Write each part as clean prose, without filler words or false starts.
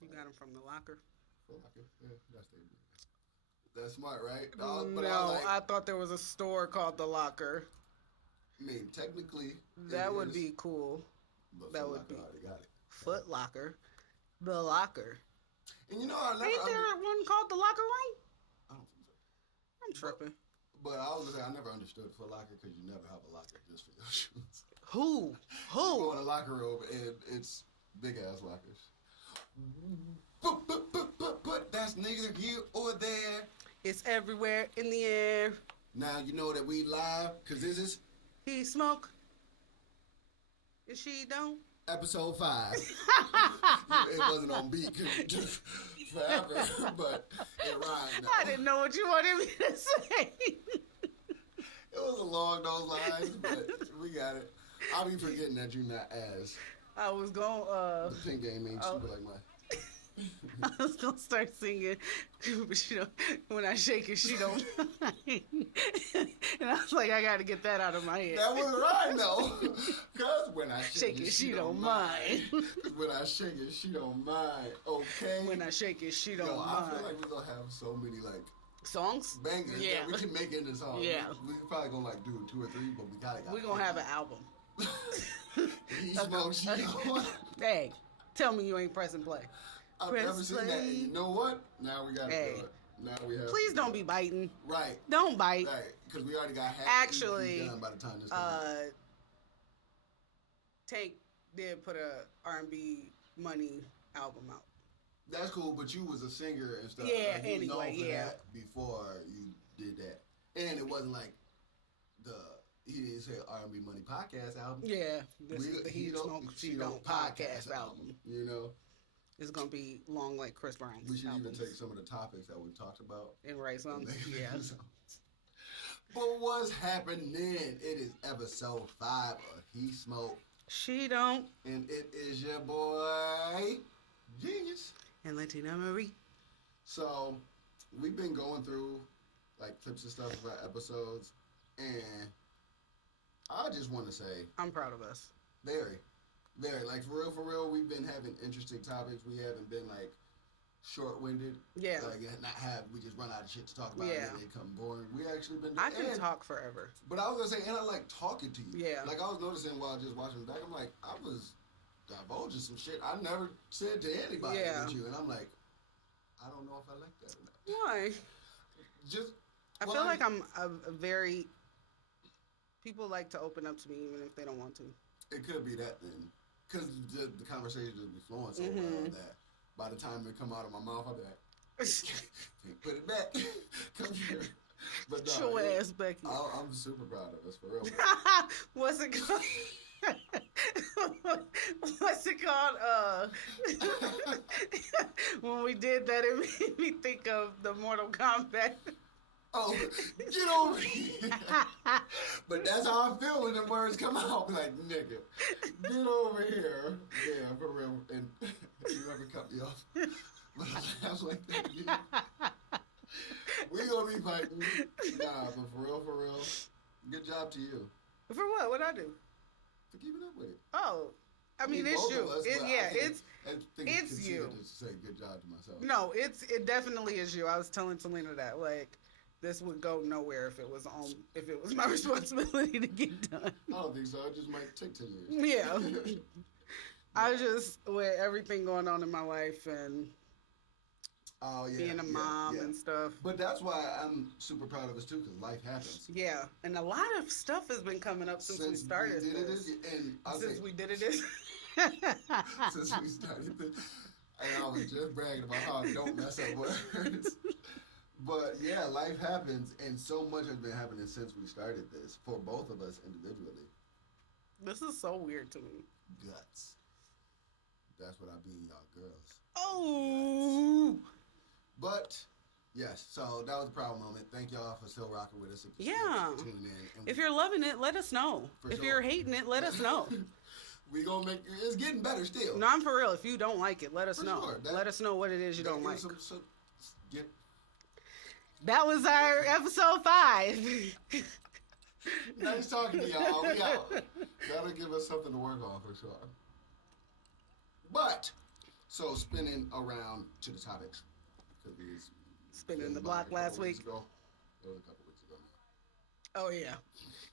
You got them from the locker? Foot Locker. Yeah, that's smart, right? But I was No, like, I thought there was a store called the Locker. I mean, technically, That would be cool. But That Foot would Locker be already got it. Foot Locker. The Locker. And I never. Ain't there one called the Locker Room? I don't think so. I'm tripping. But I was gonna say I never understood Foot Locker because you never have a locker just for your shoes. Who? You go in a locker room and it's big ass lockers. But that's neither here or there. It's everywhere in the air. Now you know that we live because this is He smoke. And she don't. episode 5. It wasn't on beat forever, but it rhymed. I didn't know what you wanted me to say. It was along those lines, but we got it. I'll be forgetting that you're not as I was going the pin game ain't super like mine. I was gonna start singing, but she don't. When I shake it, she don't mind. And I was like, I gotta get that out of my head. That was right though, cause when I Shake it, she don't mind. Cause when I shake it, she don't mind. Okay. When I shake it, she don't I mind. feel like we're gonna have so many like Songs? bangers Yeah. that we can make into songs. Yeah. We probably gonna like do 2 or 3, but we gotta. We're gonna have an album. He smokes. Hey, tell me you ain't pressing play. I've Press never seen that. play. And you know what? Now we gotta do it. Now we have. Please don't be biting. Right. Don't bite. Right. Because we already got half Actually, done by the time this comes out. Tank did put a R&B Money album out. That's cool, but you was a singer and stuff. Yeah, like, you was known anyway, for yeah. that before you did that, and it wasn't like he didn't say R&B Money podcast album. Yeah, this is the He Smoke, She Don't podcast album. You know, It's gonna be long like Chris Brown's we should albums. even take some of the topics that we talked about And write songs. Yeah. But what's happening? It is episode 5 of He Smoke, She Don't. and it is your boy Genius. And Latina Marie. So we've been going through like clips and stuff about episodes, and I just want to say I'm proud of us. very, very like for real. We've been having interesting topics. We haven't been like short-winded. Yeah. Like we just run out of shit to talk about. Yeah. And then they come boring. We actually been. I can talk forever. But I was gonna say, and I like talking to you. Yeah. Like I was noticing while just watching back, I'm like, I was divulging some shit I never said to anybody with you, and I'm like, I don't know if I like that or not. Why? Just. I feel like I'm a very. People like to open up to me even if they don't want to. It could be that then, because the conversation just be flowing so well that by the time it come out of my mouth, I'll be like, can't put it back. Come here. But Get no, your ass back here. I'm super proud of us for real. What's it called? What's it called? When we did that, it made me think of the Mortal Kombat. Oh, get over here. But that's how I feel when the words come out. Like, nigga, get over here. Yeah, for real. And you ever cut me off? But I was like that. Yeah. We gonna be fighting. Nah, but for real, good job to you. For what? What'd I do? For keeping up with it. Oh, I mean it's both you. of us, I think it's you. To say good job to myself. No, it definitely is you. I was telling Selena that like this would go nowhere if it was my responsibility to get done. I don't think so. It just might take 10 years. Yeah. I just with everything going on in my life and being a mom and stuff. But that's why I'm super proud of us too, because life happens. Yeah, and a lot of stuff has been coming up since we started this. Since we did it. Since we started this. And I was just bragging about how I don't mess up words. But yeah, life happens, and so much has been happening since we started this for both of us individually. This is so weird to me. Guts. That's what I be, y'all girls. Oh. Guts. But yes, so that was a proud moment. Thank y'all for still rocking with us. Yeah. Tuning in. And if you're loving it, let us know. If you're hating it, let us know. We gonna make it's getting better still. No, I'm for real. If you don't like it, let us know. Sure. Let us know what it is you don't like. Get. That was our episode 5. Nice talking to y'all. We out. That'll give us something to work on for sure. But So spinning around to the topics because we was Spinning the a block couple last weeks week. ago. It was a couple weeks ago. Oh yeah,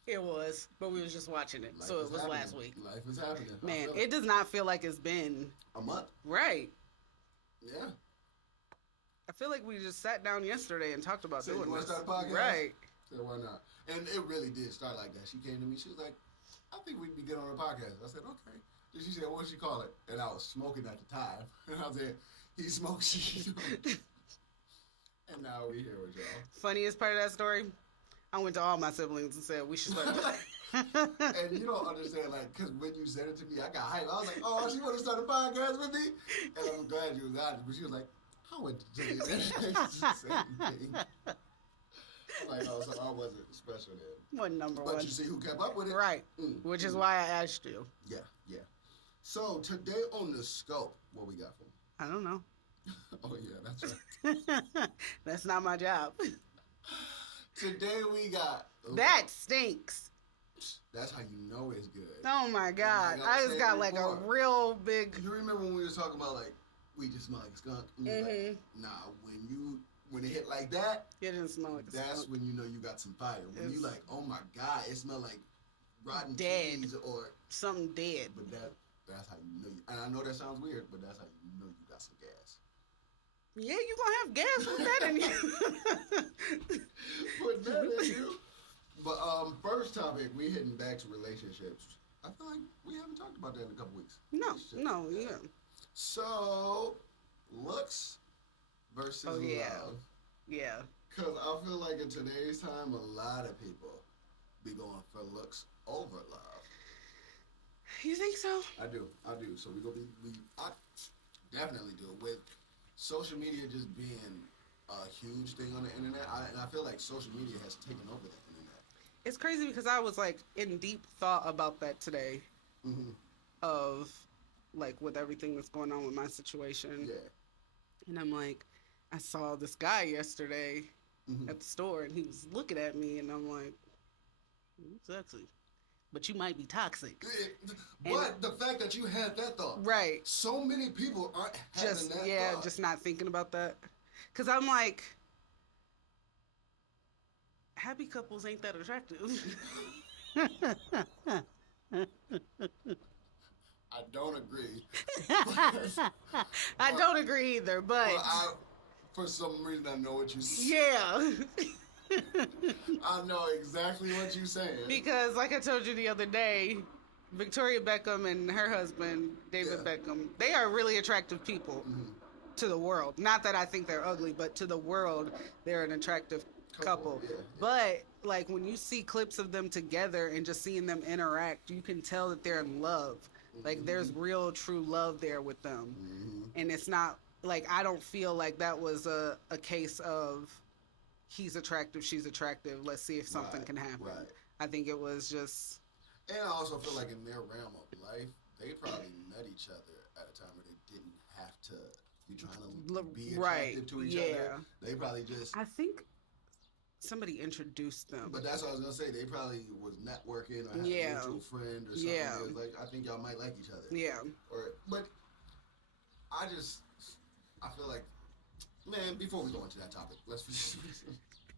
it was. But we was just watching it, Life so is it was happening. last week. Life is happening. Man, it does not feel like it's been a month. right. Yeah. I feel like we just sat down yesterday and talked about doing you want this. to start a podcast? Right. Said, why not? And it really did start like that. She came to me. She was like, I think we'd be good on a podcast. I said, okay. Then she said, what should she call it? And I was smoking at the time. And I said, he smokes, she smokes. And now we here with y'all. Funniest part of that story, I went to all my siblings and said, we should start And you don't understand, like, because when you said it to me, I got hyped. I was like, oh, she want to start a podcast with me? And I'm glad you was honest. But she was like, I went to jail. It's the same thing. Like, oh, so I wasn't special then. Wasn't number one. But you see who kept up with it? Right. Which is why I asked you. Yeah, yeah. So, today on the scope, what we got for I don't know. Oh, yeah, that's right. That's not my job. Today we got... That stinks. That's how you know it's good. Oh, my God. I just got like a real big... You remember when we was talking about, like, we just smell like a skunk? And you're like, nah, when it hit like that, it didn't smell like a skunk. That's when you know you got some fire. When you like, oh my God, it smelled like rotten dead cheese or something dead. But that's how you know. And I know that sounds weird, but that's how you know you got some gas. Yeah, you gonna have gas with that in you. Put that in you. But first topic, we hitting back to relationships. I feel like we haven't talked about that in a couple weeks. No, yeah. So, looks versus love. Yeah. Because I feel like in today's time, a lot of people be going for looks over love. You think so? I do. So I definitely do. With social media just being a huge thing on the internet, and I feel like social media has taken over the internet. It's crazy because I was like in deep thought about that today. Mm-hmm. Of like with everything that's going on with my situation. Yeah. And I'm like, I saw this guy yesterday at the store, and he was looking at me, and I'm like, sexy, but you might be toxic. But the fact that you had that thought, right? So many people aren't having that thought. Just not thinking about that. Because I'm like, happy couples ain't that attractive. I don't agree. I don't agree either, but for some reason, I know what you say. Yeah. I know exactly what you're saying. Because, like I told you the other day, Victoria Beckham and her husband, David Beckham, they are really attractive people to the world. Not that I think they're ugly, but to the world, they're an attractive couple. Yeah. But, like, when you see clips of them together and just seeing them interact, you can tell that they're in love. Like, there's real, true love there with them. And it's not, like, I don't feel like that was a case of he's attractive, she's attractive, let's see if something can happen. Right. I think it was just... And I also feel like in their realm of life, they probably met each other at a time where they didn't have to be trying to be attractive to each other. They probably just... I think somebody introduced them. But that's what I was going to say. They probably was networking or had a mutual friend or something. Yeah. It was like, I think y'all might like each other. Yeah. But I feel like, man, before we go into that topic, let's finish.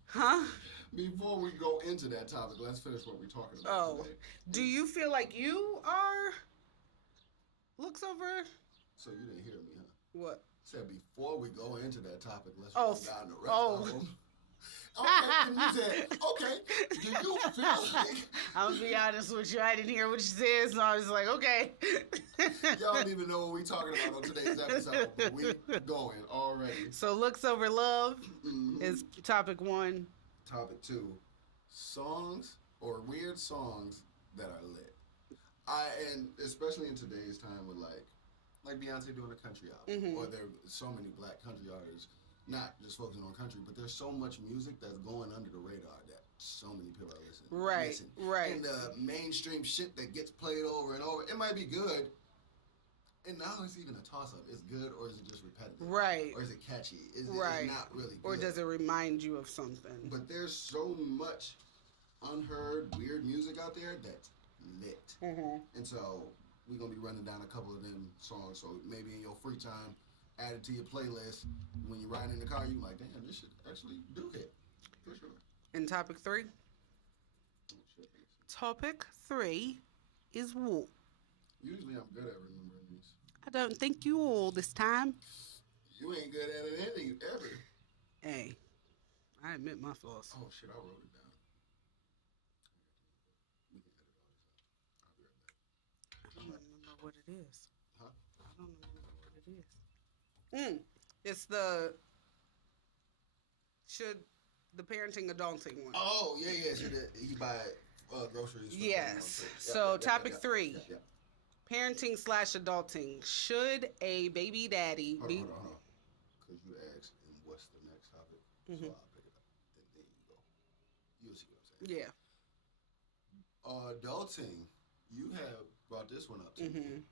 Huh? Before we go into that topic, let's finish what we're talking about today. Do you feel like you are looks over? So you didn't hear me, huh? What? Said before we go into that topic, let's run down the rest of them. Okay, and you said, okay, do you feel like... I'll be honest with you, I didn't hear what you said, so I was like, okay. Y'all don't even know what we're talking about on today's episode, but we're going already. So looks over love is topic 1. Topic 2, songs or weird songs that are lit. And especially in today's time with like Beyonce doing a country album, or there are so many black country artists, not just focusing on country, but there's so much music that's going under the radar that so many people are listening. Right. And the mainstream shit that gets played over and over, it might be good. And now it's even a toss-up. Is good or is it just repetitive? Right. Or is it catchy? Is it not really good? Or does it remind you of something? But there's so much unheard, weird music out there that's lit. And so we're gonna be running down a couple of them songs. So maybe in your free time, add it to your playlist. When you're riding in the car, you like, damn, this shit actually do hit for sure. And topic 3. Topic 3 is wool. Usually I'm good at remembering these. I don't think you will this time. You ain't good at it any ever. Hey, I admit my flaws. Oh shit, I wrote it down. We can edit all this out. I'll be right back. I don't remember what it is. Huh? I don't remember what it is. It's the should the parenting adulting one. Oh yeah. Should he buy groceries? Yes. So topic 3. Yeah. Parenting / adulting. Should a baby daddy be... Hold on. Because you asked, and what's the next topic? So I'll pick it up. And there you go. You'll see what I'm saying. Yeah. Adulting. You have brought this one up to me.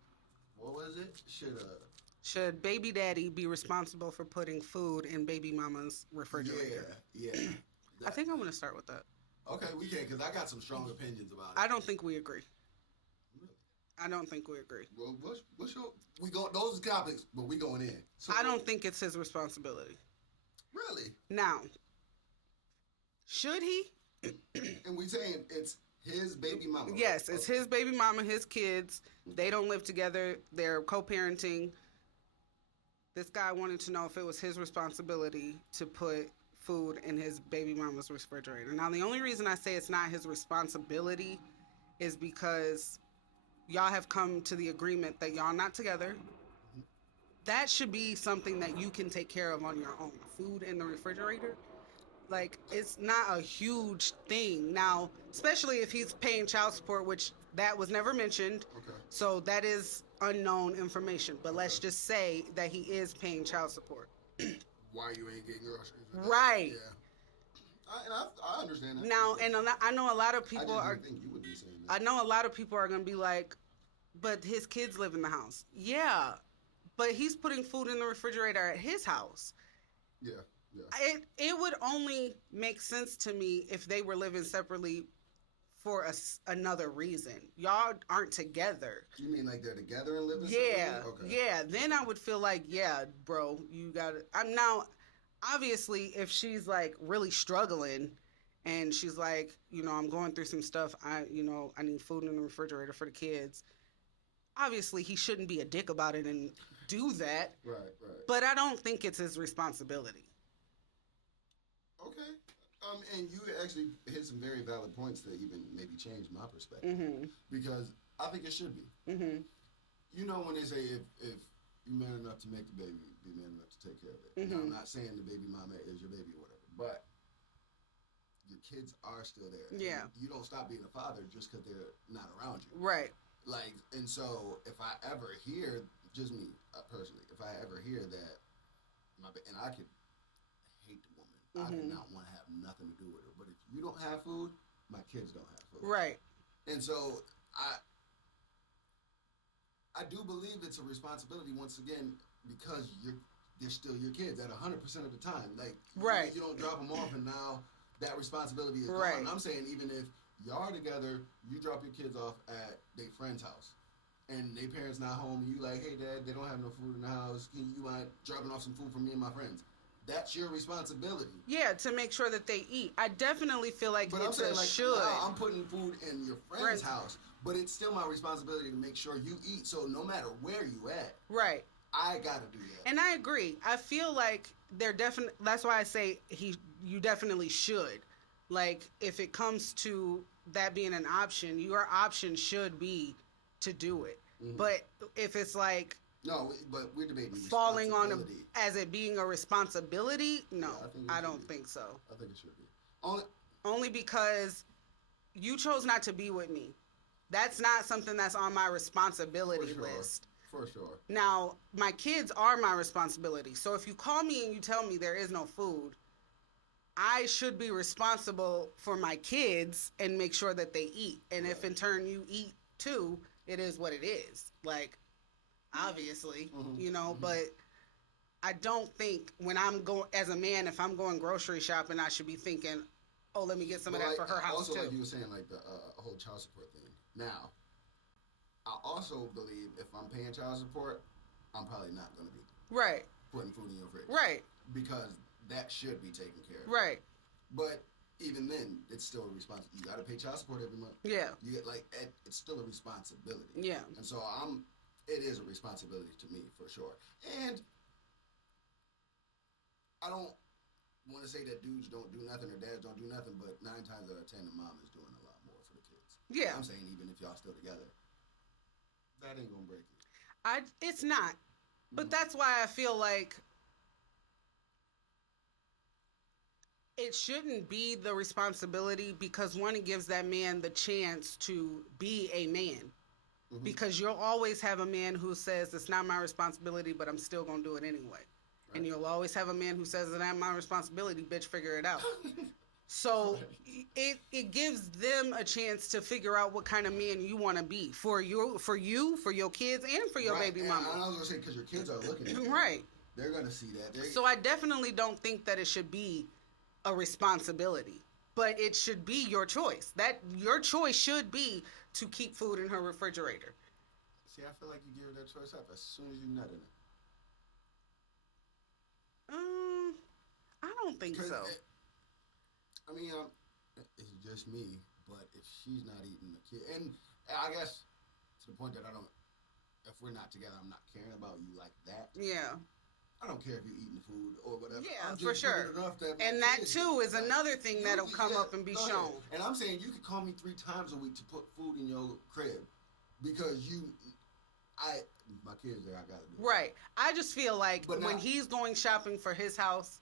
What was it? Should baby daddy be responsible for putting food in baby mama's refrigerator? Yeah. I think I'm going to start with that. Okay, we can, because I got some strong opinions about it. I don't think we agree. Really? I don't think we agree. Well, what's your... Those are topics, but we going in. So I don't think it's his responsibility. Really? Now, should he? And we saying it's his baby mama. Right? Yes, it's his baby mama, his kids. They don't live together. They're co-parenting. This guy wanted to know if it was his responsibility to put food in his baby mama's refrigerator. Now, the only reason I say it's not his responsibility is because y'all have come to the agreement that y'all not together. That should be something that you can take care of on your own. Food in the refrigerator. Like, it's not a huge thing. Now, especially if he's paying child support, which that was never mentioned. Okay. So that is unknown information. But let's just say that he is paying child support. Why you ain't getting groceries? Right. Yeah. I understand that. Now, and I know a lot of people I think you would be saying that. I know a lot of people are going to be like, but his kids live in the house. Yeah, but he's putting food in the refrigerator at his house. Yeah. It would only make sense to me if they were living separately for another reason. Y'all aren't together. You mean like they're together and living Yeah, separately? Okay. yeah. Then I would feel like, yeah, bro, you got it. I'm now, obviously, if she's like really struggling and she's like, I'm going through some stuff. I need food in the refrigerator for the kids. Obviously, he shouldn't be a dick about it and do that. Right. But I don't think it's his responsibility. Okay. And you actually hit some very valid points that even maybe changed my perspective. Mm-hmm. Because I think it should be. Mm-hmm. You know when they say if you're man enough to make the baby, be man enough to take care of it. Mm-hmm. Now, I'm not saying the baby mama is your baby or whatever, but your kids are still there. Yeah. And you don't stop being a father just because they're not around you. Right. Like, and so if I ever hear, just me personally, if I ever hear that, and I could hate the woman, I do not want to have nothing to do with her. But if you don't have food, my kids don't have food. Right. And so I do believe it's a responsibility once again because they're still your kids at 100% of the time. Like, right. You don't drop them off and now that responsibility is right. gone. I'm saying even if y'all are together, you drop your kids off at their friend's house and their parents not home and you like, hey dad, they don't have no food in the house. Can you mind dropping off some food for me and my friends? That's your responsibility. Yeah, to make sure that they eat. I definitely feel like but it's I'm saying, a like, should. I'm putting food in your friend's house, but it's still my responsibility to make sure you eat. So no matter where you at, right, I gotta do that. And I agree. I feel like they're definitely. That's why I say you definitely should. Like, if it comes to that being an option, your option should be to do it. Mm-hmm. But if it's like no, but we're debating falling on as it being a responsibility, no, I don't think so. I think it should be only because you chose not to be with me. That's not something that's on my responsibility list. For sure. Now, my kids are my responsibility. So if you call me and you tell me there is no food, I should be responsible for my kids and make sure that they eat. And right. If in turn you eat too, it is what it is. Like, obviously, but I don't think when I'm going, as a man, if I'm going grocery shopping, I should be thinking, oh, let me get some of that for her house also, too. Also, like you were saying, like the whole child support thing. Now, I also believe if I'm paying child support, I'm probably not going to be right, putting food in your fridge. right, Because that should be taken care of. right. But even then, it's still a responsibility. You got to pay child support every month. Yeah. You get it's still a responsibility. Yeah. And so it is a responsibility to me for sure. And I don't want to say that dudes don't do nothing or dads don't do nothing, but 9 times out of 10, the mom is doing a lot more for the kids. Yeah. I'm saying even if y'all still together, that ain't gonna break it. It's not. But that's why I feel like it shouldn't be the responsibility, because one, it gives that man the chance to be a man. Mm-hmm. Because you'll always have a man who says it's not my responsibility, but I'm still gonna do it anyway. Right. And you'll always have a man who says it's not my responsibility, bitch, figure it out. So right. it gives them a chance to figure out what kind of man you want to be for you, for your kids, and for your right. baby and mama. I was gonna say, because your kids are looking at you. Right. They're gonna see that. So I definitely don't think that it should be a responsibility, but it should be your choice. That your choice should be to keep food in her refrigerator. See, I feel like you give her that choice up as soon as you nut in it. I don't think so. It's just me, but if she's not eating the kid, and I guess to the point that if we're not together, I'm not caring about you like that. Yeah. I don't care if you're eating food or whatever. Yeah, for sure. And that too is another thing that'll come up and be shown. And I'm saying you could call me 3 times a week to put food in your crib because my kids there, I gotta do it. Right. I just feel like when he's going shopping for his house,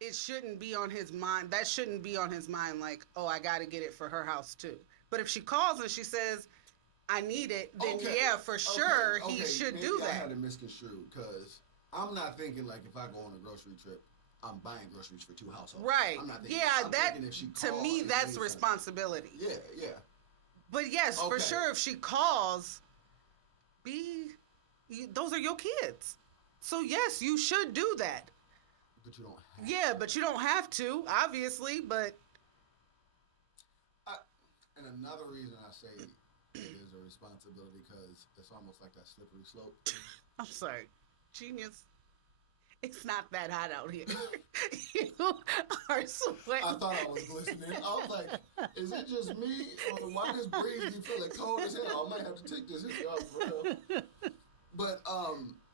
it shouldn't be on his mind. That shouldn't be on his mind like, oh, I got to get it for her house too. But if she calls and she says, I need it, then yeah, for sure he should do that. I had it misconstrued because I'm not thinking like if I go on a grocery trip, I'm buying groceries for 2 households. Right. I'm not thinking, to me, that's responsibility. Yeah, yeah. But yes, for sure, if she calls, those are your kids. So yes, you should do that. But you don't have to. But you don't have to, obviously, but... And another reason I say it is a responsibility because it's almost like that slippery slope. I'm sorry. Genius. It's not that hot out here. You are sweating. I thought I was listening. I was like, is it just me? Or why this breeze be feeling cold as hell? I might have to take this hit off for real. But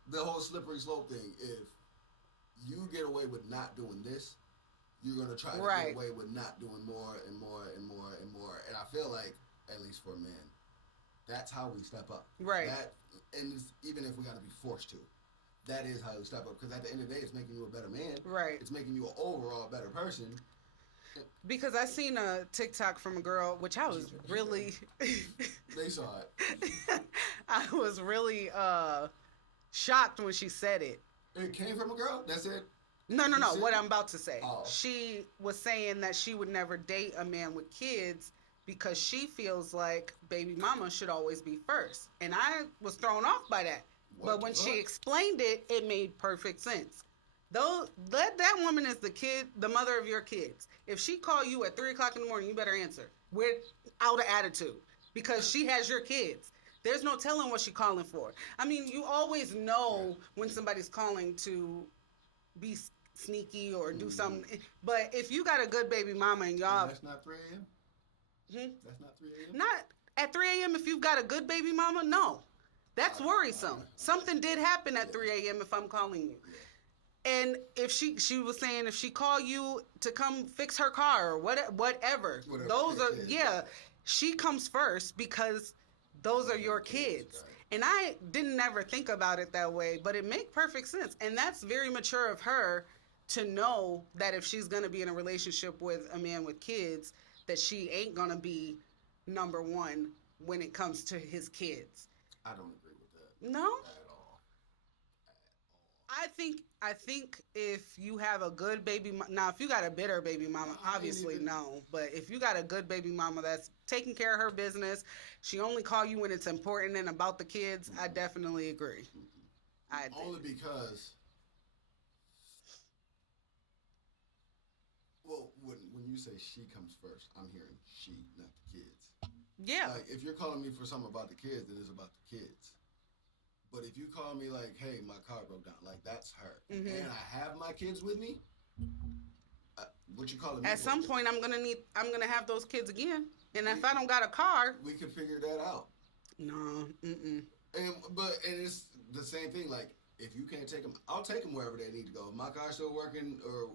the whole slippery slope thing, if you get away with not doing this, you're going to try to get away with not doing more and more and more and more. And I feel like, at least for men, that's how we step up. Right. And even if we got to be forced to, that is how we step up. Because at the end of the day, it's making you a better man. Right. It's making you an overall better person. Because I seen a TikTok from a girl, which I was really... They saw it. I was really shocked when she said it. It came from a girl? That's it? No. What I'm about to say. Oh. She was saying that she would never date a man with kids because she feels like baby mama should always be first. And I was thrown off by that. But when she explained it, it made perfect sense. Though that woman is the mother of your kids. If she call you at 3 o'clock in the morning, you better answer without an attitude because she has your kids. There's no telling what she's calling for. I mean, you always know when somebody's calling to be sneaky or do something. But if you got a good baby mama and y'all... And that's not 3 a.m.? That's not 3 a.m.? Not at 3 a.m. if you've got a good baby mama, no. That's worrisome. Something did happen at 3 a.m. if I'm calling you. And if she was saying if she call you to come fix her car or whatever those are she comes first because those are your kids. And I didn't ever think about it that way, but it makes perfect sense. And that's very mature of her to know that if she's going to be in a relationship with a man with kids, that she ain't going to be number one when it comes to his kids. I don't agree with that. No? At all. I think if you have a good baby now if you got a bitter baby mama, obviously no, but if you got a good baby mama that's taking care of her business, she only call you when it's important and about the kids, I definitely agree. Only because when you say she comes first, I'm hearing she, not the kids. Yeah. Like, if you're calling me for something about the kids, then it's about the kids. But if you call me like, hey, my car broke down, like, that's her. Mm-hmm. And I have my kids with me, what you calling me At for? some point, I'm gonna have those kids again. And if I don't got a car, we can figure that out. No, And it's the same thing. Like, if you can't take them, I'll take them wherever they need to go. If my car's still working, or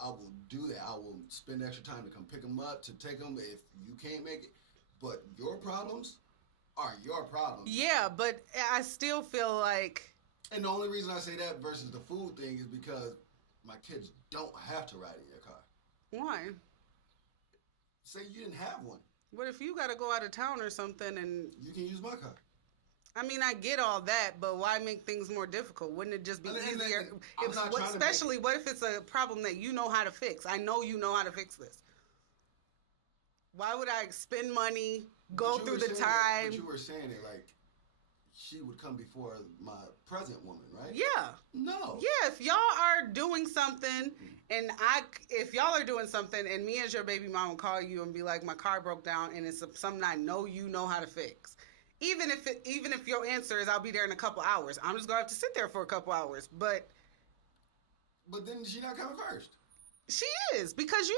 I will do that. I will spend extra time to come pick them up, to take them if you can't make it. But your problems are your problems. Yeah, but I still feel like. And the only reason I say that versus the food thing is because my kids don't have to ride in your car. Why? Say you didn't have one. What if you got to go out of town or something and... You can use my car. I mean, I get all that, but why make things more difficult? Wouldn't it just be easier? Especially, what if it's a problem that you know how to fix? I know you know how to fix this. Why would I spend money, go through the time? But you were saying it like she would come before my present woman, right? Yeah. No. Yeah, if y'all are doing something, and if y'all are doing something, and me as your baby mama call you and be like, my car broke down, and it's something I know you know how to fix. Even if your answer is I'll be there in a couple hours, I'm just gonna have to sit there for a couple hours. But then she's not coming first. She is, because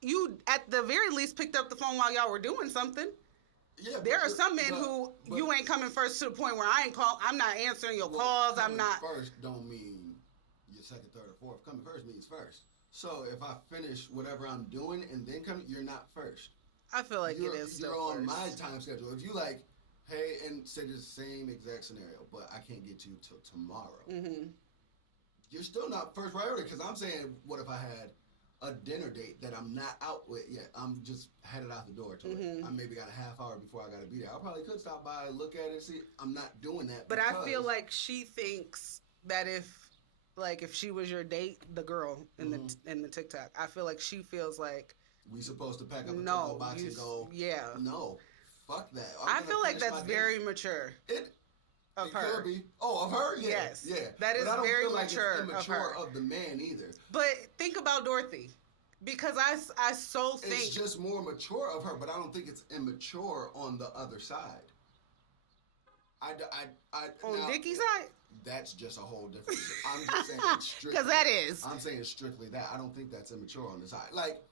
you at the very least picked up the phone while y'all were doing something. Yeah, there are some men who you ain't coming first to the point where I'm not answering your calls. I'm not. First don't mean your second, third, or fourth. Coming first means first. So if I finish whatever I'm doing and then come, you're not first. I feel like it is still You're on first. my time schedule. If you like, hey, and say the same exact scenario, but I can't get to you till tomorrow. Mm-hmm. You're still not first priority, because I'm saying, what if I had a dinner date that I'm not out with yet? I'm just headed out the door to it. I maybe got a half hour before I got to be there. I probably could stop by, look at it, see. I'm not doing that. But I feel like she thinks that if she was your date, the girl in the TikTok, I feel like she feels like we supposed to pack up a to-go box and go. Yeah. No. Fuck that. I feel like that's very mature. Of her. Could be. Oh, of her? Yeah. Yes. Yeah. That is very mature it's immature of the man either. But think about Dorothy. Because I so think... It's just more mature of her, but I don't think it's immature on the other side. On Dickie's side? That's just a whole different... I'm just saying strictly... Because that is. I'm saying strictly that. I don't think that's immature on the side. Like...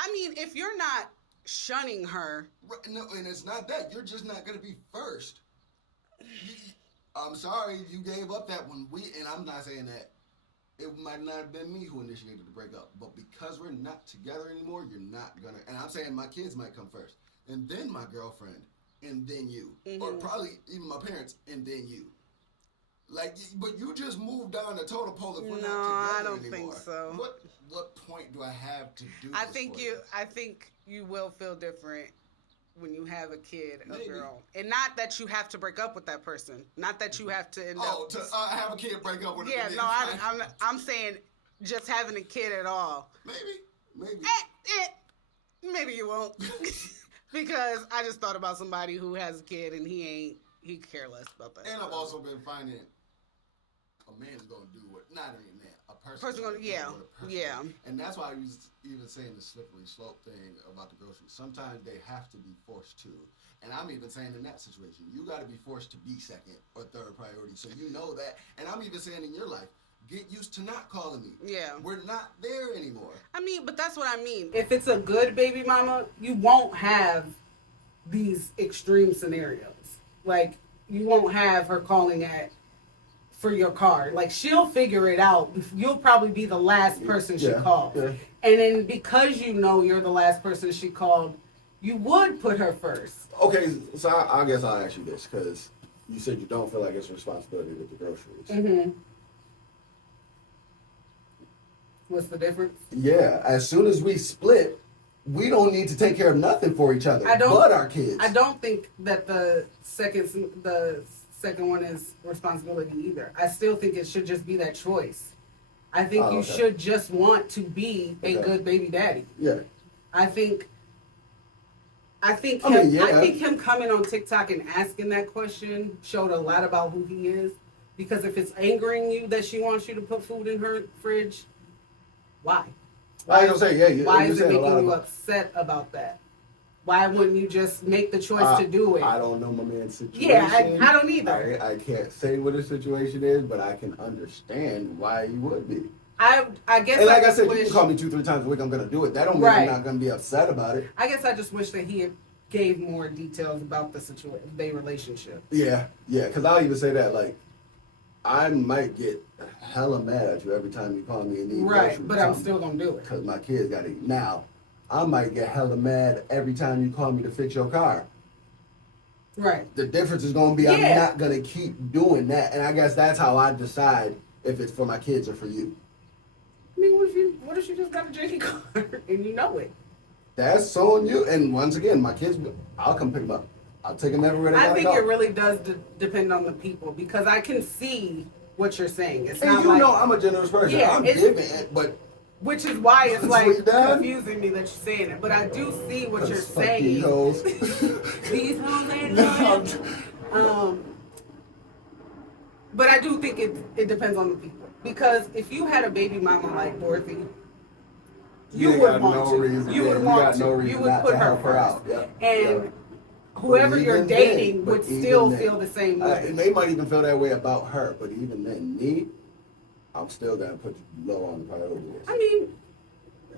I mean, if you're not shunning her... No, and it's not that. You're just not going to be first. I'm sorry you gave up that one. And I'm not saying that it might not have been me who initiated the breakup, but because we're not together anymore, you're not gonna. And I'm saying my kids might come first, and then my girlfriend, and then you, or probably even my parents, and then you. Like, but you just moved down the totem pole if we're not together anymore. I don't think so. What point do I have to do? I think you will feel different when you have a kid of your own. And not that you have to break up with that person. Not that you have to end up... have a kid break up with Yeah, no, I'm saying just having a kid at all. Maybe. Maybe you won't. Because I just thought about somebody who has a kid and he care less about that. And I've also been finding a man's going to do what... Not a man, a person going to do what a person does. And that's why I was even saying the slippery slope thing about the groceries. Sometimes they have to be forced to. And I'm even saying in that situation, you got to be forced to be second or third priority. So you know that. And I'm even saying in your life, get used to not calling me. Yeah. We're not there anymore. I mean, but that's what I mean. If it's a good baby mama, you won't have these extreme scenarios. Like, you won't have her calling for your car. Like, she'll figure it out. You'll probably be the last person she called. Yeah. And then because you know you're the last person she called, you would put her first. Okay, so I guess I'll ask you this, because you said you don't feel like it's a responsibility with the groceries. Mm-hmm. What's the difference? Yeah, as soon as we split, we don't need to take care of nothing for each other but our kids. I don't think that the second one is responsibility either. I still think it should just be that choice. I think you should just want to be a good baby daddy. Yeah. I think him coming on TikTok and asking that question showed a lot about who he is. Because if it's angering you that she wants you to put food in her fridge, why? Why is it making you upset about that? Why wouldn't you just make the choice to do it? I don't know my man's situation. Yeah, I don't either. I can't say what his situation is, but I can understand why he would be. I guess. And like I said, you can call me 2-3 times a week. I'm gonna do it. That don't mean I'm not gonna be upset about it. I guess I just wish that he had gave more details about the situation, their relationship. Yeah. Because I'll even say that, like, I might get hella mad at you every time you call me and need right, but I'm still gonna do it because my kids gotta eat. Now, I might get hella mad every time you call me to fix your car. Right. The difference is gonna be I'm not gonna keep doing that, and I guess that's how I decide if it's for my kids or for you. I mean, what if you just got a janky car and you know it? That's on you. And once again, my kids, I'll come pick them up. I'll take them everywhere they gotta go. I think it really does depend on the people because I can see what you're saying. It's and not you like, know I'm a generous person. Yeah, I'm giving it, but which is why it's like confusing me that you're saying it. But I do see what you're saying. These hoes. These hoes ain't no. But I do think it depends on the people. Because if you had a baby mama like Dorothy, you would want to. You would want to. You would put her first. Yep. And whoever you're dating would still feel the same way. And they might even feel that way about her. But even then, me, I'm still going to put you low on the priority list. I mean,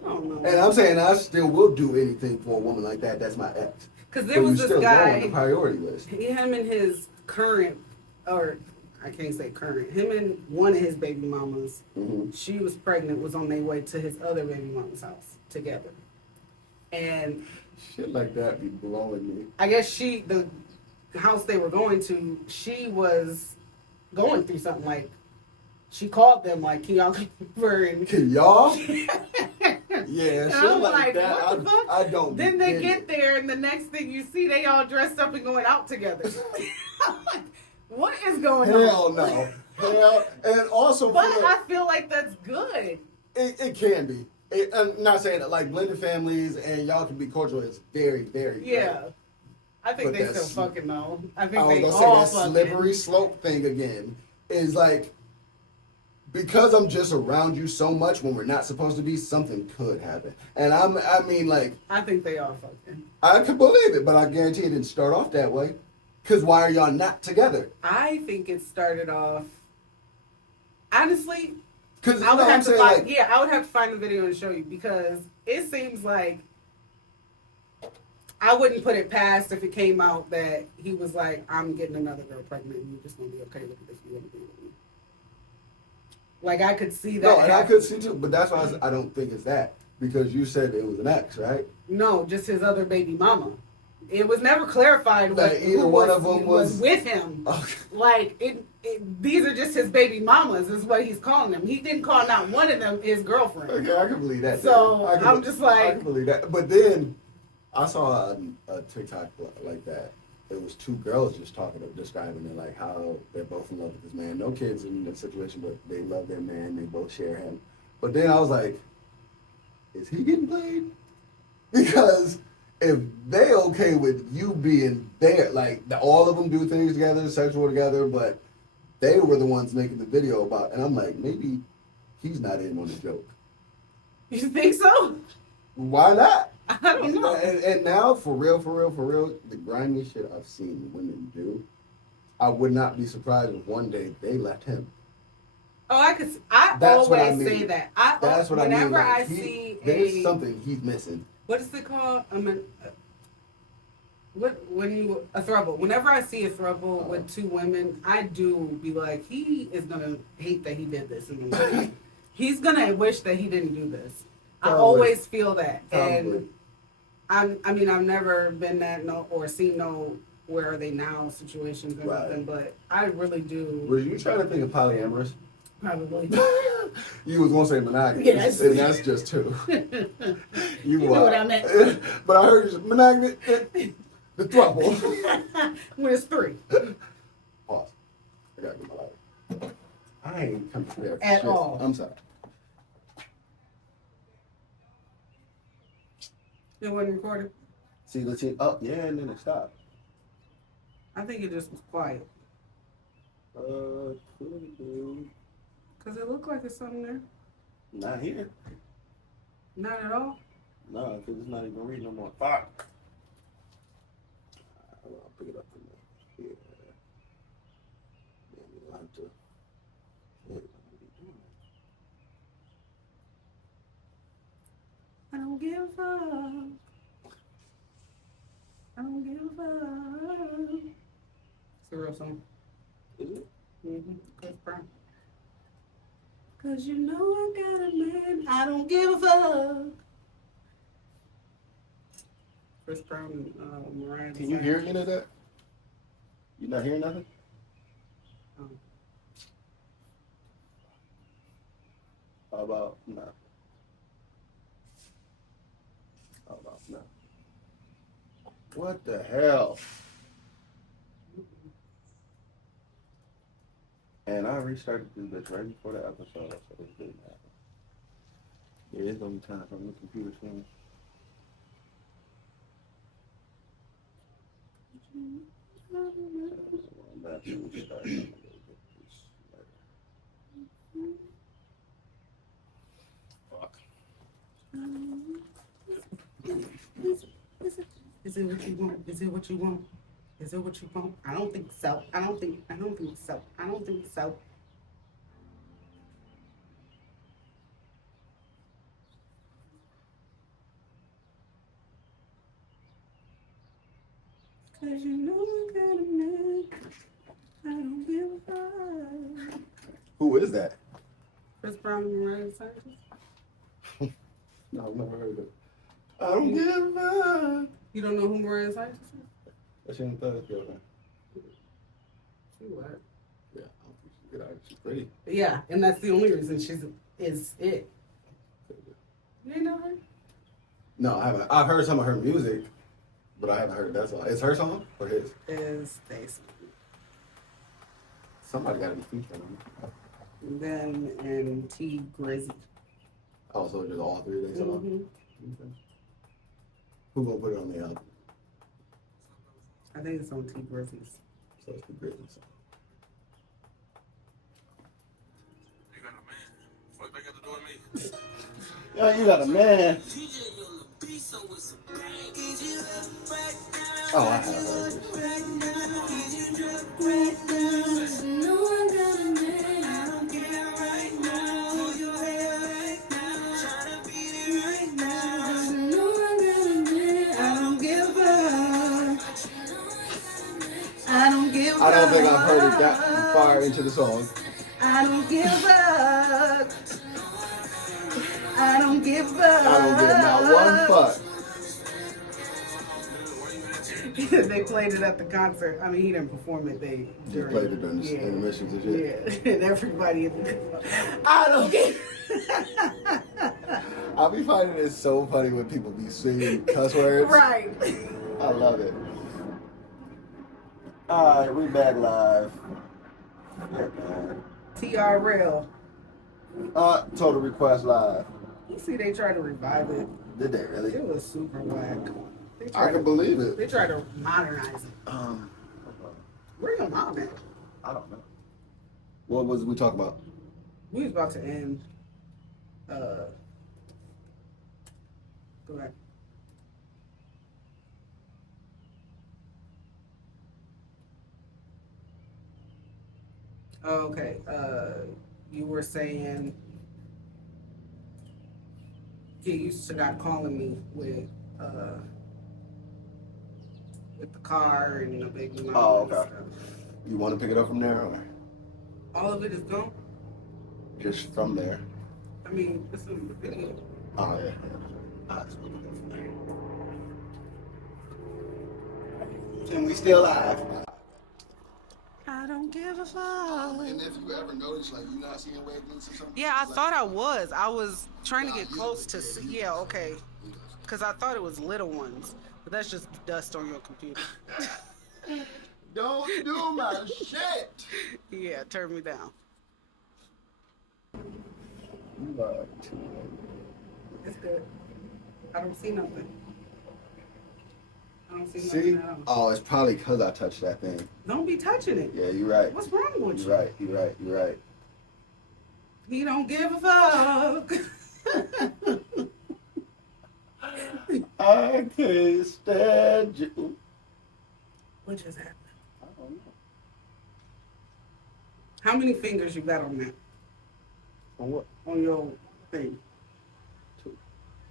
I don't know. And I'm saying I still will do anything for a woman like that. That's my ex. Because there was this guy, on the priority list. Him and his current, or I can't say current, him and one of his baby mamas, she was pregnant, was on their way to his other baby mama's house together. And shit like that be blowing me. I guess the house they were going to, she was going through something like, she called them like, can y'all come over and... Can y'all? Yeah, and shit I'm like that. What the fuck? I don't. Then they get there, and the next thing you see, they all dressed up and going out together. I'm like, what is going on? Hell no. Hell, and also, but I feel like that's good. It can be. I'm not saying that, like, blended families and y'all can be cordial is very, very yeah. Great. I think they still fucking know. I think they all fucking. That slippery slope thing again is like, because I'm just around you so much when we're not supposed to be, something could happen. And I mean, like... I think they are fucking. I can believe it, but I guarantee it didn't start off that way. Because why are y'all not together? I think it started off... Honestly, because I would have to find... Like, I would have to find the video and show you, because it seems like I wouldn't put it past if it came out that he was like, I'm getting another girl pregnant and you're just going to be okay with it if you want to be with me. Like, I could see that. No, and I could see too, but that's why I don't think it's that. Because you said it was an ex, right? No, just his other baby mama. It was never clarified that either one of them was with him. Okay. Like, these are just his baby mamas is what he's calling them. He didn't call not one of them his girlfriend. Okay, I can believe that. So, I'm just like... I can believe that. But then, I saw a TikTok like that. It was two girls just describing it, like how they're both in love with this man. No kids in the situation, but they love their man. They both share him. But then I was like, is he getting played? Because if they okay with you being there, like all of them do things together, sexual together, but they were the ones making the video about, and I'm like, maybe he's not in on the joke. You think so? Why not? I don't know. And now, for real, the grimy shit I've seen women do, I would not be surprised if one day they left him. Oh, I always say that. That's what I mean. Whenever like, I see there's something he's missing. What is it called? A throuble. Whenever I see a throuble with two women, I do be like, he is gonna hate that he did this. He's gonna wish that he didn't do this. Probably. I always feel that. Probably. And I've never been that or seen no where are they now situations or nothing, but I really do. Were you trying to think of polyamorous? Probably. You was gonna say monogamous, yes. And that's just two. You know what I meant. But I heard you monogamous, the throuple. When it's three. Pause. I gotta get my life. I ain't come prepared for at shit. all. I'm sorry. It wasn't recorded. See, let's see. Oh, yeah, and then it stopped. I think it just was quiet. Could do. Cause it looked like it's something there. Not here. Not at all. No, because it's not even reading no more. Fuck. real song. Is it? Mm-hmm. Chris Brown. Cause you know I got a man, I don't give a fuck. Chris Brown and Mariah. Can you hear any of that? You not hearing nothing? How about no? How about no? What the hell? And I restarted this bitch right before the episode, so it didn't happen. Yeah, it's gonna be time for the computer screen. Fuck. Is it what you want? Is it what you want? Is it what you want? I don't think so. I don't think so. I don't think so. Cause you know I got a man. I don't give a fuck. Who is that? Chris Brown and Mariah Cyrus. No, I've never heard of it. I don't give a fuck. You don't know who Mariah Cyrus is? That's your third girlfriend. She what? Yeah, I don't think she's good. She's pretty. Yeah, and that's the only reason is it. You ain't know her? No, I haven't. I've heard some of her music, but I haven't heard that song. Is her song or his? Is Stacy. Somebody got to be featured on it. Then and T Grizzy. Oh, so just all three of their songs? Mm-hmm. Okay. Who gonna put it on the album? I think it's on T Grizzy's. So it's the greatest song. You got a man. What they got to do with me? Yo, you got a man. Oh, I have heard this. I don't think I've heard it that far into the song. I don't give up. I don't give up. I don't give not one fuck. They played it at the concert. I mean, he didn't perform it. They Just played it during the intermissions and shit. Yeah, and everybody. I don't give. I'll be finding it so funny when people be singing cuss words. Right. I love it. Alright, we back live. TRL. Total Request Live. You see, they tried to revive it. Did they really? It was super whack. I can believe it. They tried to modernize it. Where your mom at? I don't know. What was we talking about? We was about to end. Go ahead. Okay. You were saying he used to not calling me with the car and the baby mama. Oh, okay. And stuff. You want to pick it up from there, or All of it is gone. just from there? I mean, this is a video. Oh yeah. Alright, so we can go from there. And we still live. I don't give a fuck. And if you ever notice, like, you not seeing wavelengths or something? Yeah, I like, thought I was. I was trying to Nah, get you- close to yeah, see. you- Yeah, okay. you- Because I thought it was little ones. But that's just dust on your computer. Don't do my shit. Yeah, turn me down. You are too It's good. I don't see nothing. I don't see See? nothing at all. Oh, it's probably because I touched that thing. Don't be touching it. Yeah, you're right. What's wrong with you? You're right. You're right. You're right. He don't give a fuck. I can't stand you. What just happened? I don't know. How many fingers you got on that? On what? On your thing?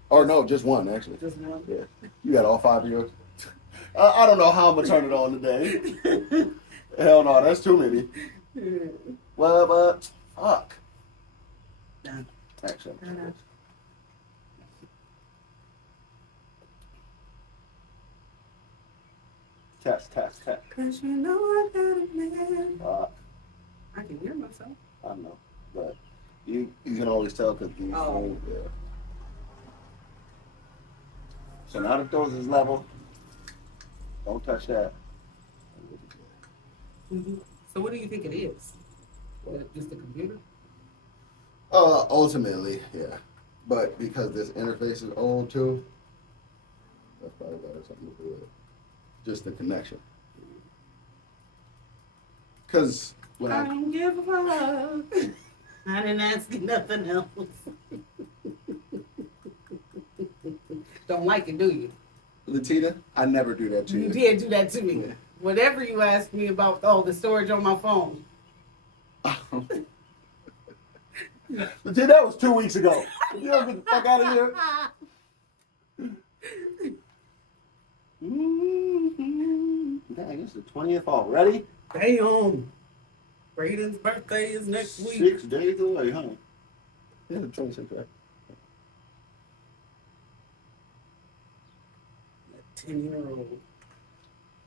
Or no, just one actually. Just one? Yeah. You got all 5 of yours. I don't know how I'm gonna turn it on today. Hell no, that's too many. What? Fuck. Actually, test. Cause you know I got a man. Fuck. I can hear myself. I know, but you can always tell because these phones there. So now that those is level, don't touch that. Mm-hmm. So what do you think it is? Just a computer? Ultimately, yeah. But because this interface is old too, that's probably got something to do with it. Just the connection. Because when I don't give a fuck. I didn't ask you nothing else. Don't like it, do you? Latina, I never do that to you. You did do that to me. Yeah. Whatever you asked me about, the storage on my phone. Latina, that was 2 weeks ago. You don't get the fuck out of here. Dang, it's the 20th already? Damn. Brayden's birthday is next week. 6 days away, huh? Yeah, the 26th, right? A 10-year-old.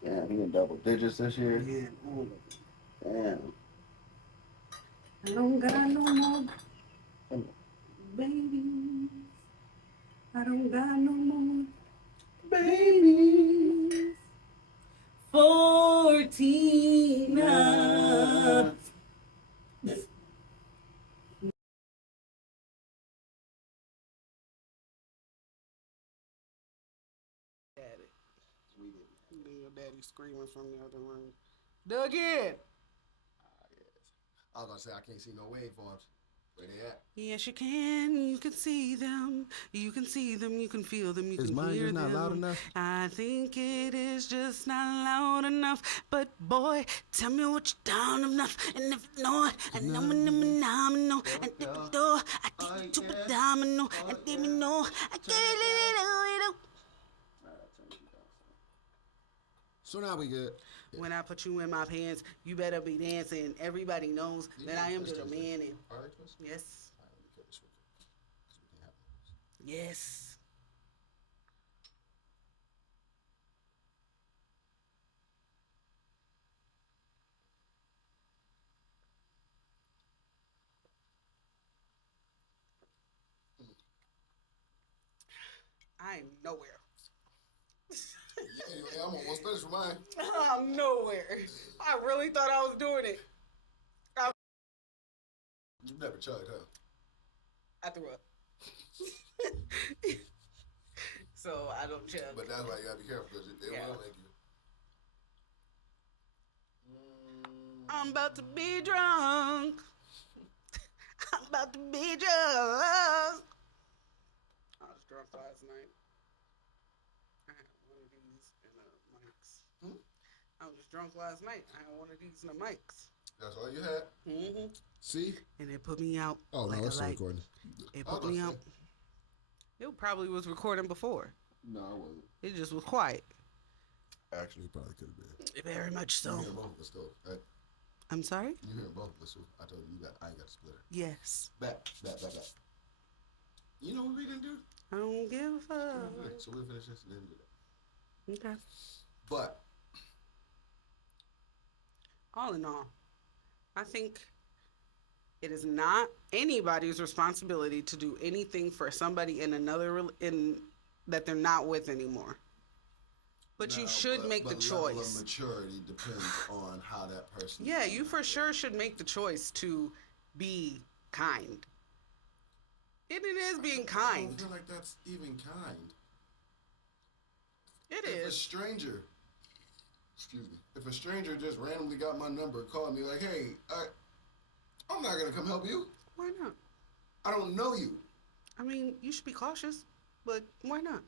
Yeah, he in double digits this year. Man, all of it. Damn. I don't got no more babies. I don't got no more babies. 14. Your daddy screaming from the other room. Dougie! I was gonna say I can't see no waveforms. Where they at? Yes, you can. You can see them. You can see them. You can feel them. You Is can mine hear just not them. loud enough? I think it is just not loud enough. But boy, tell me what you down enough. And if not, and I'm a know. And if you do, I think you super domino. And if you know, I get it. So now we good. When I put you in my pants, you better be dancing. Everybody knows that I am just a man. And yes. Yes. I am nowhere. Yeah, I'm almost finished with mine. I'm nowhere. I really thought I was doing it. You never chugged, huh? I threw up. So I don't chug. But that's why you gotta be careful because they will make you. I'm about to be drunk. I'm about to be drunk. I was drunk last night. I had one of these and mics. I was drunk last night. I had one of these and the mics. That's all you had? Mm-hmm. See? And it put me out. Oh, like no, it's a light. recording. It put me out. It probably was recording before. No, it wasn't. It just was quiet. Actually, it probably could have been. Very much so. You hear both of us though, right? I'm sorry? You hear both of us. I told you I ain't got a splitter. Yes. Back. You know what we didn't do? I don't give a fuck. So we'll finish this and then do that. Okay. But all in all, I think it is not anybody's responsibility to do anything for somebody in another that they're not with anymore. But you should make the choice. Level of maturity depends on how that person. Yeah, you for sure should make the choice to be kind. And it is being kind. I don't feel like that's even kind. It If a is. stranger, if a stranger just randomly got my number, called me like, hey, I'm not gonna come help you. Why not? I don't know you. I mean, you should be cautious, but why not?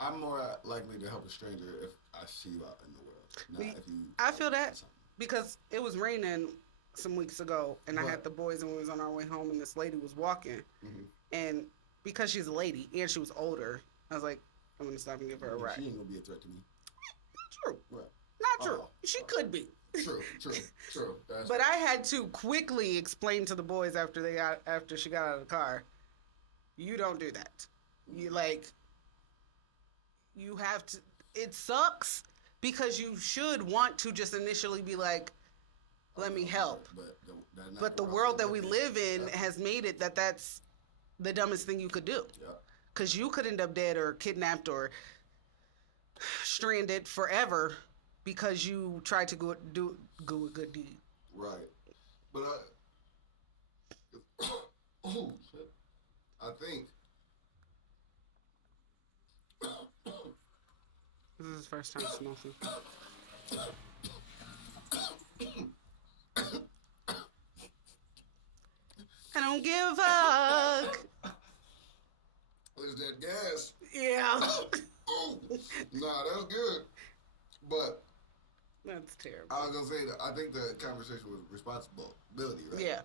I'm more likely to help a stranger if I see you out in the world. Not if you. I feel that because it was raining some weeks ago, and I had the boys, and we was on our way home, and this lady was walking, and because she's a lady and she was older, I was like, I'm gonna stop and give her a ride. She ain't gonna be a threat to me. True. What? Not True. She could be. True. That's But right. I had to quickly explain to the boys after she got out of the car, you don't do that. You you have to. It sucks because you should want to just initially be like, let me help. But the world that we live in has made it that that's the dumbest thing you could do. Yeah. Because you could end up dead or kidnapped or stranded forever because you tried to do a good deed. Right. But oh shit. I think This is his first time smoking. I don't give a fuck. it's that gas. Yeah. Oh, nah, that's good. But That's terrible. I was gonna say that I think the conversation was responsibility, right? Yeah.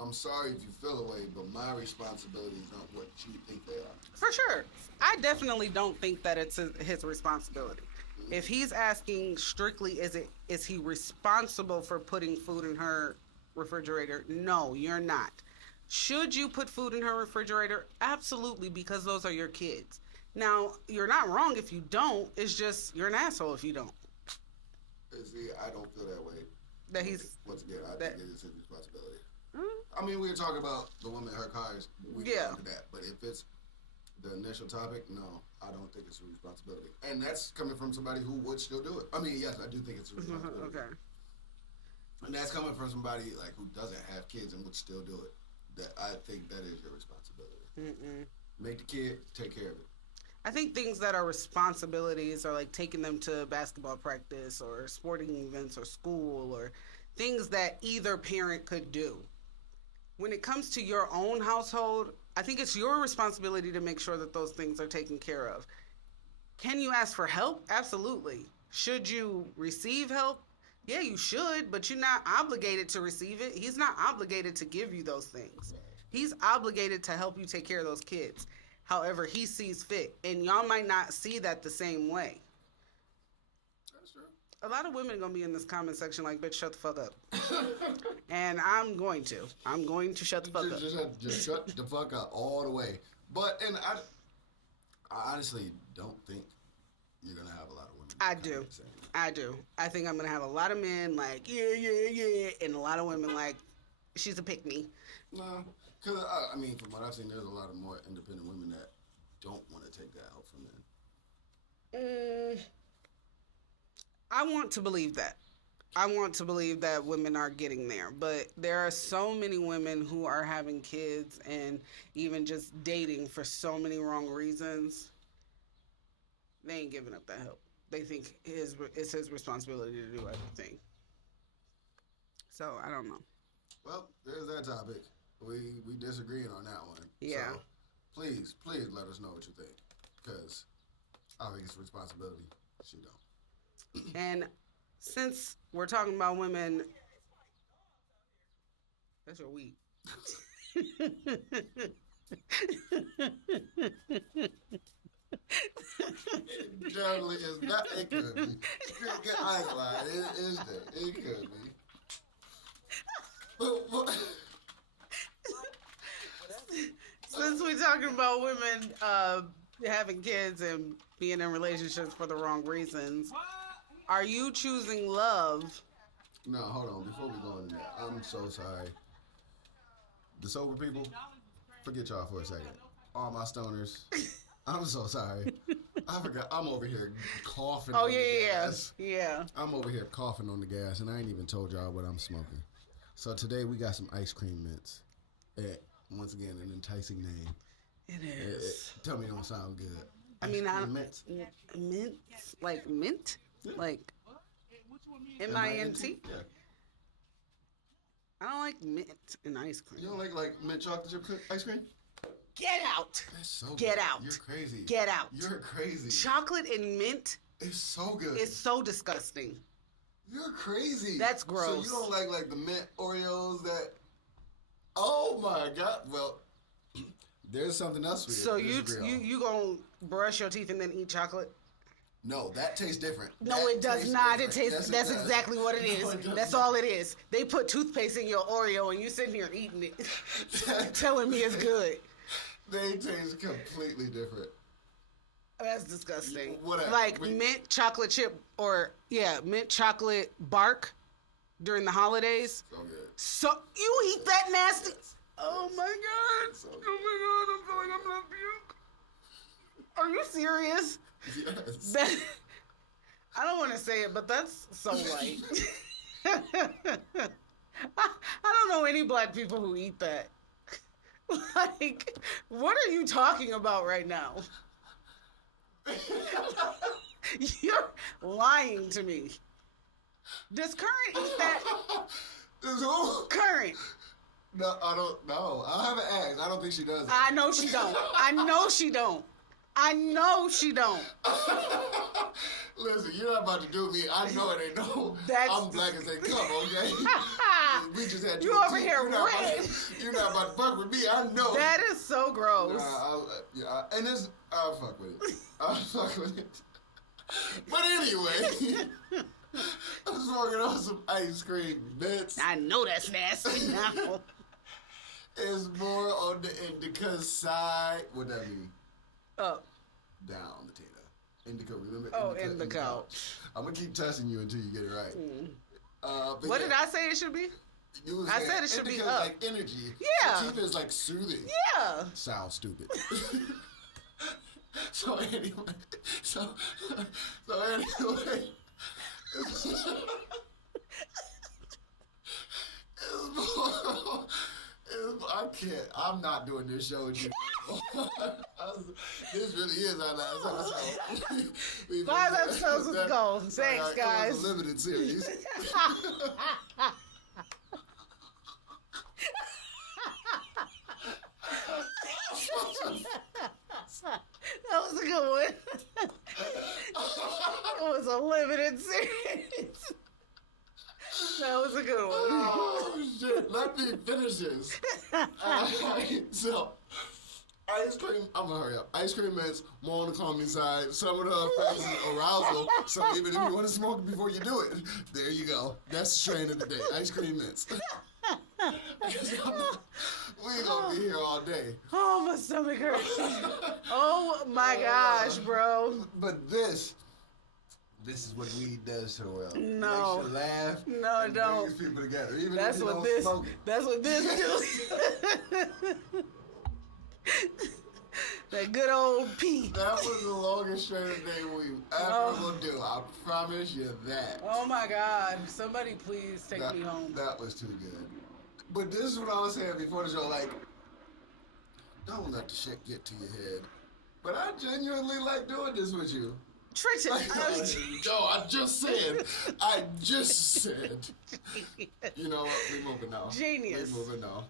I'm sorry if you feel away, but my responsibilities aren't what you think they are. For sure. I definitely don't think that it's his responsibility. If he's asking strictly, is he responsible for putting food in her refrigerator? No, you're not. Should you put food in her refrigerator? Absolutely, because those are your kids. Now, you're not wrong if you don't. It's just you're an asshole if you don't. See, I don't feel that way. That he's Once again, I think it is his responsibility. Mm-hmm. I mean, we were talking about the woman in her cars. We can Yeah. get into that. But if it's the initial topic, no, I don't think it's a responsibility. And that's coming from somebody who would still do it. I mean, yes, I do think it's a responsibility. Okay. And that's coming from somebody like who doesn't have kids and would still do it. That I think that is your responsibility. Make the kid, take care of it. I think things that are responsibilities are like taking them to basketball practice or sporting events or school or things that either parent could do. When it comes to your own household, I think it's your responsibility to make sure that those things are taken care of. Can you ask for help? Absolutely. Should you receive help? Yeah, you should, but you're not obligated to receive it. He's not obligated to give you those things. He's obligated to help you take care of those kids however he sees fit. And y'all might not see that the same way. That's true. A lot of women are going to be in this comment section like, bitch, shut the fuck up. And I'm going to. I'm going to shut the fuck up. Just shut the fuck up all the way. But, and I honestly don't think you're going to have a lot of women. I do. I think I'm going to have a lot of men like, yeah, and a lot of women like, she's a pick-me. No, because, I mean, from what I've seen, there's a lot of more independent women that don't want to take that help from men. I want to believe that. I want to believe that women are getting there. But there are so many women who are having kids and even just dating for so many wrong reasons. They ain't giving up that help. They think it's his responsibility to do everything. So, I don't know. Well, there's that topic. We disagreeing on that one. Yeah. So, please let us know what you think. Because I think it's a responsibility. She don't. And since we're talking about women, that's your weed. Generally, it's not. It could be. I ain't lying. It is that. It could be. But, Since we're talking about women having kids and being in relationships for the wrong reasons, are you choosing love? no, hold on. Before we go into that, I'm so sorry. The sober people, forget y'all for a second. All my stoners, I'm so sorry. I forgot. I'm over here coughing on the gas. Yeah. I'm over here coughing on the gas, and I ain't even told y'all what I'm smoking. So today we got some ice cream mints. Once again, an enticing name. It is. Tell me it don't sound good. I mean, Ice cream mints. mint? Like mint? Yeah. Like M-I-N-T? Yeah. I don't like mint in ice cream. You don't like mint chocolate chip ice cream? Get out! That's so Get good. out. You're crazy. Get out. You're crazy. Chocolate and mint It's so good. is so disgusting. You're crazy. That's gross. So you don't like the mint Oreos that... Oh my God. Well, there's something else we So disagree on. you gonna brush your teeth and then eat chocolate? No, that tastes different. No, That it does tastes not. different. It tastes. Yes, it That's does. exactly what it is. No, it does That's not. all it is. They put toothpaste in your Oreo, and you sitting here eating it, telling me it's good. They taste completely different. That's disgusting. Whatever. Like mint chocolate chip, or mint chocolate bark during the holidays. So good. So you eat that nasty? Oh my god! So Oh my god! I'm feeling I'm gonna puke. Are you serious? Yes. That, I don't want to say it, but that's so light. I don't know any black people who eat that. Like, what are you talking about right now? You're lying to me. Does Current eat that? This who? Current. No, I don't know. I haven't asked. I don't think she does that. I know she don't. I know she don't. I know she don't. Listen, you're not about to do me. I know it ain't no. That's- I'm black as they come, okay? We just had You two over teeth. here red. You're not about to fuck with me. I know. That is so gross. And this, I'll fuck with it. I'll fuck with it. But anyway, I'm smoking on some ice cream bits. I know that's nasty now. It's more on the indica side. What that mean? Oh, Down the tater. Indica, remember? Oh, indica. I'm gonna keep testing you until you get it right. But what yeah, did I say it should be? you was I saying said it should be indica up. Like energy. Yeah. Sativa is like soothing. Yeah. Sounds stupid. So anyway, so anyway, it's more, I can't. I'm not doing this show with you. This really is our last episode. 5 episodes was That- go. Thanks, It guys. was a limited series. That was a good one. It was a limited series. That was a good one. Oh shit! Let me finish this. Alright, so ice cream. I'm gonna hurry up. Ice cream mints more on the calming side. Some of the effects is arousal. So even if you want to smoke before you do it, there you go. That's the strain of the day. Ice cream mints. We gonna be here all day. Oh, my stomach hurts. Oh my gosh, bro. But this is what weed does to the world. No. Makes you laugh. No, it and don't. brings people together. Even That's if you what don't this. smoke it. That's what this do. That good old pee. That was the longest strain of the day we ever will do. I promise you that. Oh my God! Somebody please take that, me home. That was too good. But this is what I was saying before the show. Like, don't let the shit get to your head. But I genuinely like doing this with you. Trisha, I just said. I just said. You know what? We moving now. Genius. We moving now.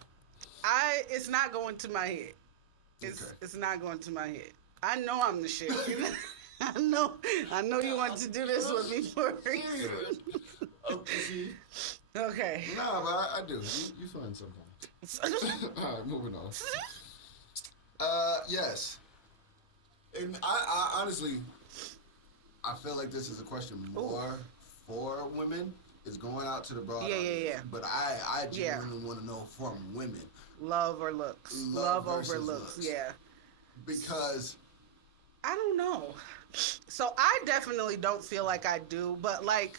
It's not going to my head. It's not going to my head. I know I'm the shit. I know you want to do this with me for a reason. Okay. Okay. Nah, but I do. You fun sometimes. All right, moving on. Yes. And I honestly, I feel like this is a question more for women. Is going out to the broad audience. Yeah. But I genuinely want to know from women. Love or looks? Love over looks. Yeah. Because I don't know. So I definitely don't feel like I do, but like,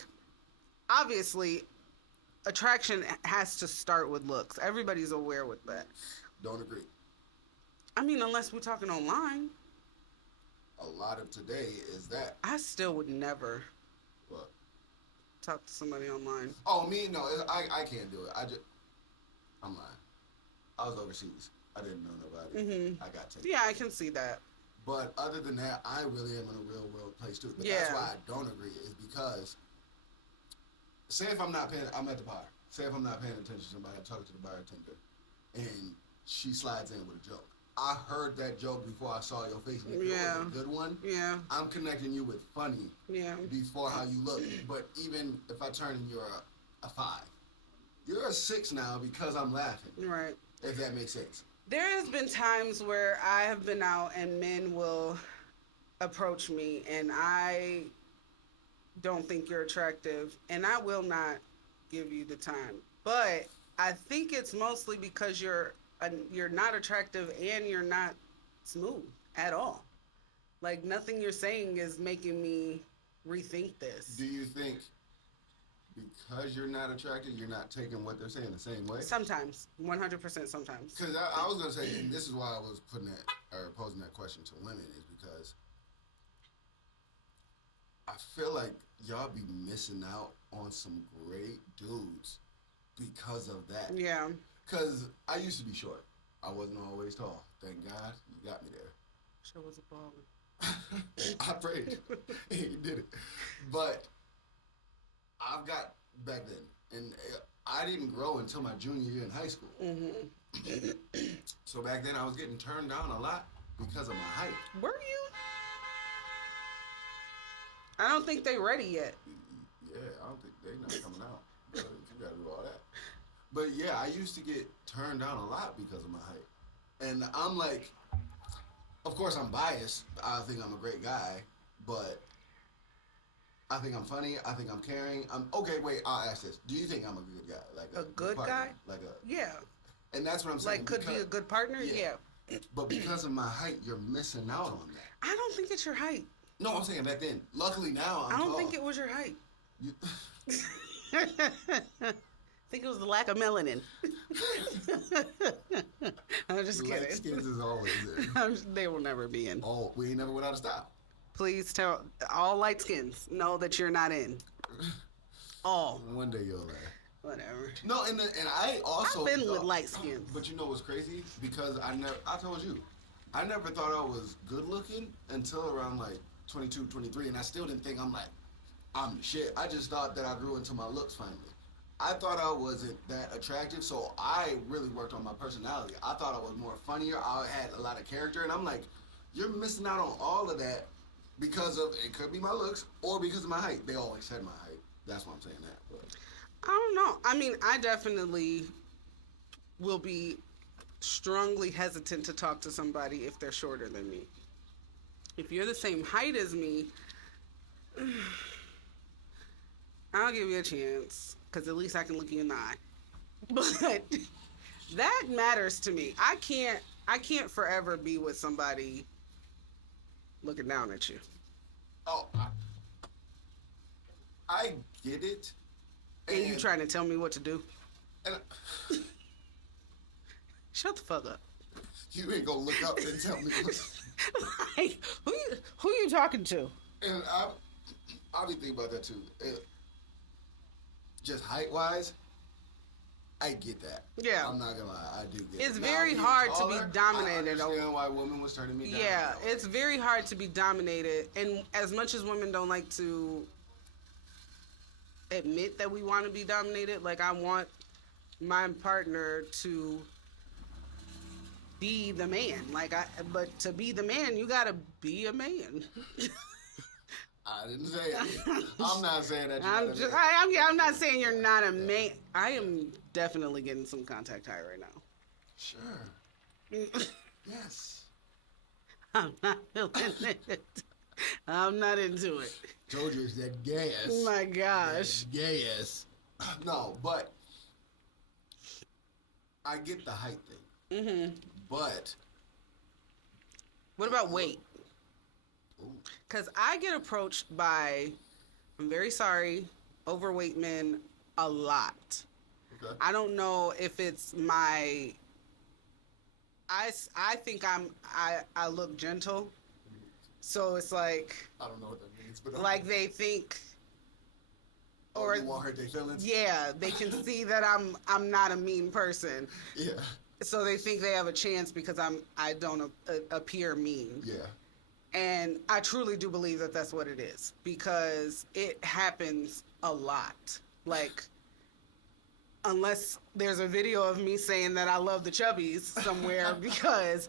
obviously, attraction has to start with looks. Everybody's aware with that. don't agree. I mean, unless we're talking online. A lot of today is that. I still would never What? talk to somebody online. Oh, me? No, I can't do it. I'm lying. I was overseas. I didn't know nobody. Mm-hmm. I got taken. Yeah, I can see that. But other than that, I really am in a real world place too. But Yeah. that's why I don't agree is because, say if I'm not paying, I'm at the bar. Say if I'm not paying attention to somebody, I'm talking to the bartender, and she slides in with a joke. I heard that joke before I saw your face. And if it was a good one, Yeah. I'm connecting you with funny Yeah. before how you look. But even if I turn and you're a 5, you're a 6 now because I'm laughing. Right. If that makes sense. There has been times where I have been out and men will approach me and I don't think you're attractive, and I will not give you the time. But I think it's mostly because you're not attractive and you're not smooth at all. Like nothing you're saying is making me rethink this. Do you think because you're not attracted, you're not taking what they're saying the same way? Sometimes, 100% sometimes. Because I was gonna say, and this is why I was posing that question to women, is because I feel like y'all be missing out on some great dudes because of that. Yeah. Because I used to be short. I wasn't always tall. Thank God you got me there. Sure was a baller. I prayed. He did it. But I've got back then, and I didn't grow until my junior year in high school. Mm-hmm. So back then I was getting turned down a lot because of my height. Were you? I don't think they ready yet. Yeah, I don't think they're not coming out. You gotta do all that. But yeah, I used to get turned down a lot because of my height. And I'm like, of course I'm biased. I think I'm a great guy, but I think I'm funny. I think I'm caring. Wait, I'll ask this. Do you think I'm a good guy? Like a good partner? guy? Yeah. And that's what I'm saying. Like could be a good partner? Yeah. But because of my height, you're missing out on that. I don't think it's your height. No, I'm saying back then. Luckily now I'm I don't tall. think it was your height. I think it was the lack of melanin. I'm just kidding. Light skins is always there. They will never be in. Oh, we ain't never went out of style. Please tell all light skins know that you're not in. All. One day you'll laugh. Whatever. No, and I also I've been with light skins. But you know what's crazy? Because I told you, I never thought I was good looking until around like 22, 23, and I still didn't think I'm the shit. I just thought that I grew into my looks finally. I thought I wasn't that attractive, so I really worked on my personality. I thought I was more funnier. I had a lot of character, and I'm like, you're missing out on all of that because of, it could be my looks or because of my height. They always said my height. That's why I'm saying that. But I don't know. I mean, I definitely will be strongly hesitant to talk to somebody if they're shorter than me. If you're the same height as me, I'll give you a chance, because at least I can look you in the eye. But that matters to me. I can't forever be with somebody looking down at you. oh, I get it. And you trying to tell me what to do? And Shut the fuck up. you ain't gonna look up and tell me. Like, who you talking to? And I'll be thinking about that too. Just height wise, I get that. Yeah. I'm not gonna lie, I do get it. It's Now, very being hard taller, to be dominated. I understand why women was turning me down. Yeah, it's very hard to be dominated. And as much as women don't like to admit that we want to be dominated, like I want my partner to be the man. But to be the man, you gotta be a man. I didn't say it. I'm not saying that. I'm not saying you're not a man. I am definitely getting some contact high right now. Sure. Yes. I'm not feeling it. I'm not into it. Told you it's that gas. My gosh. That gas. No, but I get the height thing. Mm-hmm. But What about weight? ooh, Because I get approached by, I'm very sorry, overweight men a lot. okay. I don't know if it's my. I think I look gentle, so it's like I don't know what that means, but like they think, or you want hurt their feelings. yeah, they can see that I'm not a mean person, Yeah. so they think they have a chance because I don't appear mean. Yeah. And I truly do believe that that's what it is, because it happens a lot. Like, unless there's a video of me saying that I love the chubbies somewhere, because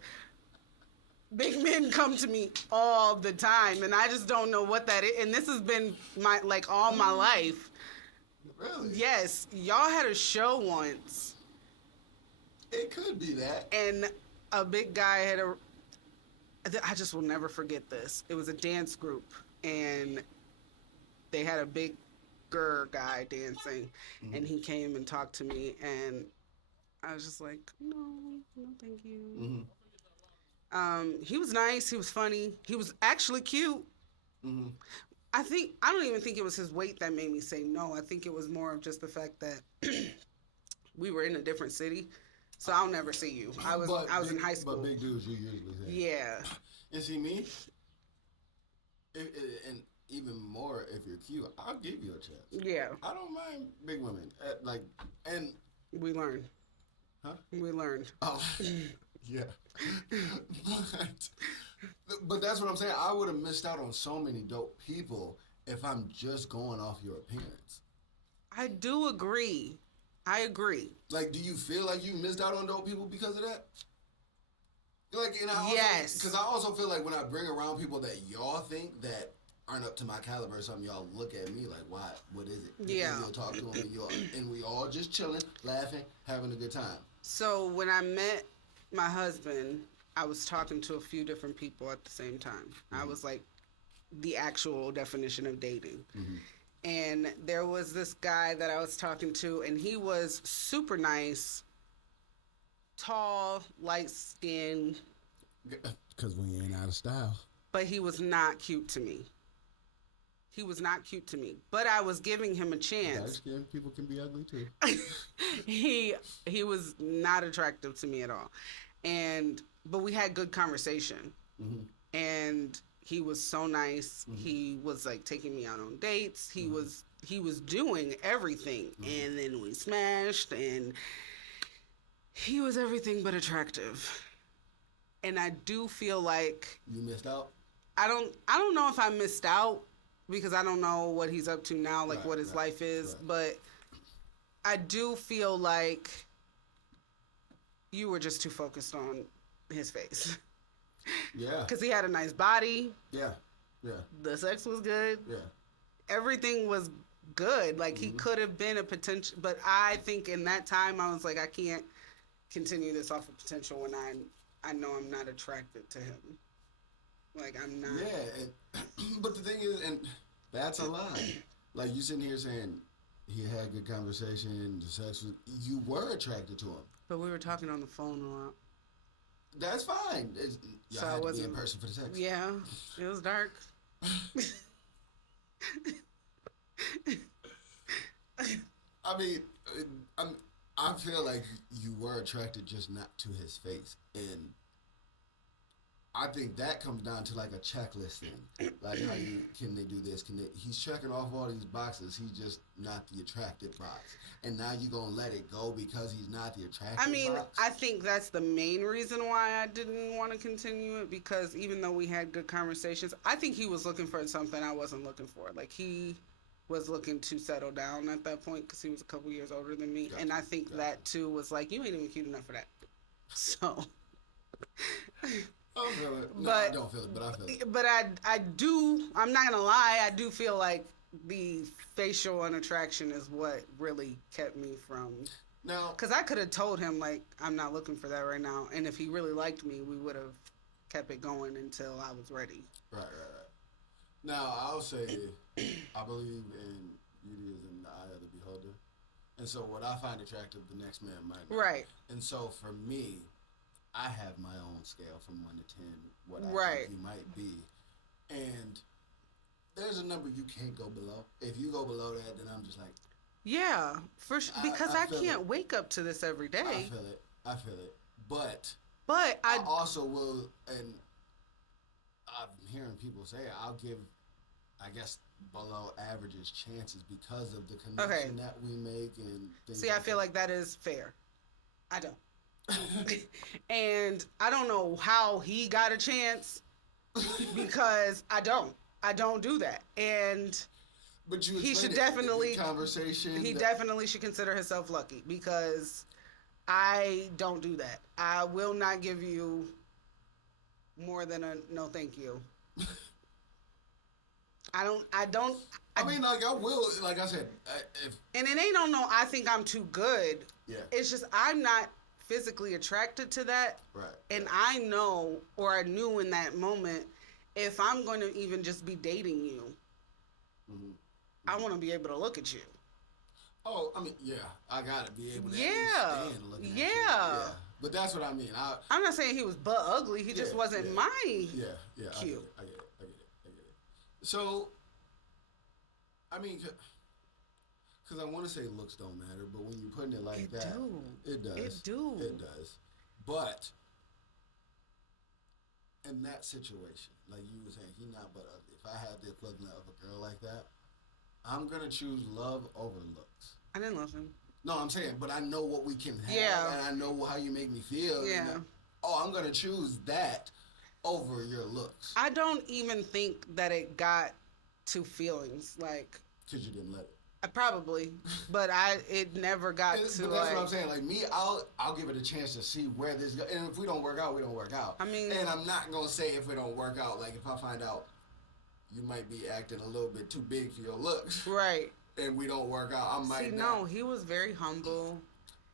big men come to me all the time, and I just don't know what that is. And this has been all my life. Really? Yes, y'all had a show once, It could be that. and a big guy had I just will never forget this. It was a dance group, and they had a bigger guy dancing, and he came and talked to me, and I was just like, no, thank you. He was nice. He was funny. He was actually cute. I don't even think it was his weight that made me say no. I think it was more of just the fact that we were in a different city, so I'll never see you. I was in high school. But big dudes, you usually say. Yeah. And see me, and even more if you're cute, I'll give you a chance. Yeah. I don't mind big women. And we learned. Huh? We learned. Oh, yeah. But that's what I'm saying. I would have missed out on so many dope people if I'm just going off your appearance. I do agree. I agree. Like, do you feel like you missed out on dope people because of that? Like, and yes. Because I also feel like when I bring around people that y'all think that aren't up to my caliber or something, y'all look at me like, why? What is it? Yeah. And you'll talk to them and we all just chilling, laughing, having a good time. So when I met my husband, I was talking to a few different people at the same time. I was like the actual definition of dating. And there was this guy that I was talking to, and he was super nice, tall, light skinned. Because we ain't out of style. But he was not cute to me. He was not cute to me. But I was giving him a chance. Dark skinned people can be ugly too. He was not attractive to me at all. But we had good conversation. And he was so nice. He was like taking me out on dates. He was doing everything. And then we smashed, and he was everything but attractive. And I do feel like you missed out. I don't know if I missed out because I don't know what he's up to now, like what his life is, but I do feel like you were just too focused on his face. Yeah. Because he had a nice body. Yeah. Yeah. The sex was good. Yeah. Everything was good. Like, he could have been a potential, but I think in that time I was like, I can't continue this off of potential when I know I'm not attracted to him. Like, I'm not. Yeah, but the thing is, and that's a lie. Like, you sitting here saying he had good conversation, the sex was, you were attracted to him. But we were talking on the phone a lot. That's fine. Y'all had to be in person for the sex. Yeah, it was dark. I mean, I feel like you were attracted just not to his face, and I think that comes down to like a checklist thing. Like, can they do this? He's checking off all these boxes. He's just not the attractive box. And now you're going to let it go because he's not the attractive box? I think that's the main reason why I didn't want to continue it, because even though we had good conversations, I think he was looking for something I wasn't looking for. Like, he was looking to settle down at that point because he was a couple years older than me. Gotcha. And I think that, too, was like, you ain't even cute enough for that. So... I feel it. No, I don't feel it, but I feel it. But I do, I'm not going to lie, I do feel like the facial unattraction is what really kept me from... Now... Because I could have told him, like, I'm not looking for that right now. And if he really liked me, we would have kept it going until I was ready. Right. Now, I'll say, I believe in beauty is in the eye of the beholder. And so what I find attractive, the next man might not. Right. And so for me... I have my own scale from 1 to 10, what I think you might be. And there's a number you can't go below. If you go below that, then I'm just like... Yeah, for sure. Because I can't wake up to this every day. I feel it. But I also will, and I'm hearing people say, I'll give, I guess, below averages chances because of the connection that we make and things. See, I feel like that is fair. I don't. And I don't know how he got a chance because I don't do that. And but you he should definitely conversation. He definitely should consider himself lucky because I don't do that. I will not give you more than a no thank you. I mean, like, I will, like I said, if... And it ain't no, I think I'm too good. Yeah. It's just I'm not physically attracted to that. Right. And I know, or I knew in that moment, if I'm going to even just be dating you, I want to be able to look at you. Oh, I mean, yeah, I gotta be able to Yeah. stand looking at Yeah. you. Yeah. But that's what I mean. I'm not saying he was butt ugly. He just wasn't my Yeah, cute. I get it. So, I mean, because I want to say looks don't matter, but when you're putting it like It that, do. it does. It do. It does. But in that situation, like you were saying, he not but ugly. If I had the equivalent of a girl like that, I'm gonna choose love over looks. I didn't love him. No, I'm saying, but I know what we can have, Yeah. and I know how you make me feel. Yeah. I'm gonna choose that over your looks. I don't even think that it got to feelings. Like, Because you didn't let it. probably, but it never got to. But that's what I'm saying. Like me, I'll give it a chance to see where this goes. And if we don't work out, we don't work out. I mean, and I'm not gonna say if we don't work out. Like if I find out you might be acting a little bit too big for your looks, right? And we don't work out, I might. See, not. no, he was very humble.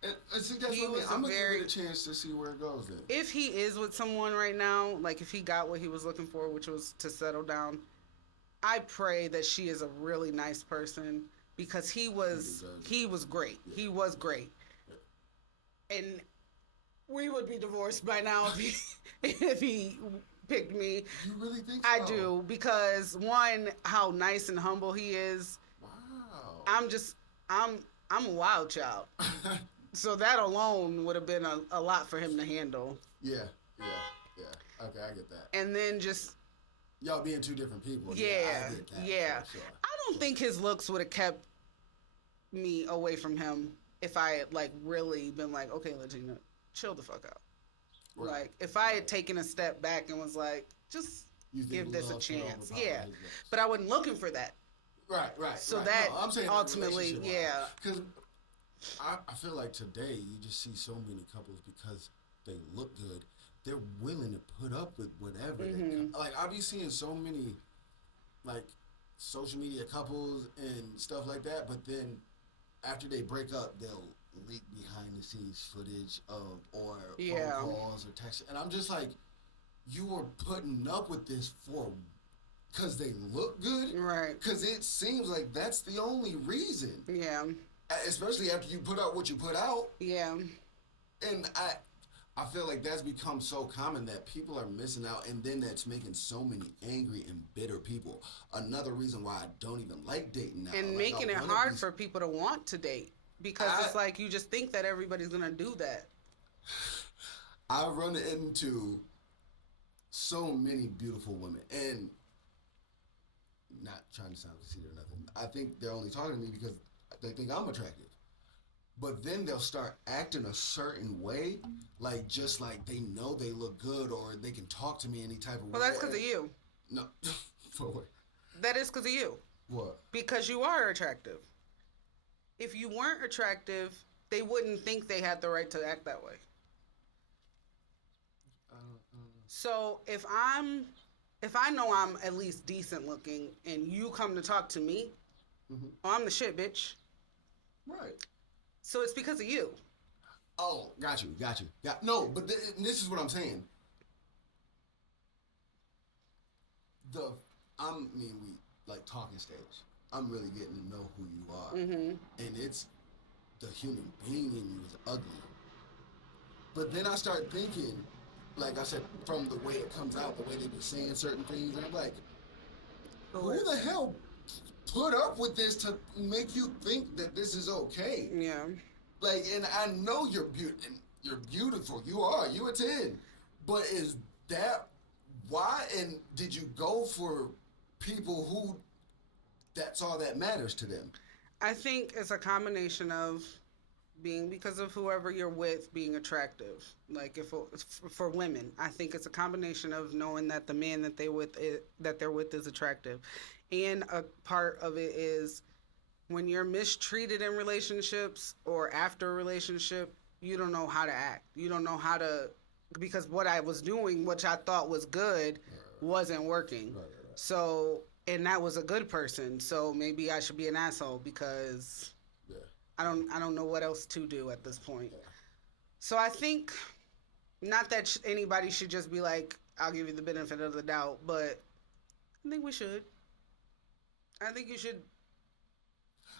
And see, that's what I mean. I'm gonna give it a chance to see where it goes. Then, if he is with someone right now, like if he got what he was looking for, which was to settle down, I pray that she is a really nice person. Because he was great. Yeah. He was great. Yeah. And we would be divorced by now if he picked me. You really think so? I do, because one, how nice and humble he is. Wow. I'm a wild child. So that alone would have been a lot for him to handle. Yeah. Okay, I get that. And then just y'all being two different people. Yeah. I get that. Yeah. Sure. I don't think his looks would have kept me away from him if I had like really been like, okay, Legina, chill the fuck out. Right. Like if I had taken a step back and was like, just give this a chance. Yeah. But I wasn't looking for that. Right. So that I'm saying ultimately, yeah. Because I feel like today you just see so many couples because they look good. They're willing to put up with whatever. Like I be seeing so many like social media couples and stuff like that, but then after they break up, they'll leak behind the scenes footage of or phone calls or texts, and I'm just like, you were putting up with this for because they look good, right? Because it seems like that's the only reason. Yeah. Especially after you put out what you put out. Yeah. And I feel like that's become so common that people are missing out, and then that's making so many angry and bitter people. Another reason why I don't even like dating now. And like, making it hard for people to want to date. Because it's like you just think that everybody's going to do that. I run into so many beautiful women, and not trying to sound conceited or nothing. I think they're only talking to me because they think I'm attractive. But then they'll start acting a certain way, like just like they know they look good or they can talk to me any type of way. Well, that's because of you. No. For what? That is because of you. What? Because you are attractive. If you weren't attractive, they wouldn't think they had the right to act that way. So if I know I'm at least decent looking and you come to talk to me, I'm the shit, bitch. Right. So it's because of you. Oh, got you. No, but this is what I'm saying. We like talking stage. I'm really getting to know who you are, and it's the human being in you is ugly. But then I start thinking, like I said, from the way it comes out, the way they be saying certain things, and I'm like, who the hell put up with this to make you think that this is okay? Yeah. Like, and I know you're beautiful. You're a 10. But is that why? And did you go for people who that's all that matters to them? I think it's a combination of because of whoever you're with being attractive. Like if for women, I think it's a combination of knowing that the man that they're with is attractive. And a part of it is when you're mistreated in relationships or after a relationship, you don't know how to act. You don't know how to, because what I was doing, which I thought was good, wasn't working. Right. So, and that was a good person. So maybe I should be an asshole because I don't know what else to do at this point. So I think, not that anybody should just be like, I'll give you the benefit of the doubt, but I think we should. I think you should.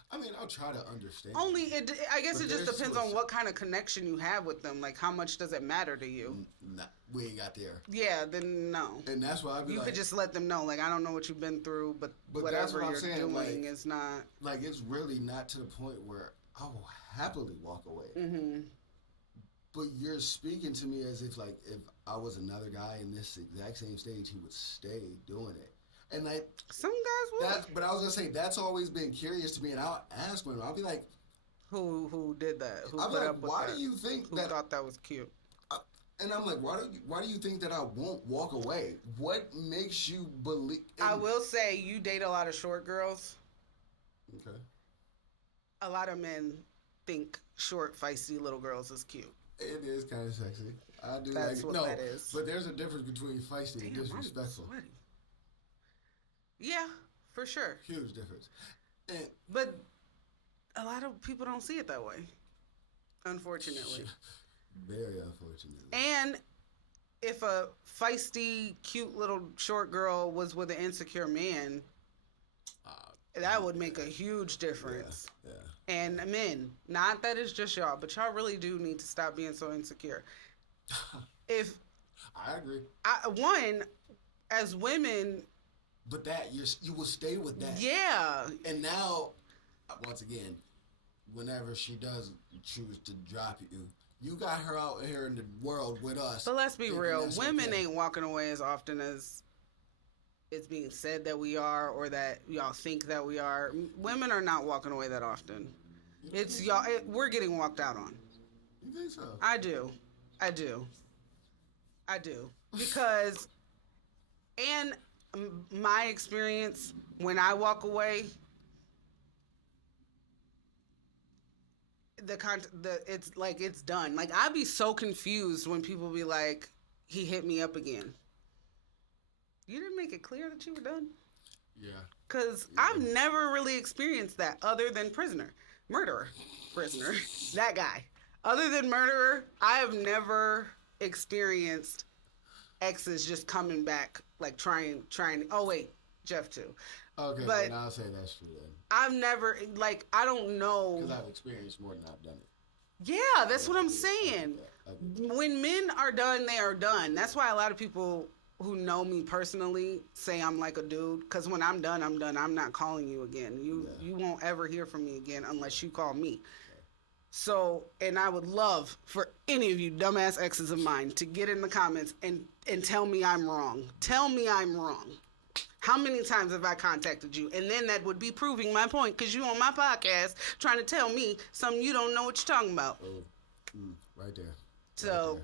I mean, I'll try to understand. I guess But it just there's depends on what kind of connection you have with them. Like, how much does it matter to you? Nah, we ain't got there. Yeah, then no. And that's why I'd be You like, could just let them know, like, I don't know what you've been through, but that's whatever what I'm you're saying, doing like, is not. like, it's really not to the point where I will happily walk away. Mm-hmm. But you're speaking to me as if, like, if I was another guy in this exact same stage, he would stay doing it. And like some guys would. But I was gonna say that's always been curious to me, and I'll ask women. I'll be like, Who did that? Who I'll be put like, up with why that? do you think Who that? thought that was cute? And I'm like, why do you think that I won't walk away? What makes you believe? I will say, you date a lot of short girls. Okay. A lot of men think short, feisty little girls is cute. It is kind of sexy. I do That's like what it. that is. But there's a difference between feisty and Damn, disrespectful. I'm sweaty. Yeah, for sure. Huge difference. And But a lot of people don't see it that way, unfortunately. very unfortunately. And if a feisty, cute little short girl was with an insecure man, that would make a huge difference. Yeah. And men, not that it's just y'all, but y'all really do need to stop being so insecure. If I agree. one, as women, But that you will stay with that. yeah, And now, once again, whenever she does choose to drop you, you got her out here in the world with us. but let's be thinking real, that's women okay. ain't walking away as often as it's being said that we are, or that y'all think that we are. Women are not walking away that often. It's y'all. We're getting walked out on. You think so? I do. Because, and my experience, when I walk away, it's like it's done. Like, I'd be so confused when people be like, he hit me up again. You didn't make it clear that you were done? Yeah. Because I've never really experienced that other than murderer, that guy. Other than murderer, I have never experienced exes just coming back, like trying. Oh wait, Jeff too. Okay, But then I'll say that's true then. I've never, like, I don't know. Because I've experienced more than I've done it. Yeah, that's what I'm saying. Okay. When men are done, they are done. That's why a lot of people who know me personally say I'm like a dude. Because when I'm done, I'm done. I'm not calling you again. You won't ever hear from me again unless you call me. So, and I would love for any of you dumbass exes of mine to get in the comments and tell me I'm wrong. Tell me I'm wrong. How many times have I contacted you? And then that would be proving my point, because you on my podcast trying to tell me something you don't know what you're talking about. Right there. So, Right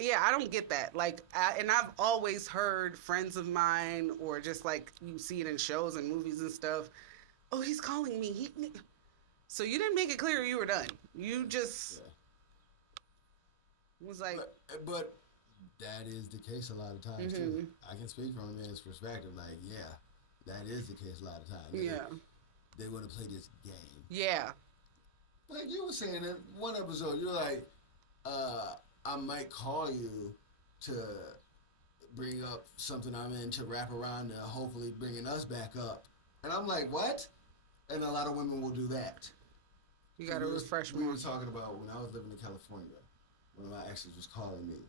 yeah, I don't get that. Like, and I've always heard friends of mine, or just like you see it in shows and movies and stuff. Oh, he's calling me. So you didn't make it clear you were done. You just was like, but that is the case a lot of times too. I can speak from a man's perspective. Like, yeah, that is the case a lot of times. They want to play this game. Yeah. Like you were saying in one episode, you're like, I might call you to bring up something I'm in to wrap around to hopefully bringing us back up. And I'm like, what? And a lot of women will do that. You got to refresh me. We were talking about when I was living in California, one of my exes was calling me.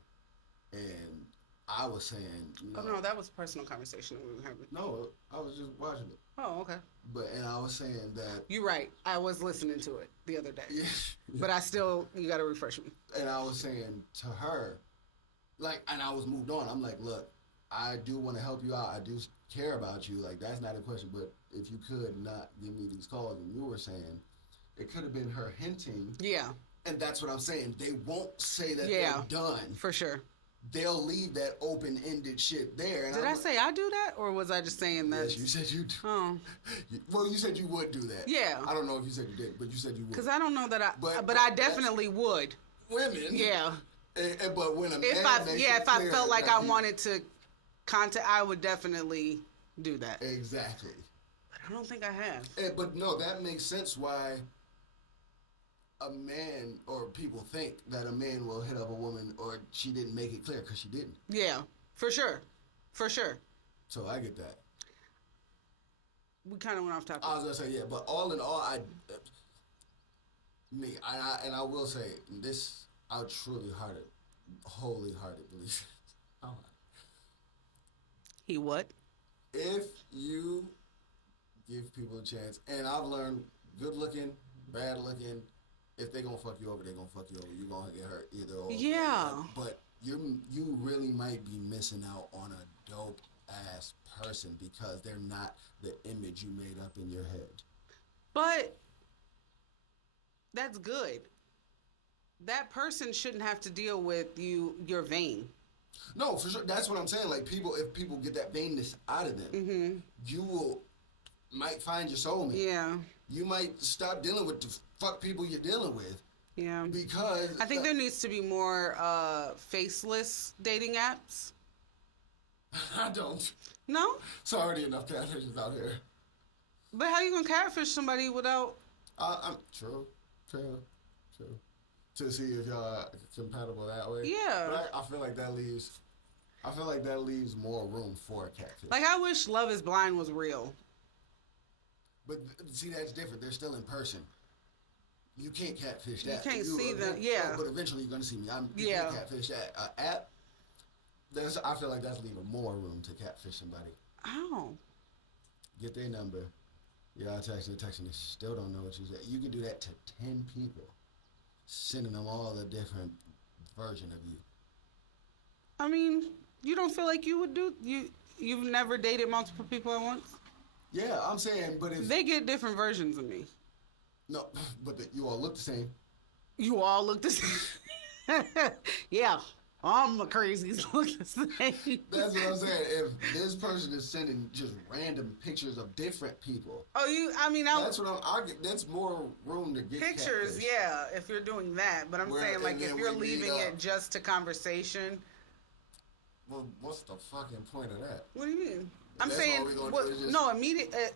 And I was saying, Oh, no, that was a personal conversation that we were having. No, I was just watching it. Oh, okay. And I was saying that. You're right. I was listening to it the other day. Yeah. But you got to refresh me. And I was saying to her, like, and I was moved on. I'm like, look, I do want to help you out. I do care about you. Like, that's not a question. But if you could not give me these calls, and you were saying, it could have been her hinting. Yeah. And that's what I'm saying. They won't say that they're done. For sure. They'll leave that open-ended shit there. And Did I say I do that, or was I just saying that? Yes, you said you do. Oh. Well, you said you would do that. Yeah. I don't know if you said you did, but you said you would. Because I don't know that but I definitely would. Women. Yeah. But when a man if I felt like I wanted to contact, I would definitely do that. Exactly. But I don't think I have. But no, that makes sense why a man or people think that a man will hit up a woman or she didn't make it clear because she didn't. Yeah, for sure. For sure. So I get that. We kind of went off topic. I was gonna say yeah, but all in all, I will say this. I wholly-hearted believe. He what? If you give people a chance, and I've learned, good looking, bad looking, if they gonna fuck you over, they gonna fuck you over. You gonna get hurt either or. Yeah. But you really might be missing out on a dope ass person because they're not the image you made up in your head. But that's good. That person shouldn't have to deal with you're vain. No, for sure. That's what I'm saying. Like if people get that vainness out of them, you might find your soulmate. Yeah. You might stop dealing with the fuck people you're dealing with. Yeah. Because I think there needs to be more faceless dating apps. I don't. No? It's already enough catfishes out here. But how you gonna catfish somebody without? I'm true. To see if y'all are compatible that way. Yeah. But I feel like that leaves more room for a catfish. Like I wish Love Is Blind was real. But see, that's different. They're still in person. You can't catfish that. You can't see them. Yeah. But eventually you're gonna see me. You can't catfish that. App. I feel like that's leaving more room to catfish somebody. Oh. Get their number. Y'all texting, they still don't know what you said. You can do that to 10 people. Sending them all a different version of you. I mean, you don't feel like you would do you've never dated multiple people at once? Yeah, I'm saying, but if they get different versions of me. No, but you all look the same. You all look the same. Yeah. All the crazies look the same. That's what I'm saying. If this person is sending just random pictures of different people. Oh, that's more room to get pictures, catfish. Yeah, if you're doing that. But I'm saying, like, if you're leaving it just to conversation. Well, what's the fucking point of that? What do you mean? I'm saying,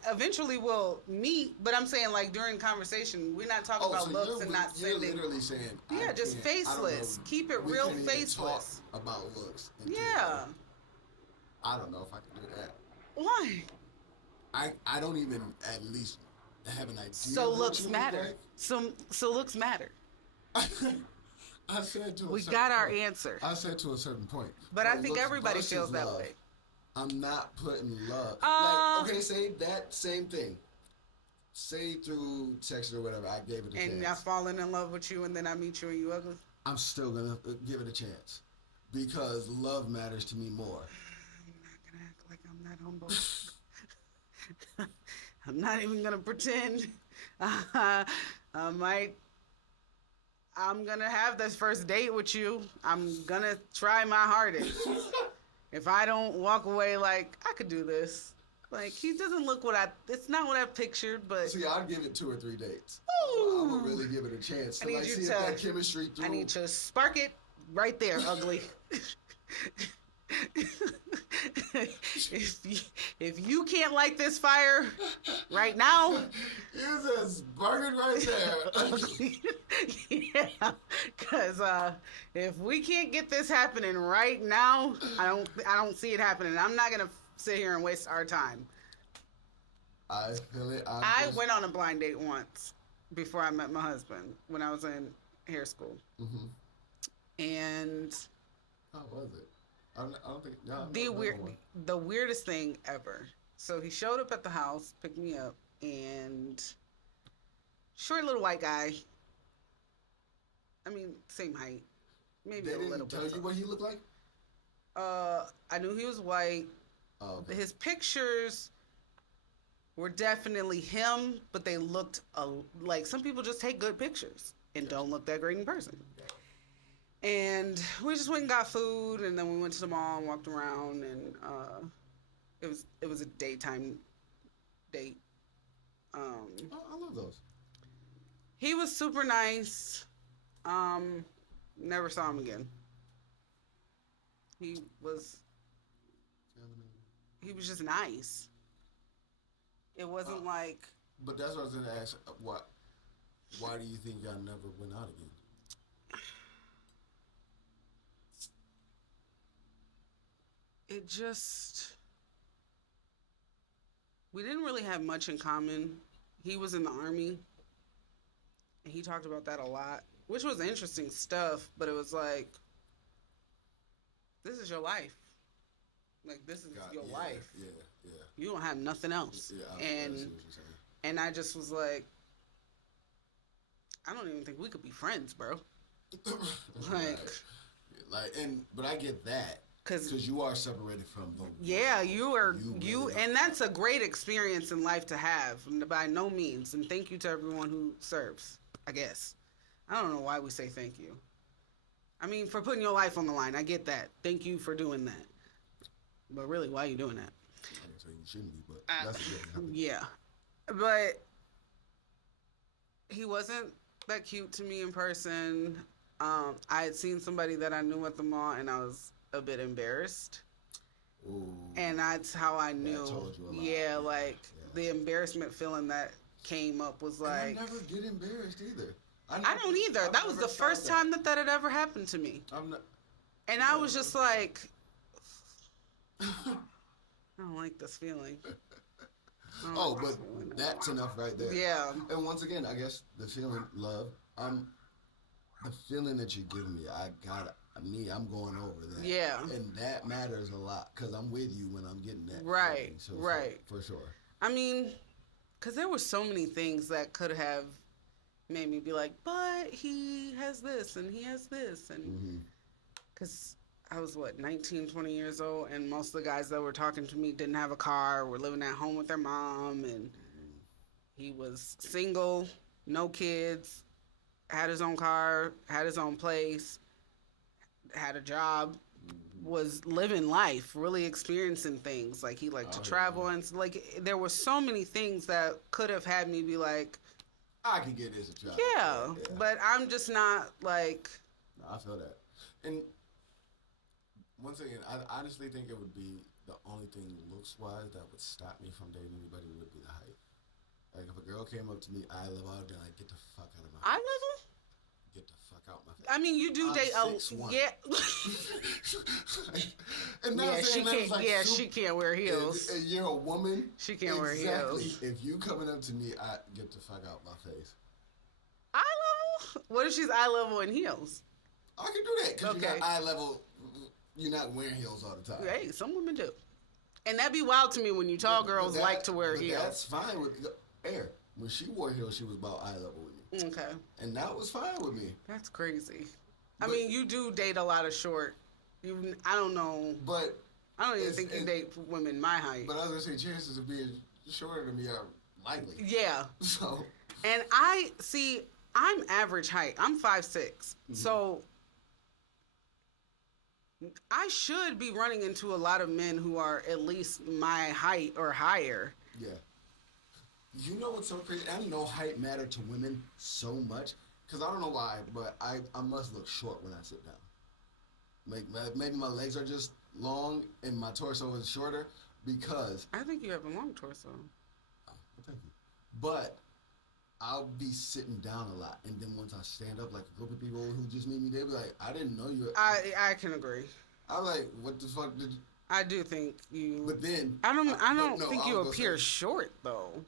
eventually we'll meet, but I'm saying, like, during conversation, we're not talking about looks and not you're sending. Literally saying, yeah, just faceless. Keep it real faceless. Talk about looks. Yeah. I don't know if I can do that. Why? I don't even at least have an idea. So looks matter. Like. So looks matter. I said to we got our answer. I said to a certain point. But I think everybody feels that way. I'm not putting love. Okay, say that same thing. Say through text or whatever, I gave it a chance. And I falling in love with you and then I meet you and you ugly? I'm still going to give it a chance. Because love matters to me more. I'm not going to act like I'm that humble. I'm not even going to pretend. I'm going to have this first date with you. I'm going to try my hardest. If I don't walk away like, I could do this. Like, he doesn't look it's not what I pictured, but. See, I'd give it 2 or 3 dates. Ooh. I'm going to really give it a chance. I need see if that chemistry through. I need to spark it right there, ugly. If you can't light this fire right now. You just spark it right there. Yeah, because if we can't get this happening right now, I don't see it happening. I'm not gonna sit here and waste our time. I feel it. I went on a blind date once before I met my husband when I was in hair school. Mm-hmm. And how was it? I don't think the weirdest thing ever. So he showed up at the house, picked me up, and short little white guy. I mean, same height, maybe a little bit. They didn't tell you what he looked like? I knew he was white. Oh, okay. His pictures were definitely him, but they looked like some people just take good pictures and don't look that great in person. And we just went and got food, and then we went to the mall and walked around, and it was a daytime date. I love those. He was super nice. Never saw him again. He was just nice. It wasn't like. But that's what I was gonna ask. What? Why do you think y'all never went out again? It just, we didn't really have much in common. He was in the army, and he talked about that a lot, which was interesting stuff, but it was like, this is your life. Like, this is your life. Yeah, yeah. You don't have nothing else. Yeah, I see what you're saying. And I just was like, I don't even think we could be friends, bro. But I get that. Because you are separated from the world. Yeah, you really and that's a great experience in life to have, by no means. And thank you to everyone who serves, I guess. I don't know why we say thank you. I mean, for putting your life on the line, I get that. Thank you for doing that. But really, why are you doing that? I didn't say you shouldn't be, but that's a different topic. Yeah. But he wasn't that cute to me in person. I had seen somebody that I knew at the mall, and I was a bit embarrassed. Ooh, and that's how I knew. That told you a lot. Yeah, the embarrassment feeling that came up was like. And I never get embarrassed either. I don't either. That was the first time that had ever happened to me. I'm not. And I was just like, I don't like this feeling. Oh, but that's enough right there. Yeah. And once again, I guess the feeling, love, the feeling that you're giving me, I'm going over that. Yeah. And that matters a lot because I'm with you when I'm getting that. Right, feeling, right. For sure. I mean, because there were so many things that could have made me be like, but he has this and he has this. And because I was, 19, 20 years old, and most of the guys that were talking to me didn't have a car, were living at home with their mom, and he was single, no kids, had his own car, had his own place, had a job, was living life, really experiencing things. Like, he liked to travel, and there were so many things that could have had me be like, I could get this a try. Yeah, but I'm just not like. No, I feel that. And once again, I honestly think it would be the only thing looks-wise that would stop me from dating anybody would be the height. Like, if a girl came up to me, eye level, I'd be like, get the fuck out of my face. Eye level? Get the fuck out my face. I mean, you do date a 6'1". And she can't wear heels. And you're a woman. She can't wear heels. If you coming up to me, I get the fuck out my face. Eye level? What if she's eye level in heels? I can do that because you're not eye level. You're not wearing heels all the time. Hey, some women do. And that'd be wild to me when you tall girls like to wear heels. That's fine with Air. When she wore heels, she was about eye level with me. Okay. And that was fine with me. That's crazy. I mean, you do date a lot of short. I don't know. But I don't even think you date women my height. But I was gonna say chances of being shorter than me are likely. Yeah. So. And I'm average height. I'm 5'6". So I should be running into a lot of men who are at least my height or higher. Yeah. You know what's so crazy? I know height matter to women so much because I don't know why, but I must look short when I sit down. Like maybe my legs are just long and my torso is shorter because I think you have a long torso. Oh, well, thank you. But I'll be sitting down a lot, and then once I stand up, like a group of people who just meet me, they'll be like, "I didn't know you." I can agree. I'm like, "What the fuck did?" I do think you. But then I don't think you appear short though.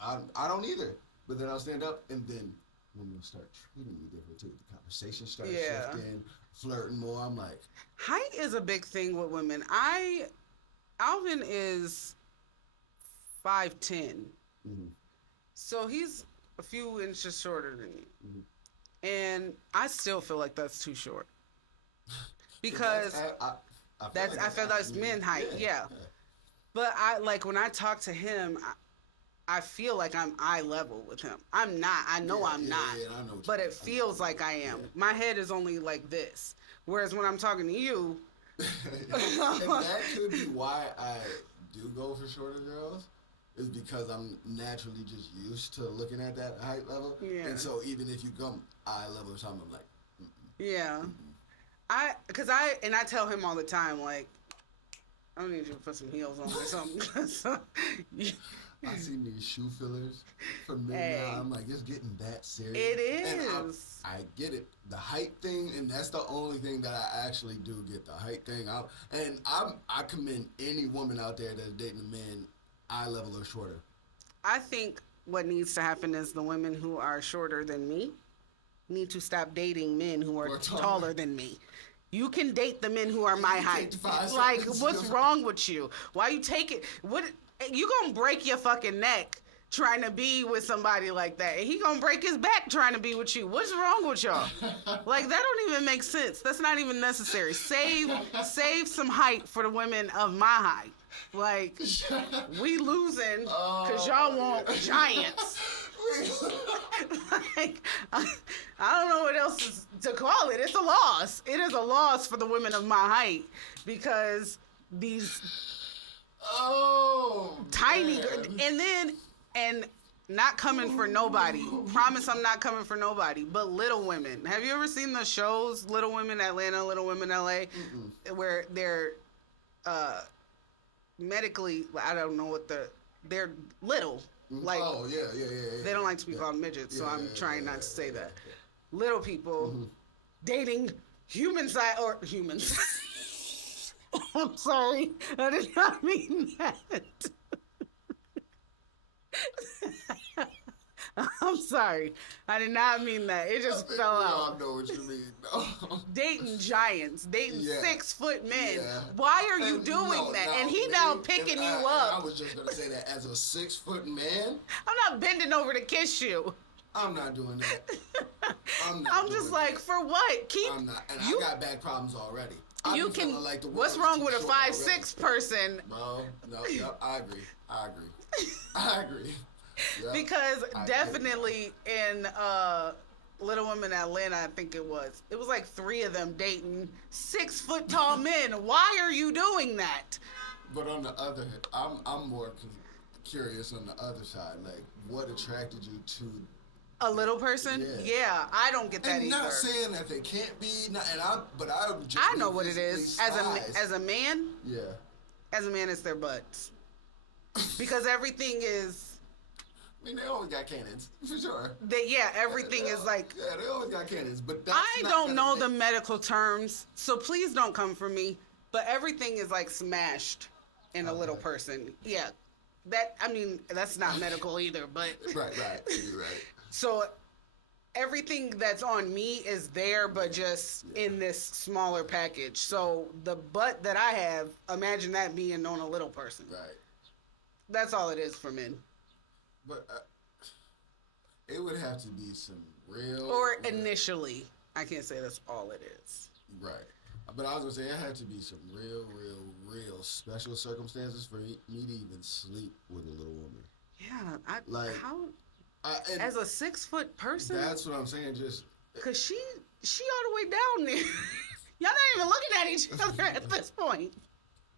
I don't either. But then I'll stand up, and then women will start treating me different too. The conversation starts shifting, flirting more. I'm like, height is a big thing with women. Alvin is 5'10". So he's a few inches shorter than me. And I still feel like that's too short. Because I feel that's men height, yeah. But when I talk to him, I feel like I'm eye level with him. I'm not. I know I'm not. I know but it feels like I am. My head is only like this. Whereas when I'm talking to you. And that could be why I do go for shorter girls. Is because I'm naturally just used to looking at that height level. Yeah. And so even if you come eye level or something, I'm like, yeah. I tell him all the time, like, I don't need you to put some heels on or something. I see these shoe fillers from men now. I'm like, it's getting that serious. It And is. I get it. The height thing, and that's the only thing that I actually do get. The height thing. I commend any woman out there that's dating a man eye level or shorter. I think what needs to happen is the women who are shorter than me need to stop dating men who are taller than me. You can date the men who are my height. Like, what's wrong with you? Why you take it? What you gonna break your fucking neck trying to be with somebody like that, and he gonna break his back trying to be with you? What's wrong with y'all? Like, that don't even make sense. That's not even necessary. Save some height for the women of my height. Like, we losing because y'all want giants. Like, I don't know what else to call it. It's a loss. It is a loss for the women of my height because these tiny and not coming for nobody. Promise I'm not coming for nobody. But Little Women. Have you ever seen the shows Little Women Atlanta, Little Women LA, where they're medically, I don't know what they're little. Like, yeah. They don't like to be called midgets, so I'm trying not to say that. Little people dating humans. I'm sorry, I did not mean that. I'm sorry, I did not mean that. It just fell out. I know what you mean. No. Dating giants, dating 6 foot men. Yeah. Why are you doing that? And he now picking you up. I was just gonna say that as a 6 foot man. I'm not bending over to kiss you. I'm not doing that. I'm just like, for what? I'm not, and I got back problems already. You can. Like what's wrong with a 5'6" person? No, I agree. Yep, because definitely in Little Women Atlanta, I think it was like 3 of them dating 6 foot tall men. Why are you doing that? But on the other hand, I'm more curious on the other side. Like, what attracted you to a little person? Yeah, I don't get that either. Not saying that they can't be, but I know what it is. As a man, yeah. As a man, it's their butts, because everything is. I mean, they always got cannons, for sure. Everything is like. Yeah, they always got cannons, but that's I don't know the medical terms, so please don't come for me. But everything is like smashed in a little person. Yeah, that's not medical either. But right, you're right. So everything that's on me is there, but just in this smaller package. So the butt that I have, imagine that being on a little person. Right. That's all it is for men. But it would have to be some real. Or initially, I can't say that's all it is. Right. But I was gonna say it had to be some real special circumstances for me to even sleep with a little woman. Yeah. How? As a 6 foot person? That's what I'm saying. Just because she all the way down there. Y'all not even looking at each other at this point.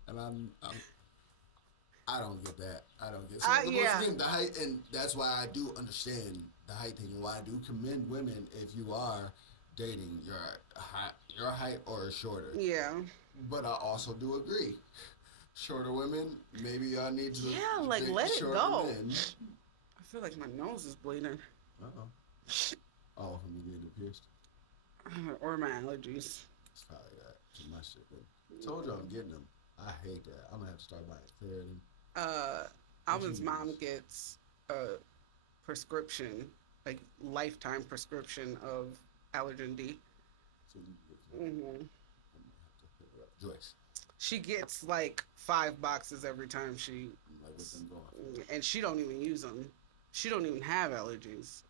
And I don't get that. I don't get. So once again, the height, and that's why I do understand the height thing, and why I do commend women if you are dating your height or shorter. Yeah. But I also do agree, shorter women, maybe y'all need to let it go. Men. I feel like my nose is bleeding. Oh, from me getting pierced. Or my allergies. It's probably that. It's my shit. But told you I'm getting them. I hate that. I'm gonna have to start buying Claritin. Alvin's mom gets a prescription, like lifetime prescription of Allergen D. So you I'm gonna have to hit her up. Joyce. She gets like 5 boxes every time she. Like with them going. And she don't even use them. She don't even have allergies.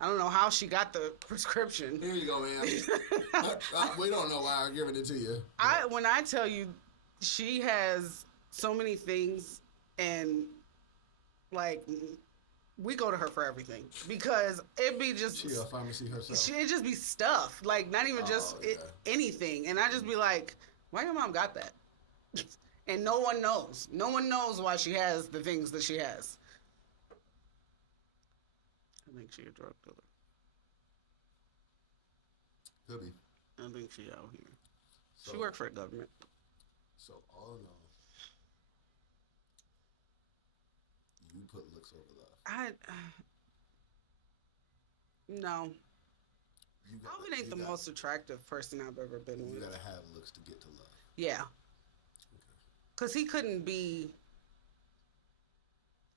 I don't know how she got the prescription. Here you go, man. We don't know why I'm giving it to you. When I tell you, she has so many things, and like we go to her for everything because it'd be just. She a pharmacy herself. It'd just be stuff, like not even just anything, and I just be like, "Why your mom got that?" And no one knows. No one knows why she has the things that she has. I think she a drug dealer. Could be. I think she out here. So, she worked for the government. So all in all, you put looks over love. No. You Alvin ain't the most attractive person I've ever been You with. gotta have looks to get to love. Yeah. Because he couldn't be.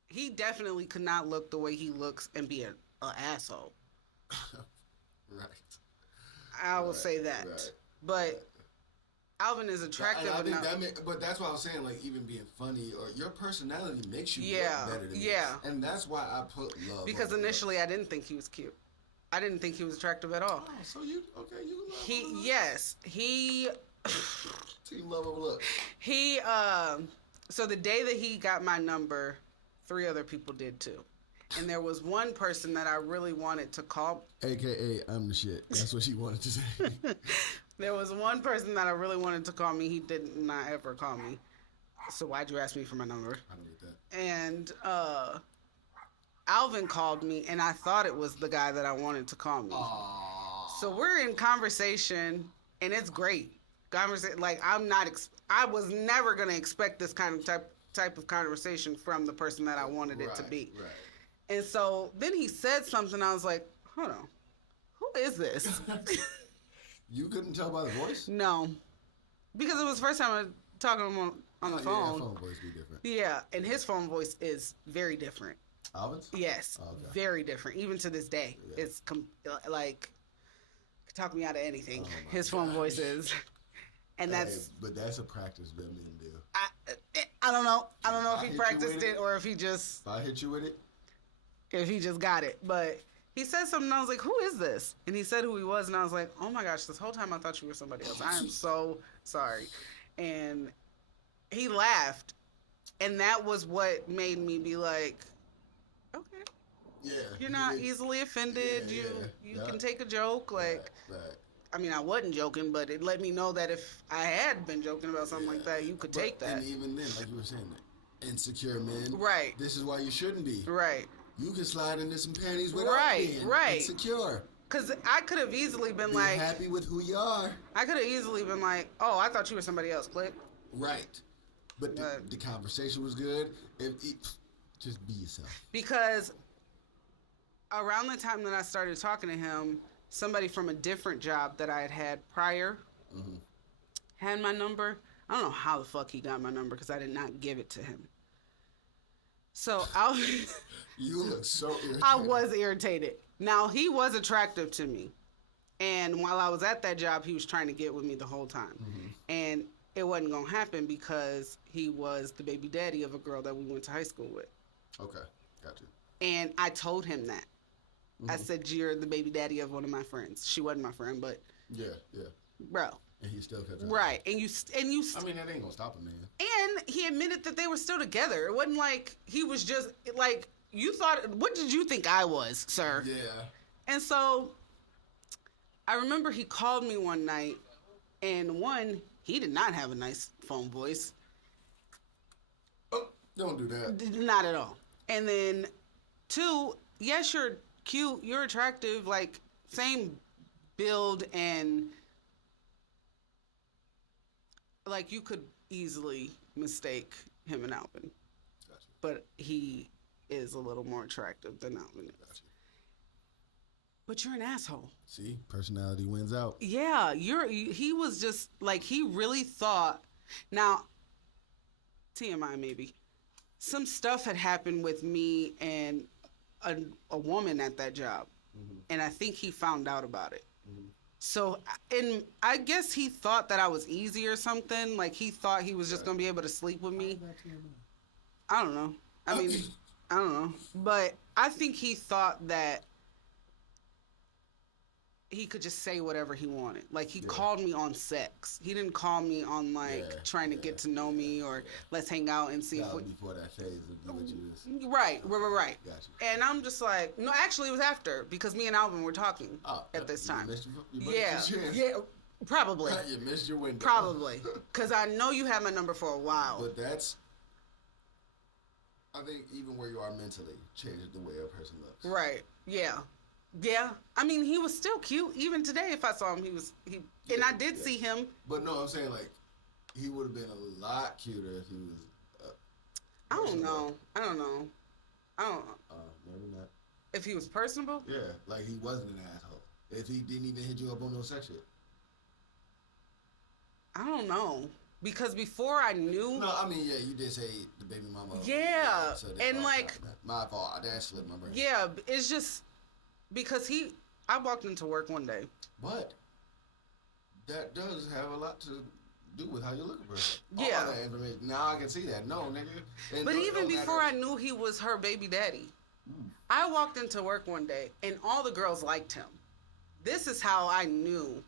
He definitely could not look the way he looks and be an asshole. Right. I will say that. Right. But Alvin is attractive enough. But that's why I was saying, like, even being funny or your personality makes you look better than me. And that's why I put love. Because initially I didn't think he was cute. I didn't think he was attractive at all. Oh, so you love he team love over look. He so the day that he got my number, 3 other people did too. And there was one person that I really wanted to call. AKA, I'm the shit. That's what she wanted to say. There was one person that I really wanted to call me. He did not ever call me. So why'd you ask me for my number? I need that. And Alvin called me, and I thought it was the guy that I wanted to call me. Aww. So we're in conversation, and it's great. Like I was never gonna expect this kind of type of conversation from the person that I wanted it to be. Right. And so then he said something. I was like, hold on, who is this? You couldn't tell by the voice? No, because it was the first time I was talking to him on the phone. Yeah, phone voice be different. Yeah, and his phone voice is very different. Alvin's? Yes, very different. Even to this day, it's like talk me out of anything. His phone voice is, and that's. But that's a practice that men do. I don't know. I don't know if he practiced it or if he just. If I hit you with it. If he just got it, but he said something. And I was like, "Who is this?" And he said who he was, and I was like, "Oh my gosh! This whole time I thought you were somebody else. I am so sorry." And he laughed, and that was what made me be like, "Okay, yeah, you're not easily offended. You can take a joke. Like, right. I mean, I wasn't joking, but it let me know that if I had been joking about something like that, you could take that. And even then, like you were saying, insecure men. Right. This is why you shouldn't be. Right. You can slide into some panties without being insecure. Because I could have easily been be happy with who you are. I could have easily been like, oh, I thought you were somebody else. Click. Right. But the conversation was good. Just be yourself. Because around the time that I started talking to him, somebody from a different job that I had prior had my number. I don't know how the fuck he got my number because I did not give it to him. So you look so irritated. I was irritated. Now, he was attractive to me. And while I was at that job, he was trying to get with me the whole time. And it wasn't going to happen because he was the baby daddy of a girl that we went to high school with. Okay, gotcha. And I told him that. I said, you're the baby daddy of one of my friends. She wasn't my friend, but... Yeah. Bro. And he still kept right. And you I mean, that ain't gonna stop a man. And he admitted that they were still together. It wasn't like he was just like you thought. What did you think I was, sir? Yeah. And so I remember he called me one night, and he did not have a nice phone voice. Oh, don't do that. Not at all. And then 2, yes, you're cute, you're attractive, like same build and. Like, you could easily mistake him and Alvin. Gotcha. But he is a little more attractive than Alvin is. Gotcha. But you're an asshole. See? Personality wins out. Yeah, he was just, like, he really thought... Now, TMI maybe. Some stuff had happened with me and a woman at that job. And I think he found out about it. So, and I guess he thought that I was easy or something. Like, he thought he was just going to be able to sleep with me. I don't know. I mean, I don't know. But I think he thought that he could just say whatever he wanted. Like, he called me on sex. He didn't call me on, like, trying to get to know me or let's hang out and see if we... before that phase of what you was... Right. Gotcha. And I'm just like... No, actually, it was after because me and Alvin were talking at this time. Yeah, probably. You missed your window. Probably. Because I know you had my number for a while. But that's... I think even where you are mentally changes the way a person looks. Right. Yeah. Yeah, I mean, he was still cute. Even today, if I saw him, and I did see him. But no, I'm saying, like, he would have been a lot cuter if he was... I don't know. Maybe not. If he was personable? Yeah, like he wasn't an asshole. If he didn't even hit you up on no sex shit. I don't know. Because before I knew... No, I mean, yeah, you did say the baby mama. Yeah. So And like... My fault. That slipped my brain. Yeah, it's just... Because I walked into work one day. But that does have a lot to do with how you look at her. Yeah. All that information. Now I can see that. No, nigga. But even before I knew he was her baby daddy, I walked into work one day and all the girls liked him. This is how I knew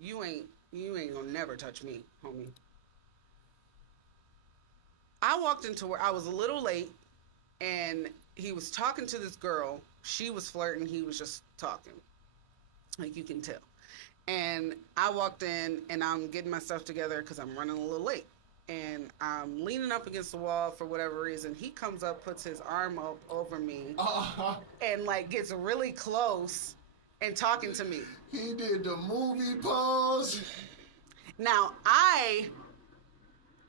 you ain't gonna never touch me, homie. I walked into work, I was a little late, and he was talking to this girl. She was flirting, he was just talking. Like you can tell. And I walked in and I'm getting my stuff together because I'm running a little late. And I'm leaning up against the wall for whatever reason. He comes up, puts his arm up over me, and like gets really close and talking to me. He did the movie pose. Now, I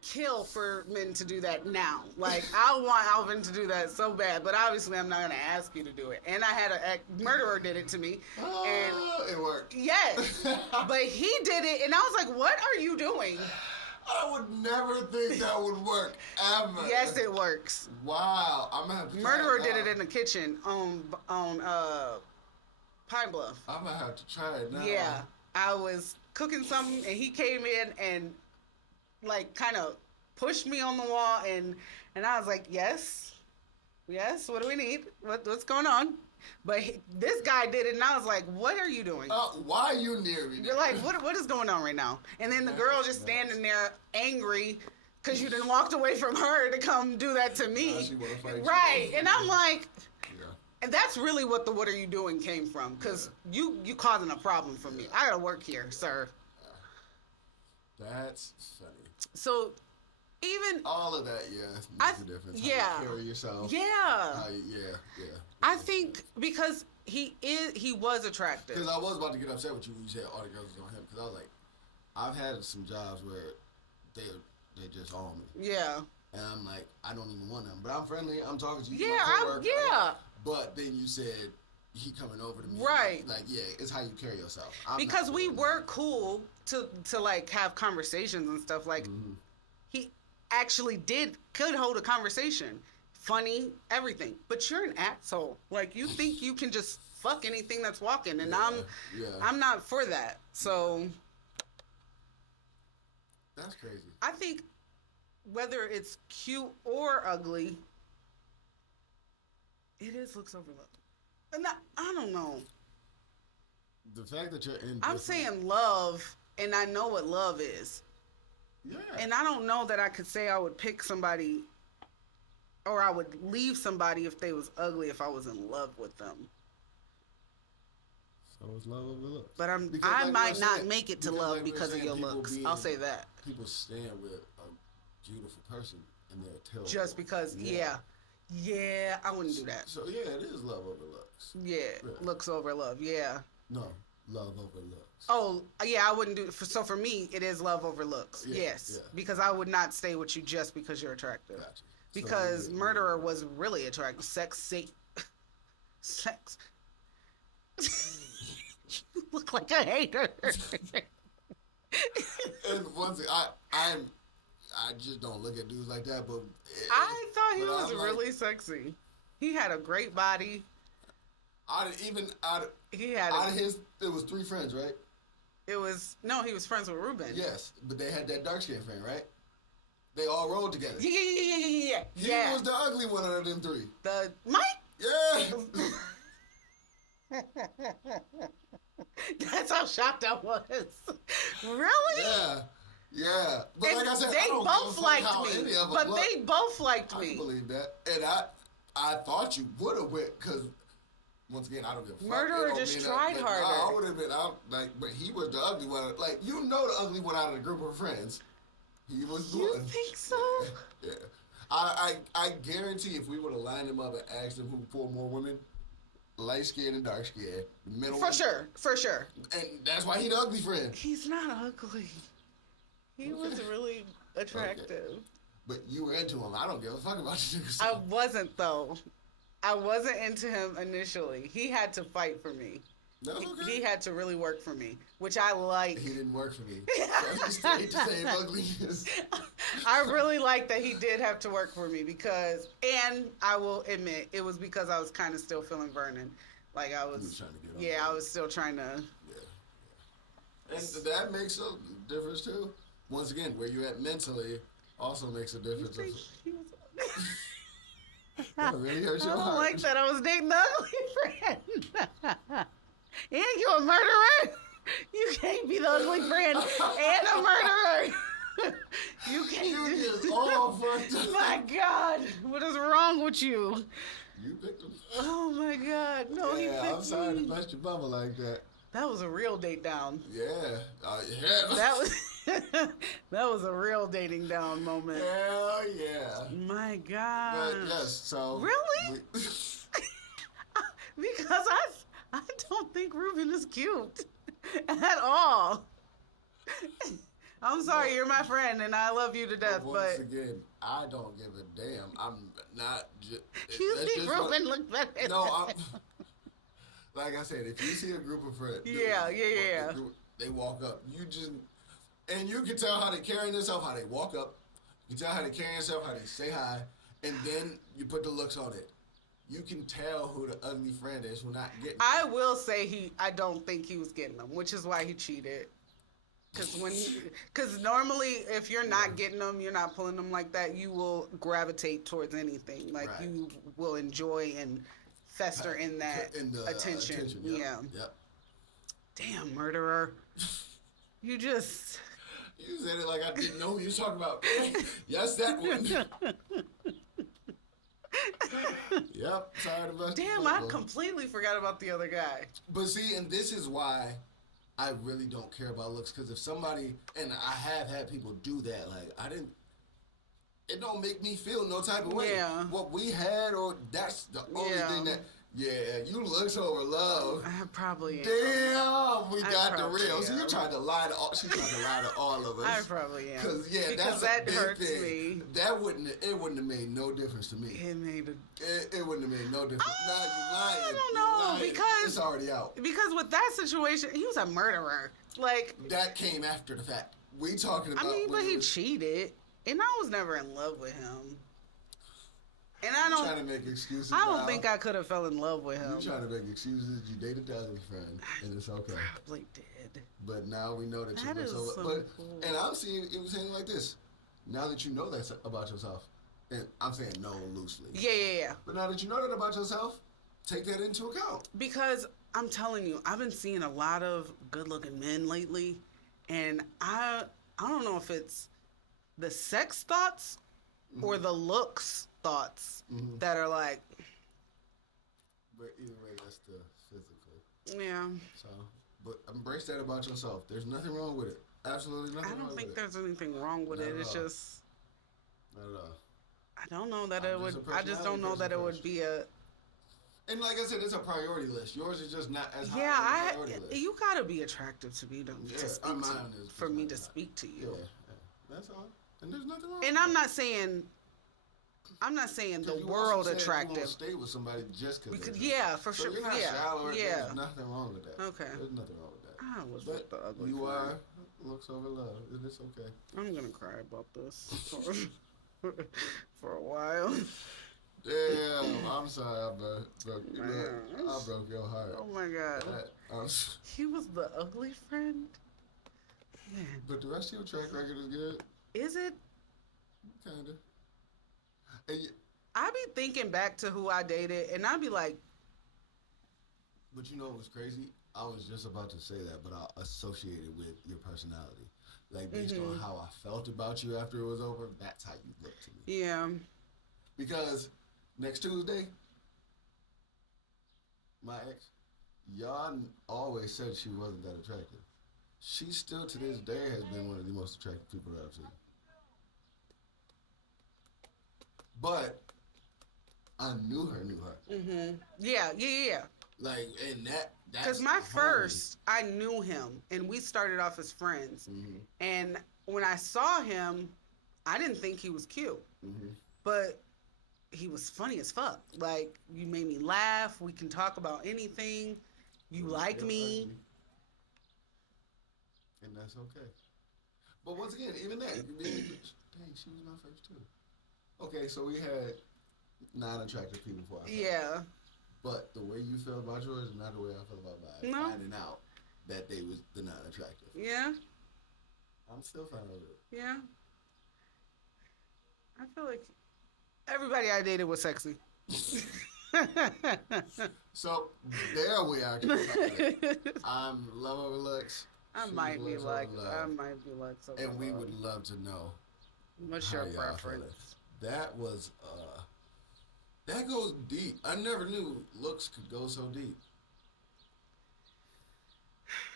kill for men to do that now. Like, I want Alvin to do that so bad, but obviously I'm not going to ask you to do it. And I had a murderer did it to me. And it worked. yes. But he did it, and I was like, what are you doing? I would never think that would work, ever. Yes, it works. Wow. I'm going to have to Murderer try it did now. it in the kitchen on Pine Bluff. I'm going to have to try it now. Yeah. I was cooking something, and he came in and, like, kind of pushed me on the wall, and I was like, yes, what do we need? What's going on? But this guy did it, and I was like, what are you doing? Why are you near me? You're like, what is going on right now? And then the girl just standing there angry because you done walked away from her to come do that to me. Now she wanna fight Right. you. And I'm like, Yeah. and that's really what the what are you doing came from, because you causing a problem for me. I got to work here, sir. That's funny. So even All of that, yeah, makes a difference. How yeah. you carry yourself. Yeah. Yeah. I think because he was attractive. Because I was about to get upset with you when you said all the girls was on him. Because I was like, I've had some jobs where they just on me. Yeah. And I'm like, I don't even want them. But I'm friendly. I'm talking to you. Yeah, my coworker. yeah. But then you said he coming over to me. Right. Like, yeah, it's how you carry yourself. I'm Because not we doing were that. cool to like have conversations and stuff. Like he actually could hold a conversation, funny, everything. But you're an asshole. Like you think you can just fuck anything that's walking, and I'm not for that. So That's crazy. I think whether it's cute or ugly, it is looks overlooked. And I don't know. The fact that you're in. I'm saying love, and I know what love is. Yeah. And I don't know that I could say I would pick somebody or I would leave somebody if they was ugly if I was in love with them. So it's love over looks. But Because I like might we not said- make it to because love like we were because of saying, your people looks. being- I'll say that. People stand with a beautiful person and they'll tell Just because, yeah, I wouldn't do that. So yeah, it is love over looks. Yeah, looks over love, yeah. No, love over looks. Oh, yeah, I wouldn't do it. So for me, it is love over looks. Yeah, Yes. yeah. Because I would not stay with you just because you're attractive. Gotcha. Because So, Murderer was really attractive. Sex. You look like a hater. And one thing, I just don't look at dudes like that. But I thought he but was I'm like- really sexy. He had a great body. He had out of his, it was 3 friends, right? he was friends with Ruben. Yes, but they had that dark skinned friend, right? They all rolled together. Yeah. He was the ugly one out of them 3. The Mike. Yeah. That's how shocked I was. Really? Yeah. But And like I said, they I don't both give a fuck liked how me. any of them But look. they both liked I me. can believe that. And I thought you would have went because once again, I don't give a fuck. Murderer It don't just mean tried that, harder. I would have been out but he was the ugly one. Like you know the ugly one out of the group of friends. He was the You one. think so? Yeah. I guarantee if we would have lined him up and asked him who pulled more women, light skin and dark skin, middle For sure. And that's why he the ugly friend. He's not ugly. He was really attractive. But you were into him. I don't give a fuck about you. I wasn't though. I wasn't into him initially. He had to fight for me. That's okay. He had to really work for me, which I like. He didn't work for me. So he stayed the same ugliness. I really like that he did have to work for me because, and I will admit, it was because I was kind of still feeling Vernon. Like I was trying to get on yeah, I was still trying to. Yeah. And that makes a difference too. Once again, where you're at mentally also makes a difference. That really hurts your I don't heart. like that I was dating the ugly friend. And you a murderer? You can't be the ugly friend and a murderer. You can't. You just all fucked up. My God, what is wrong with you? You picked him. Oh my God, no, he picked I'm sorry me. to bust your bubble like that. That was a real date down. Yeah. Yeah. That was that was a real dating down moment. Hell yeah. My God. But yes, so. Really? Because I don't think Ruben is cute at all. I'm sorry, you're my friend, and I love you to death. Once But again, I don't give a damn. I'm not. you think Ruben look better? No, I'm. Like I said, if you see a group of friends, Yeah. they walk up. You just, and you can tell how they carry themselves, how they walk up. You can tell how they carry themselves, how they say hi, and then you put the looks on it. You can tell who the ugly friend is who not getting. I will say I don't think he was getting them, which is why he cheated. Because normally, if you're not getting them, you're not pulling them like that, you will gravitate towards anything. Like Right. you will enjoy and fester in that attention. Yeah. Yep. Damn, murderer. You just. You said it like I didn't know who you was talking about. Yes, that one. Yep. Sorry to bust Damn, your I bubble. completely forgot about the other guy. But see, and this is why I really don't care about looks. Because if somebody, and I have had people do that, like it don't make me feel no type of way. Yeah. What we had, or that's the only thing that. Yeah, you looks over love. I probably am. Damn, we I got the probably real. So you am. tried to lie to all. She tried to lie to all of us. I probably am. Because Because that's that a big hurts thing. me. That wouldn't have made no difference to me. It made a. It wouldn't have made no difference. Nah, you lying. I don't You know, lying. because- it's already out. Because with that situation, he was a murderer. Like, That came after the fact. We talking about. I mean, when but he you- cheated, and I was never in love with him. And I trying to don't. make excuses. I don't now. think I could have fell in love with him. You trying to make excuses? You dated the other friend, and it's okay. Probably did. But now we know that you That look is so. so But cool. and I'm seeing it was saying like this. Now that you know that about yourself, and I'm saying no loosely. Yeah. But now that you know that about yourself, take that into account. Because I'm telling you, I've been seeing a lot of good-looking men lately, and I don't know if it's the sex thoughts or the looks thoughts that are like, But either way, that's the physical. yeah. So, but embrace that about yourself. There's nothing wrong with it. Absolutely nothing I wrong don't with think it. there's anything wrong with Not it. at It's all. just Not at all. I don't know that I'm it would. just a I just don't know that it would personality be a. And like I said, it's a priority list. Yours is just not as high Yeah, on the priority list. you gotta be attractive to me to Yeah, speak mine to is for me not to high. speak to Yeah, you. that's all. And there's nothing wrong. And with I'm that. not saying. I'm not saying the 'Cause you world also said you attractive. won't stay with somebody just because. Because, yeah, for so sure. You're not Yeah, shallow. yeah. There's nothing wrong with that. Okay. There's nothing wrong with that. I was But with the ugly. you friend. are looks over love, and it's okay. I'm gonna cry about this for a while. Damn, I'm sorry, I broke. You know, Man. I broke your heart. Oh my God. He was the ugly friend. Man, But the rest of your track record is good, is it? kinda. And I be thinking back to who I dated, and I'd be like, but you know what was crazy? I was just about to say that, but I associated with your personality. Like, based on how I felt about you after it was over, that's how you look to me. yeah. Because next Tuesday, my ex, y'all always said she wasn't that attractive. She still, to this day, has been one of the most attractive people that I've seen. But I knew her. Yeah. Like, and that's Because my home. first, I knew him, and we started off as friends. And when I saw him, I didn't think he was cute. But he was funny as fuck. Like, you made me laugh. We can talk about anything. You like me. And that's okay. But once again, even that, dang, she was my first too. Okay, so we had non-attractive people before I felt. Yeah. But the way you feel about yours is not the way I feel about mine. No. Finding out that they was the non-attractive. Yeah. I'm still fine with it. Yeah. I feel like everybody I dated was sexy. So there we are. I'm love over looks. I might be like so. And we would love to know. What's your preference? That was that goes deep. I never knew looks could go so deep.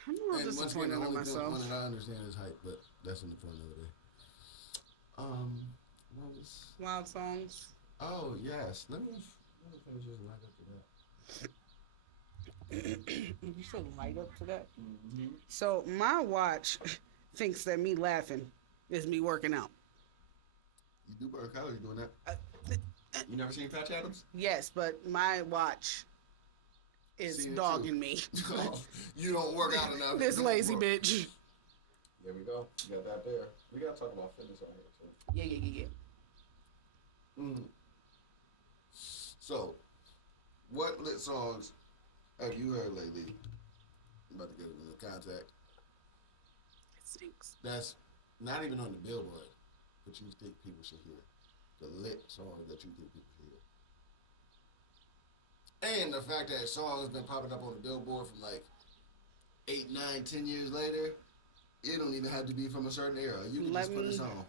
I'm a little disappointed in myself. One that I understand is height, but that's in the point of the day. What was Wild songs. Oh yes, let me finish this right up to that. You said light up to that. Mm-hmm. So my watch thinks that me laughing is me working out. You do work out? You doing that? You never seen Patch Adams? Yes, but my watch is dogging me. You don't work out enough. This lazy bitch. There we go. You got that there. We gotta talk about fitness on here too. Yeah. So, what lit songs have you heard lately? I'm about to get into the contact. It stinks. That's not even on the Billboard, but you think people should hear. The lit songs that you think people should hear. And the fact that song has been popping up on the Billboard from like 8, 9, 10 years later, it don't even have to be from a certain era. You can just put a song.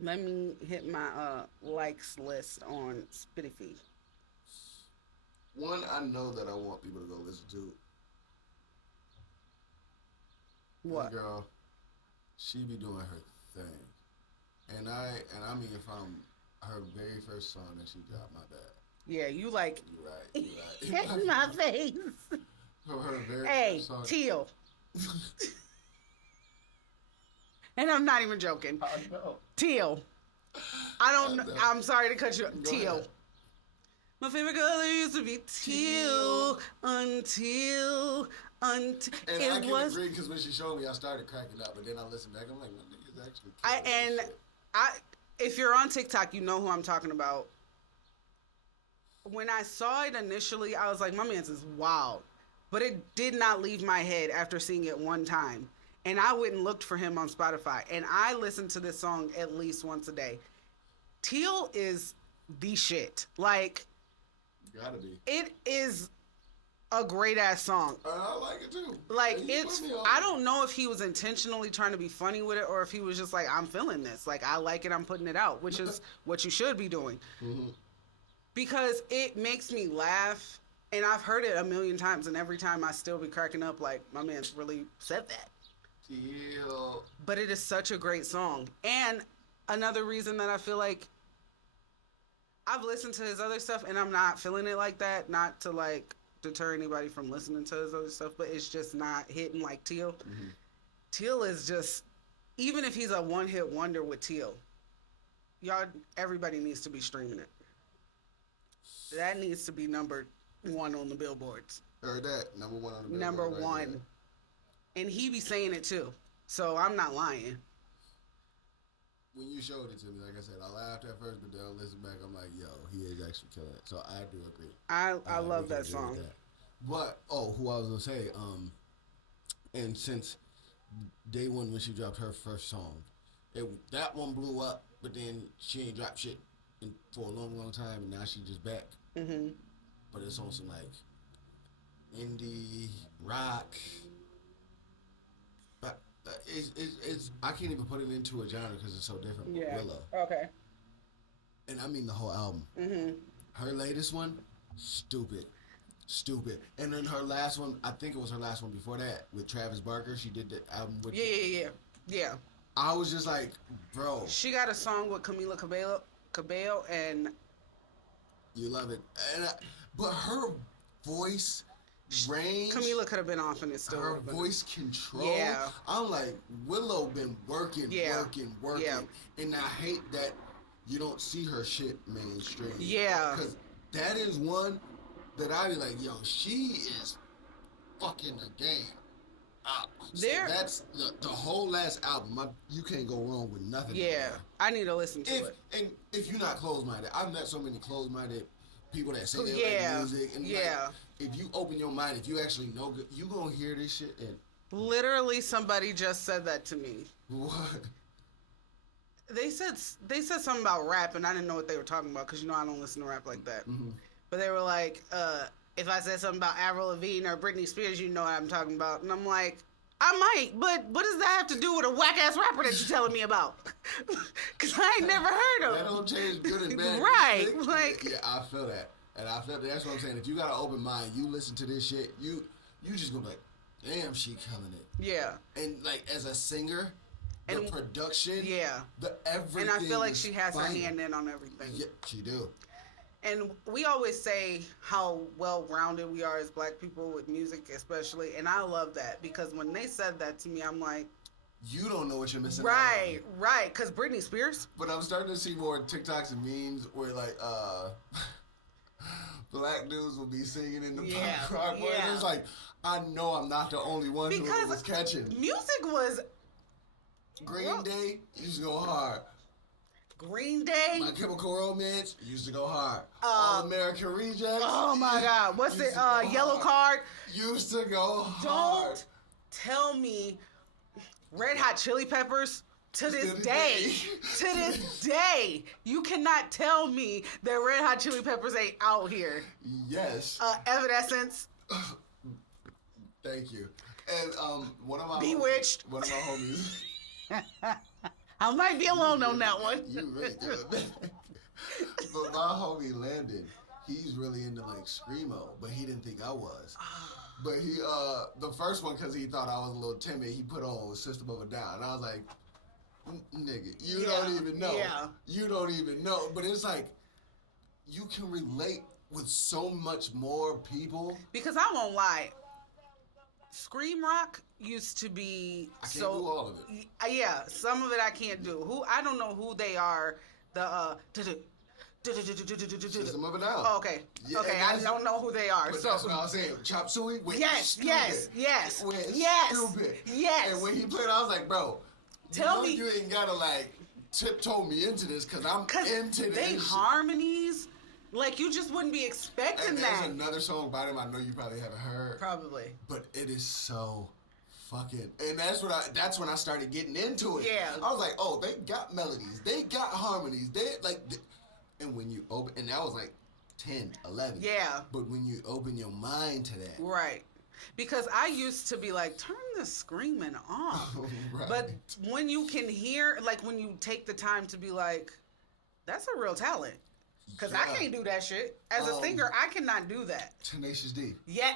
Let me hit my likes list on Spotify. One I know that I want people to go listen to. What? This girl, she be doing her thing. And I mean from her very first song that she dropped, my bad. Yeah, you like. You're right. In my face. From her very first song. Teal. And I'm not even joking. I know. Teal. I'm sorry to cut you off. Teal. Ahead. My favorite color used to be teal until And I it can was. agree because when she showed me, I started cracking up. But then I listened back, I'm like, my nigga's actually. If you're on TikTok, you know who I'm talking about. When I saw it initially, I was like, my man's is wild. But it did not leave my head after seeing it one time. And I went and looked for him on Spotify. And I listened to this song at least once a day. Teal is the shit. Like, Gotta be. it is a great ass song. I like it too. Like, I don't know if he was intentionally trying to be funny with it or if he was just like, I'm feeling this. Like, I like it, I'm putting it out, which is what you should be doing. Mm-hmm. Because it makes me laugh. And I've heard it a million times, and every time I still be cracking up like, my man's really said that. Teal. But it is such a great song. And another reason that I feel like I've listened to his other stuff and I'm not feeling it like that, not to like deter anybody from listening to his other stuff, but it's just not hitting like Teal. Mm-hmm. Teal is just, even if he's a one-hit wonder with Teal, everybody needs to be streaming it. That needs to be number 1 on the billboards. Heard that. Number 1 on the billboard. Number 1. And he be saying it too. So I'm not lying. When you showed it to me, like I said, I laughed at first, but then I listened back, I'm like, yo, he is actually killing it. So I do agree. I love that song. But, who I was going to say, and since day one when she dropped her first song, that one blew up, but then she ain't dropped shit for a long, long time, and now she just back. Mm-hmm. But it's on some, like, indie, rock. But it's I can't even put it into a genre because it's so different. Yeah. Willow. Okay. And I mean the whole album. Mm-hmm. Her latest one, stupid. And then her last one, I think it was her last one before that with Travis Barker. She did the album with. Yeah. I was just like, bro. She got a song with Camila Cabello, and you love it. But her voice range. Camila could have been off and it still. Her voice control. Yeah. I'm like, Willow been working. Yeah. And I hate that you don't see her shit mainstream. Yeah. Because that is one that I be like, yo, she is fucking the game up. So that's the whole last album. You can't go wrong with nothing. Yeah, I need to listen to it. And if you're not closed-minded, I've met so many closed-minded people that say they like music. And like, if you open your mind, if you actually know, you gonna hear this shit. And literally, somebody just said that to me. What? They said something about rap, and I didn't know what they were talking about because I don't listen to rap like that. Mm-hmm. But they were like, if I said something about Avril Lavigne or Britney Spears, you know what I'm talking about. And I'm like, I might, but what does that have to do with a whack-ass rapper that you're telling me about? Because I ain't never heard of. That don't change good and bad. Right. Like, yeah, I feel that. And I feel that's what I'm saying. If you got an open mind, you listen to this shit, you just gonna be like, damn, she killing it. Yeah. And like as a singer, the production, the everything. And I feel like she has her hand in on everything. Yeah, she do. And we always say how well-rounded we are as black people with music especially, and I love that because when they said that to me, I'm like... You don't know what you're missing Right, because Britney Spears... But I'm starting to see more TikToks and memes where, like, black dudes will be singing in the punk rock. Yeah. It's like, I know I'm not the only one who was catching. Music was... Green Day used to go hard. Green Day. My Chemical Romance used to go hard. All American Rejects. Oh my God. What's it? Yellow Card. Used to go hard. Don't tell me Red Hot Chili Peppers to this day, you cannot tell me that Red Hot Chili Peppers ain't out here. Yes. Evanescence. Thank you. And one of my homies. I might be alone on that one. You really do it. But my homie Landon, he's really into like screamo, but he didn't think I was. But he, the first one, because he thought I was a little timid, he put on System of a Down, and I was like, nigga, you don't even know. Yeah. You don't even know. But it's like, you can relate with so much more people. Because I won't lie. Scream rock used to be I can't do all of it. Yeah, some of it I can't do. I don't know who they are. The System of a Down. Oh, okay. Yeah, okay, I don't know who they are. But that's what I was saying. Chop Suey went stupid. Yes. Stupid. Yes. And when he played, I was like, bro, tell me you ain't gotta like tiptoe me into this because I'm into this. They harmonies. Like, you just wouldn't be expecting and that. There's another song by them I know you probably haven't heard. Probably. But it is so fucking... And that's when I started getting into it. Yeah. I was like, oh, they got melodies. They got harmonies. They, like... And when you open... And that was like 10, 11. Yeah. But when you open your mind to that... Right. Because I used to be like, turn the screaming off. Right. But when you can hear... Like, when you take the time to be like, that's a real talent. Because I can't do that shit. As a singer, I cannot do that. Tenacious D. Yeah.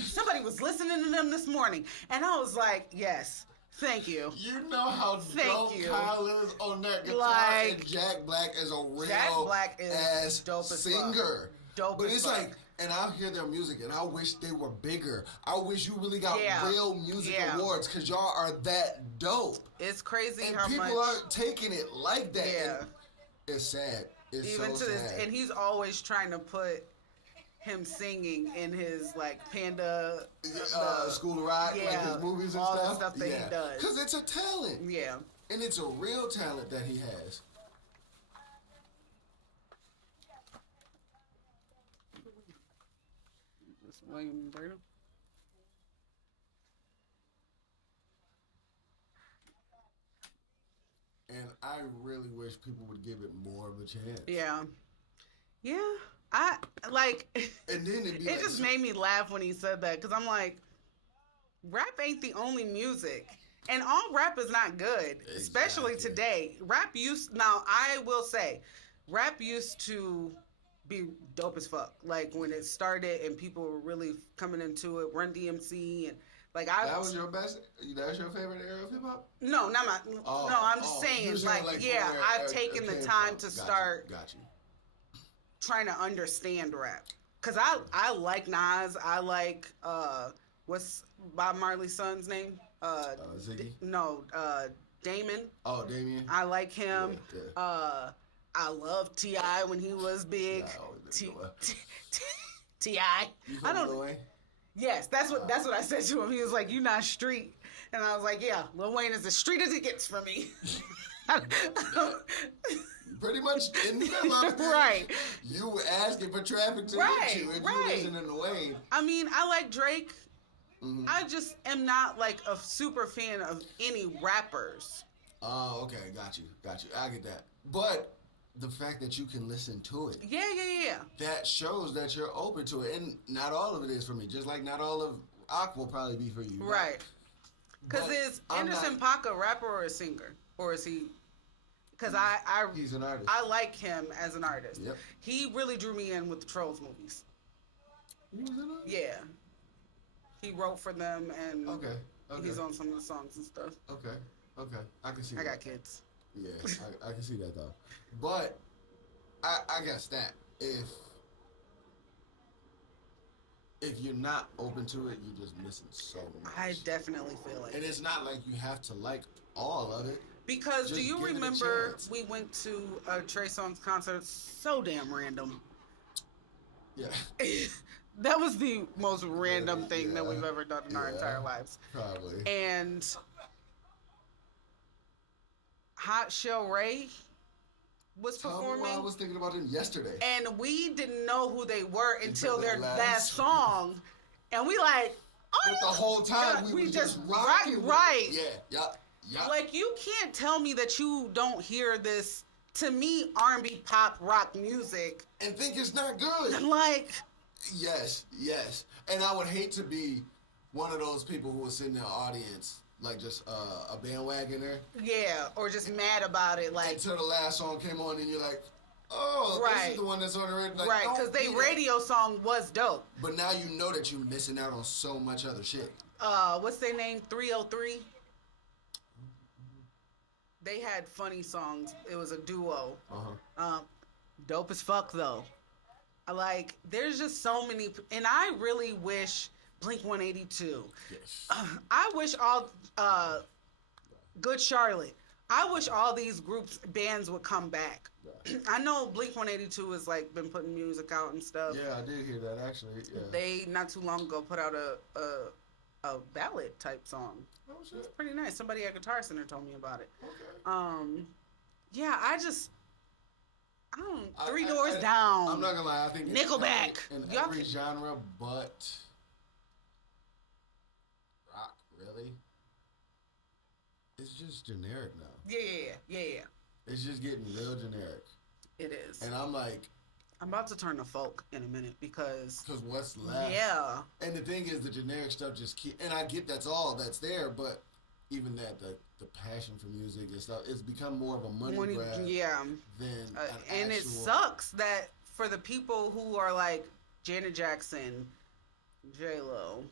Somebody was listening to them this morning, and I was like, yes, thank you. You know how dope Kyle is on that guitar, like, and Jack Black is a real ass dope as singer. Dope but as it's fuck. Like, and I hear their music, and I wish they were bigger. I wish you really got real music awards, because y'all are that dope. It's crazy and how people much... aren't taking it like that. Yeah. And it's sad. It's even so to this, sad. and he's always trying to put him singing in his like Panda School of Rock, like his movies and all stuff. The stuff that he does. Because it's a talent. Yeah. And it's a real talent that he has. This William Burton. And I really wish people would give it more of a chance. Yeah. Yeah. I, like... And then it just made me laugh when he said that, because I'm like, rap ain't the only music. And all rap is not good, especially today. Now, I will say, rap used to be dope as fuck. Like, when it started and people were really coming into it, Run DMC and... That was your best? That was your favorite era of hip hop? No, not my. No, I'm just saying. I've taken the time to start trying to understand rap. Cause I like Nas. I like what's Bob Marley's son's name? Ziggy. No, Damon. Oh, Damien. I like him. Yeah. I love T.I. when he was big. Yeah, I always been T- Lil Wayne. T.I. You I from don't. Lil Wayne? Yes, that's what I said to him. He was like, "You not street," and I was like, "Yeah, Lil Wayne is as street as it gets for me." Pretty much in the middle. Right. You were asking for traffic to Right, hit you if right. you listening to Wayne. I mean, I like Drake. Mm-hmm. I just am not like a super fan of any rappers. Oh, okay, got you. I get that. But the fact that you can listen to it, Yeah. that shows that you're open to it. And not all of it is for me, just like not all of Aqua will probably be for you. Right. Because But is I'm Anderson not- Paak a rapper or a singer? Or is he... Because He's an artist. I like him as an artist. Yep. He really drew me in with the Trolls movies. He was an artist? Yeah. He wrote for them and Okay. he's on some of the songs and stuff. Okay. I can see that. I got kids. Yeah, I can see that though. But I guess that if you're not open to it, you're just missing so much. I definitely feel it. And it's not like you have to like all of it. Because do Just you give it a remember chance. we went to a Trey Songz concert? So damn random. Yeah, That was the most random thing that we've ever done in our Yeah. entire lives. probably. And Hot Shell Ray was Tell me performing. why I was thinking about him yesterday. And we didn't know who they were until Until their their last last song. And we like, oh, But the whole time yeah, we was just just rocking with it. right. Yeah. Like, you can't tell me that you don't hear this, to me, R&B pop rock music. And think it's not good. Like, Yes. And I would hate to be one of those people who was sitting in the audience, like just a bandwagoner, yeah, or just mad about it. Like, until the last song came on and you're like, oh, this Right. is the one that's on the radio. Like, right, don't because they be that. radio song was dope. But now you know that you're missing out on so much other shit. What's their name? 303? They had funny songs. It was a duo. Dope as fuck, though. There's just so many, and I really wish Blink-182. Yes. I wish all, Good Charlotte. I wish all these bands would come back. I know Blink-182 has like been putting music out and stuff. Yeah, I did hear that actually. Yeah. They not too long ago put out a ballad type song. Oh It's shit. pretty nice. Somebody at Guitar Center told me about it. Okay. Yeah, Three I- Doors I- Down. I'm not gonna lie. I think Nickelback. in Y'all every can- genre, but rock really. It's just generic now. Yeah. It's just getting real generic. It is. And I'm like, I'm about to turn to folk in a minute because what's left? yeah, And the thing is, the generic stuff just keep. And I get that's all that's there, but even that, the passion for music and stuff, it's become more of a money grab yeah. than And it sucks that for the people who are like Janet Jackson, J Lo,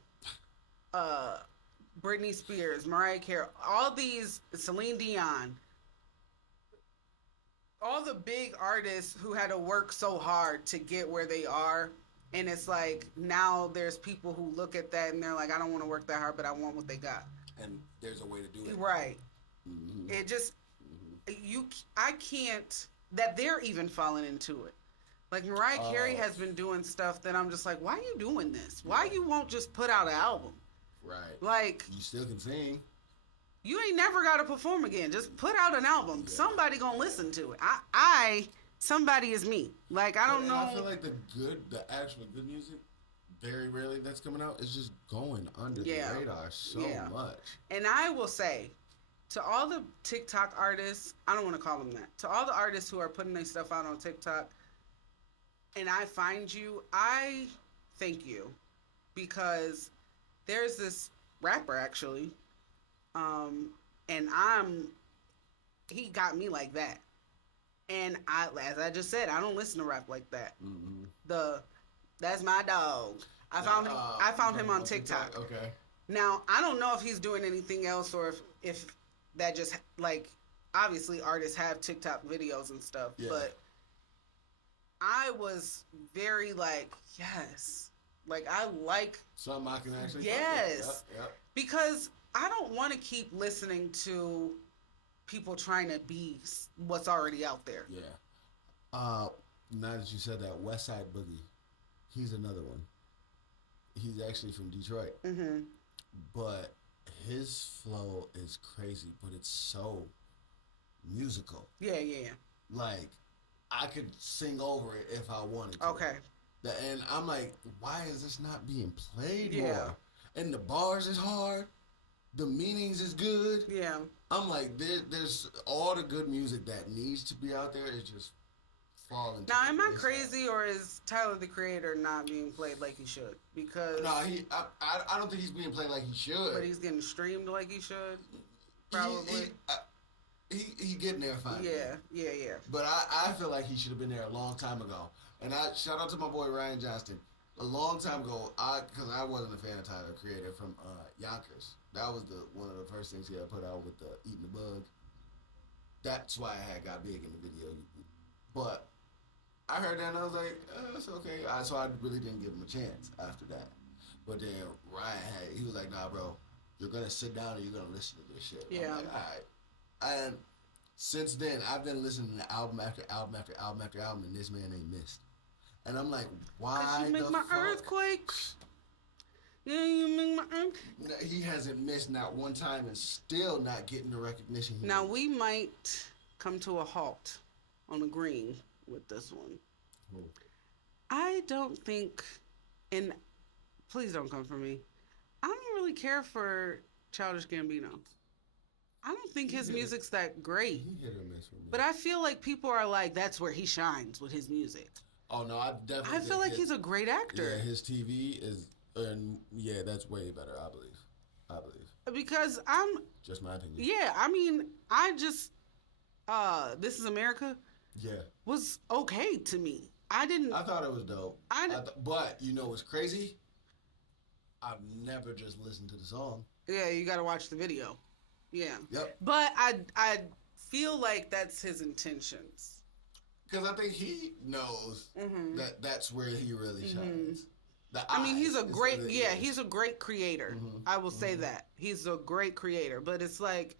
Britney Spears, Mariah Carey, all these, Celine Dion, all the big artists who had to work so hard to get where they are. And it's like, now there's people who look at that and they're like, I don't want to work that hard, but I want what they got. And there's a way to do it. Right. Mm-hmm. It just, I can't, that they're even falling into it. Like, Mariah Carey has been doing stuff that I'm just like, why are you doing this? Why you won't just put out an album? Right. Like, You still can sing. you ain't never got to perform again. Just put out an album. Yeah. Somebody gonna listen to it. Somebody is me. Like, I don't And know. I feel like the actual good music, very rarely that's coming out. It's just going under the radar so much. And I will say, to all the TikTok artists, I don't want to call them that. To all the artists who are putting their stuff out on TikTok, and I find you, I thank you. Because there's this rapper, actually, and he got me like that. And as I just said, I don't listen to rap like that. Mm-hmm. That's my dog. I found him on TikTok. Okay. Now, I don't know if he's doing anything else or if that just, like, obviously artists have TikTok videos and stuff, but I was very like, yes. Like, I like... Something I can actually... Yes. Yep. Because I don't want to keep listening to people trying to be what's already out there. Yeah. Now that you said that, West Side Boogie, he's another one. He's actually from Detroit. Mm-hmm. But his flow is crazy, but it's so musical. Yeah, yeah. Like, I could sing over it if I wanted to. Okay. And I'm like, why is this not being played Yeah. more? And the bars is hard. The meanings is good. Yeah. I'm like, there's all the good music that needs to be out there is just falling. Now, am I crazy or is Tyler the Creator not being played like he should? Because No, I don't think he's being played like he should. but he's getting streamed like he should. Probably. He getting there finally. Yeah. But I feel like he should have been there a long time ago. And I shout out to my boy Ryan Johnston. A long time ago, because I wasn't a fan of Tyler the Creator from Yonkers. That was one of the first things he had put out with the Eating the Bug. That's why I got big in the video. But I heard that and I was like, it's okay. So I really didn't give him a chance after that. But then Ryan he was like, nah, bro, you're going to sit down and you're going to listen to this shit. Yeah. I'm like, all right. And since then, I've been listening to album after album after album after album, and this man ain't missed. And I'm like, why you make the my fuck? earthquake. Yeah, you make my earth. He hasn't missed not one time and still not getting the recognition he Now, needs. we might come to a halt on the green with this one. Ooh. I don't think, and please don't come for me, I don't really care for Childish Gambino. I don't think his music's that great. He hit or miss for me. But I feel like people are like, that's where he shines with his music. Oh, no, I definitely I feel like he's a great actor. Yeah, his TV is, and yeah, that's way better, I believe. Because I'm, Just my opinion. yeah, I mean, I just, This Is America Yeah. was okay to me. I thought it was dope. But, you know what's crazy? I've never just listened to the song. Yeah, you got to watch the video. Yeah. Yep. But I feel like that's his intentions. Because I think he knows that that's where he really shines. I mean, he's a great, he's a great creator. I will say that. He's a great creator. But it's like,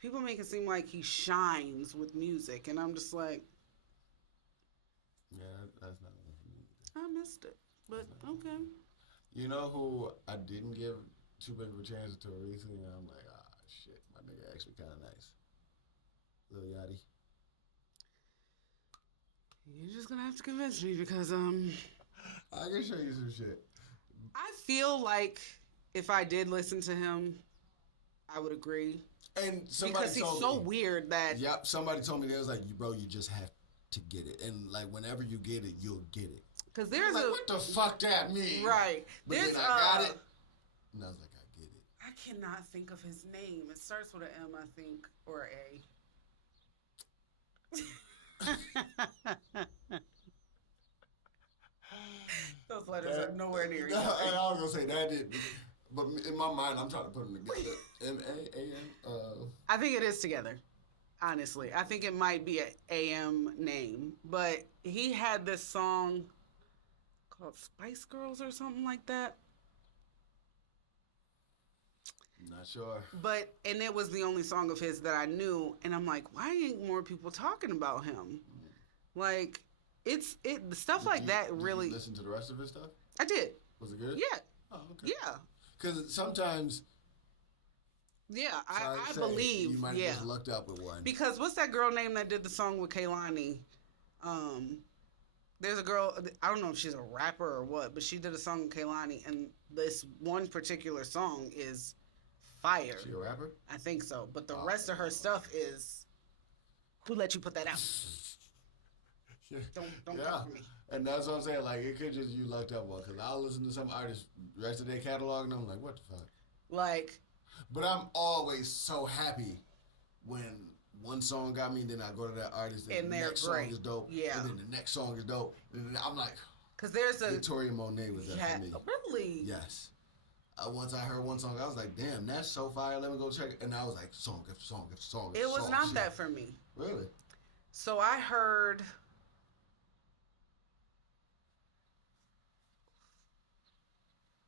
people make it seem like he shines with music. And I'm just like, yeah, that's not one for me. I missed it. But, okay. You know who I didn't give too big of a chance to recently? And I'm like, shit, my nigga actually kind of nice. Lil Yachty. You're just gonna have to convince me because I can show you some shit. I feel like if I did listen to him, I would agree. And somebody because he's told so me, weird that Yep, somebody told me they was like, bro, you just have to get it, and like whenever you get it, you'll get it. because there's like, a what the fuck that mean? right. But There's then I got it, and I was like, I get it. I cannot think of his name. It starts with an M, I think, or a. Those letters are nowhere near each And other. I was gonna say that didn't, but in my mind, I'm trying to put them together. M-A-A-N. I think it is together. Honestly, I think it might be an AM name, but he had this song called Spice Girls or something like that. Not sure. And it was the only song of his that I knew, and I'm like, why ain't more people talking about him? Like, stuff like that really. Did you listen to the rest of his stuff? I did. Was it good? Yeah. Oh, okay. Yeah. Because sometimes. Yeah, I say, believe. You might have just lucked out with one. Because what's that girl name that did the song with Kehlani? There's a girl, I don't know if she's a rapper or what, but she did a song with Kehlani, and this one particular song is fire. She a rapper? I think so. But the rest of her stuff is, who let you put that out? Don't come for me. And that's what I'm saying. Like, it could just you lucked up one. Because I'll listen to some artists, the rest of their catalog, and I'm like, what the fuck? Like. But I'm always so happy when one song got me, and then I go to that artist, and the next song is dope. Yeah. And then the next song is dope. And then I'm like, because there's a. Victoria Monet was that for me. Really? Yes. Once I heard one song, I was like, damn, that's so fire. Let me go check it. And I was like, song after song after song. It was not that for me. Really? So I heard.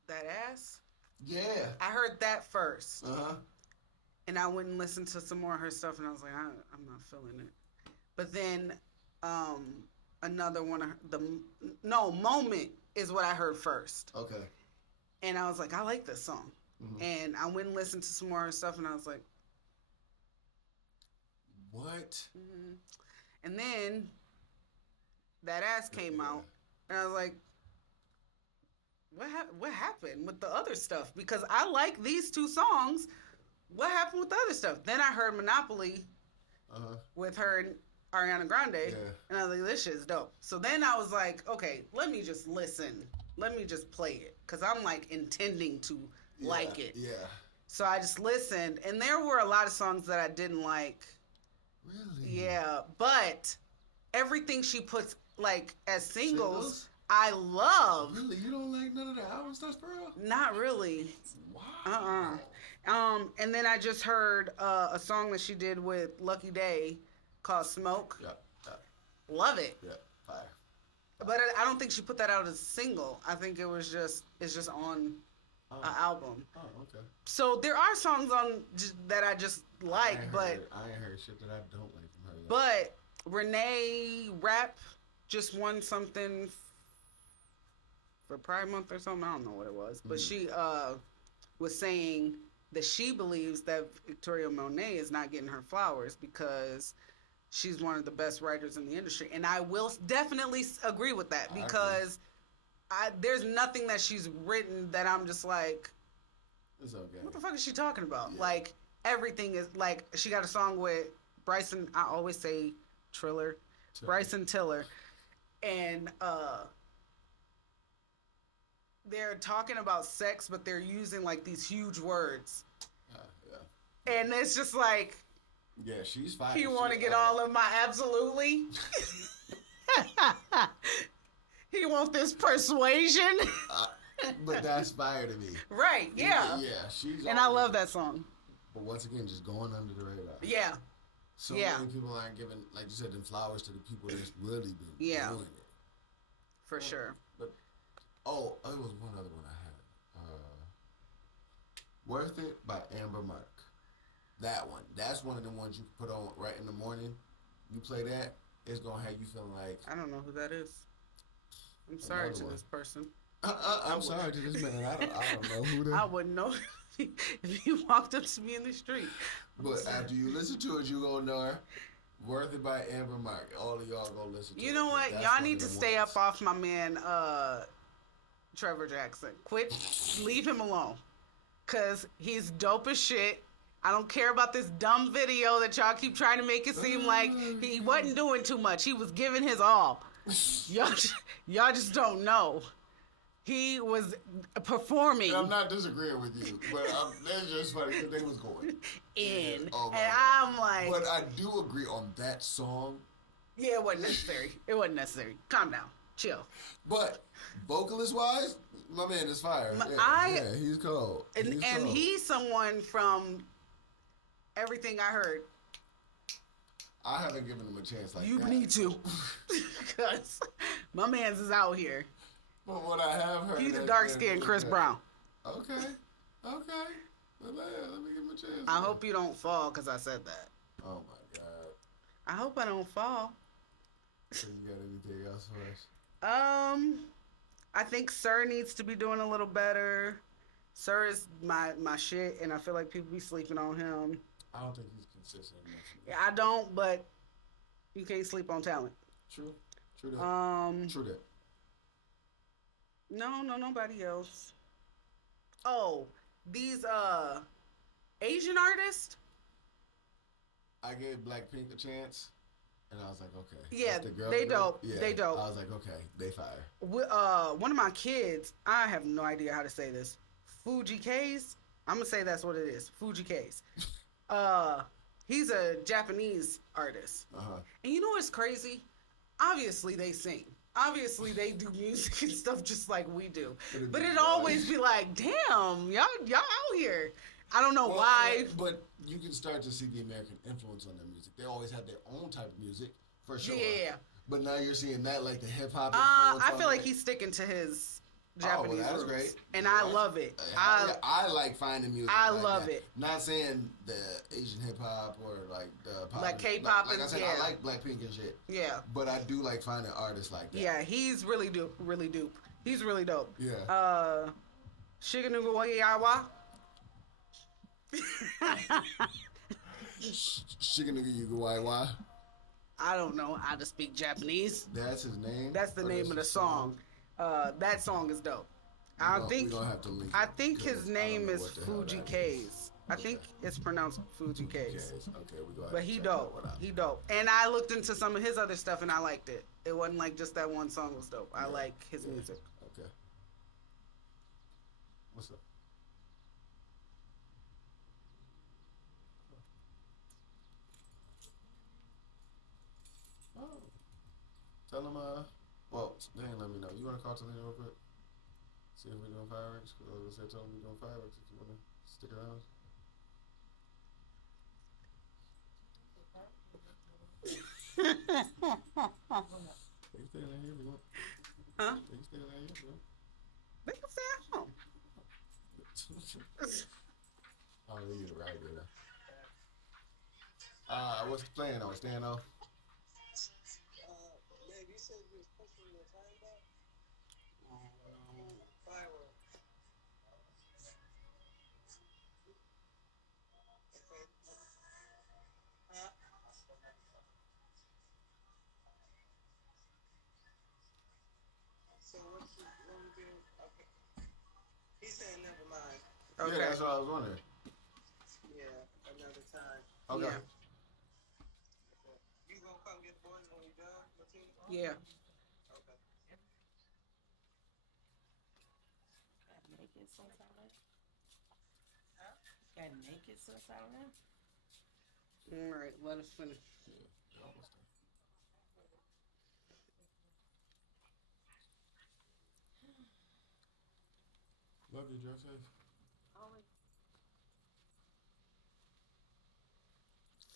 That ass? Yeah. I heard that first. Uh-huh. And I went and listened to some more of her stuff, and I was like, I'm not feeling it. But then Another one of Moment is what I heard first. Okay. And I was like, I like this song. Mm-hmm. And I went and listened to some more of her stuff, and I was like, what? Mm-hmm. And then That Ass came out, and I was like, what happened with the other stuff? Because I like these two songs. What happened with the other stuff? Then I heard Monopoly with her and Ariana Grande, and I was like, this shit's dope. So then I was like, okay, let me just listen. Let me just play it. Because I'm like intending to like it. Yeah. So I just listened, and there were a lot of songs that I didn't like. Really? Yeah, but everything she puts like as singles? I love. Really? You don't like none of the album stuff, bro? Not really. Wow. And then I just heard a song that she did with Lucky Day called Smoke. Yeah. Love it. Yeah. Fire. But I don't think she put that out as a single. I think it's just on an album. Oh, okay. So there are songs on that I just like, I ain't heard shit that I don't like from her yet. But Renee Rapp just won something for Pride Month or something. I don't know what it was, but she was saying that she believes that Victoria Monet is not getting her flowers because she's one of the best writers in the industry, and I will definitely agree with that because there's nothing that she's written that I'm just like, it's okay. What the fuck is she talking about? Yeah. Like everything is like she got a song with Bryson. I always say Triller, Bryson Tiller, and they're talking about sex, but they're using like these huge words. Yeah. And it's just like, yeah, she's fine. You want to get all of my absolutely? He wants this persuasion. But that's fire to me. Right, yeah. Yeah, she's. And I love that song. But once again, just going under the radar. Yeah. So many people aren't giving, like you said, them flowers to the people that's really been doing it. For sure. But, there was one other one I had. Worth It by Amber Mark. That one. That's one of the ones you put on right in the morning. You play that, it's going to have you feeling like... I don't know who that is. I'm sorry to this person. I'm sorry to this man. I don't know who that is. I wouldn't know if he walked up to me in the street. But after you listen to it, you gonna know her. Worth It by Amber Mark. All of y'all gonna listen to it. You know what? Y'all need to stay up off my man, Trevor Jackson. Leave him alone. Because he's dope as shit. I don't care about this dumb video that y'all keep trying to make it seem like he wasn't doing too much. He was giving his all. Y'all just don't know. He was performing. And I'm not disagreeing with you, but that's just funny because they was going in. And I'm like... But I do agree on that song. Yeah, it wasn't necessary. Calm down. Chill. But vocalist-wise, my man is fire. He's cold. And he's someone from everything I heard. I haven't given him a chance like that. You need to. Because my man's is out here. But what I have heard... He's a dark-skinned Chris Brown. Okay. Well, let me give him a chance. I hope you don't fall because I said that. Oh, my God. I hope I don't fall. So you got anything else for us? I think Sir needs to be doing a little better. Sir is my shit, and I feel like people be sleeping on him. I don't think he's consistent enough. Yeah, I don't, but you can't sleep on talent. True that. True that. No, nobody else. Oh, these Asian artists. I gave Blackpink a chance, and I was like, okay. Yeah, the they dope. Yeah, they dope. I was like, okay, they fire. One of my kids, I have no idea how to say this. Fuji K's. I'm gonna say that's what it is. Fuji K's. He's a Japanese artist. And you know what's crazy? Obviously they sing. Obviously they do music and stuff just like we do. But it always be like, damn, y'all out here. I don't know why. But you can start to see the American influence on their music. They always had their own type of music, for sure. Yeah. But now you're seeing that, like the hip hop. I feel like he's sticking to his Japanese well, that's roots. great. And I love it. I like finding music. I like love that. it. Not saying the Asian hip hop or like the pop. Like K-pop like I and said, yeah. I like Blackpink and shit. Yeah. But I do like finding artists like that. Yeah, he's really dope. Really dope. He's really dope. Yeah. Shigenuga Wayawa. Shigenuga Yuguwaiwa. I don't know how to speak Japanese. That's his name. That's the name of the song. That song is dope. I think his name is Fuji K's. I think it's pronounced Fuji K's. Okay, we go. But he dope. He dope. And I looked into some of his other stuff and I liked it. It wasn't like just that one song was dope. I like his music. Okay. What's up? Oh. Tell him, well, they ain't let me know. You want to call Talina real quick? See if we're doing fireworks? Because I was going to say, tell him we're doing fireworks if you want to stick around. They can stay in here if you want. Huh? They can stay in here if you want. They can stay at home. Oh, you the right there. What's the plan? Are we staying off? Babe, you said you was pushing your time back? Fireworks. Okay. Huh? So what we do? Okay. He said never mind. Okay. Yeah, that's what I was wondering. Yeah, another time. Okay. Yeah. You gonna come get the boys when you done, Latina? Yeah. Okay. Got naked since I left. Got naked since I left. All right, let us finish. Love you, Joseph. Always.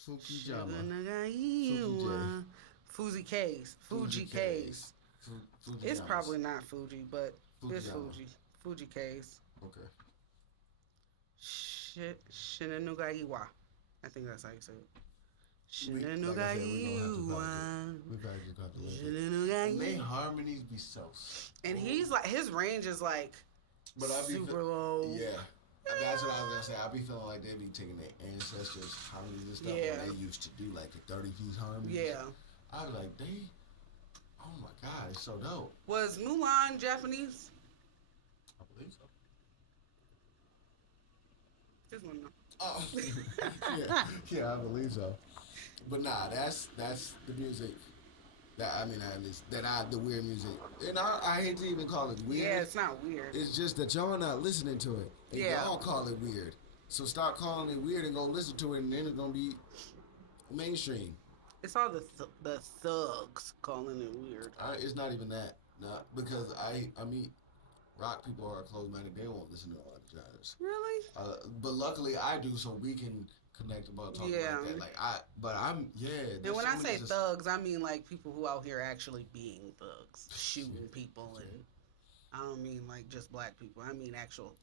Fukijama. Fuji K's. Fuji K's. It's probably not Fuji, but it's Fuji. Fuji K's. Okay. Shinanugaiwa. I think that's how you say it. We've actually got to look. And they harmonies be so. And he's like, his range is like But I be super low. Yeah. That's what I was gonna say. I be feeling like they be taking their ancestors' harmonies and stuff, Yeah. and they used to do like the 30-piece harmonies. Yeah. I was like, oh my god, it's so dope. Was Mulan Japanese? I believe so. Just one know. Oh, yeah, I believe so. But nah, that's the music that the weird music, and I hate to even call it weird. Yeah, it's not weird. It's just that y'all not listening to it. And Yeah. y'all call it weird. So start calling it weird and go listen to it, and then it's gonna be mainstream. It's all the thugs calling it weird. It's not even that. Not because I mean, rock people are closed-minded. They won't listen to all the genres. Really? But luckily I do, so we can connect about talking Yeah. like that. And when I say thugs, I mean like people who out here actually being thugs, shooting people, and I don't mean like just black people. I mean actual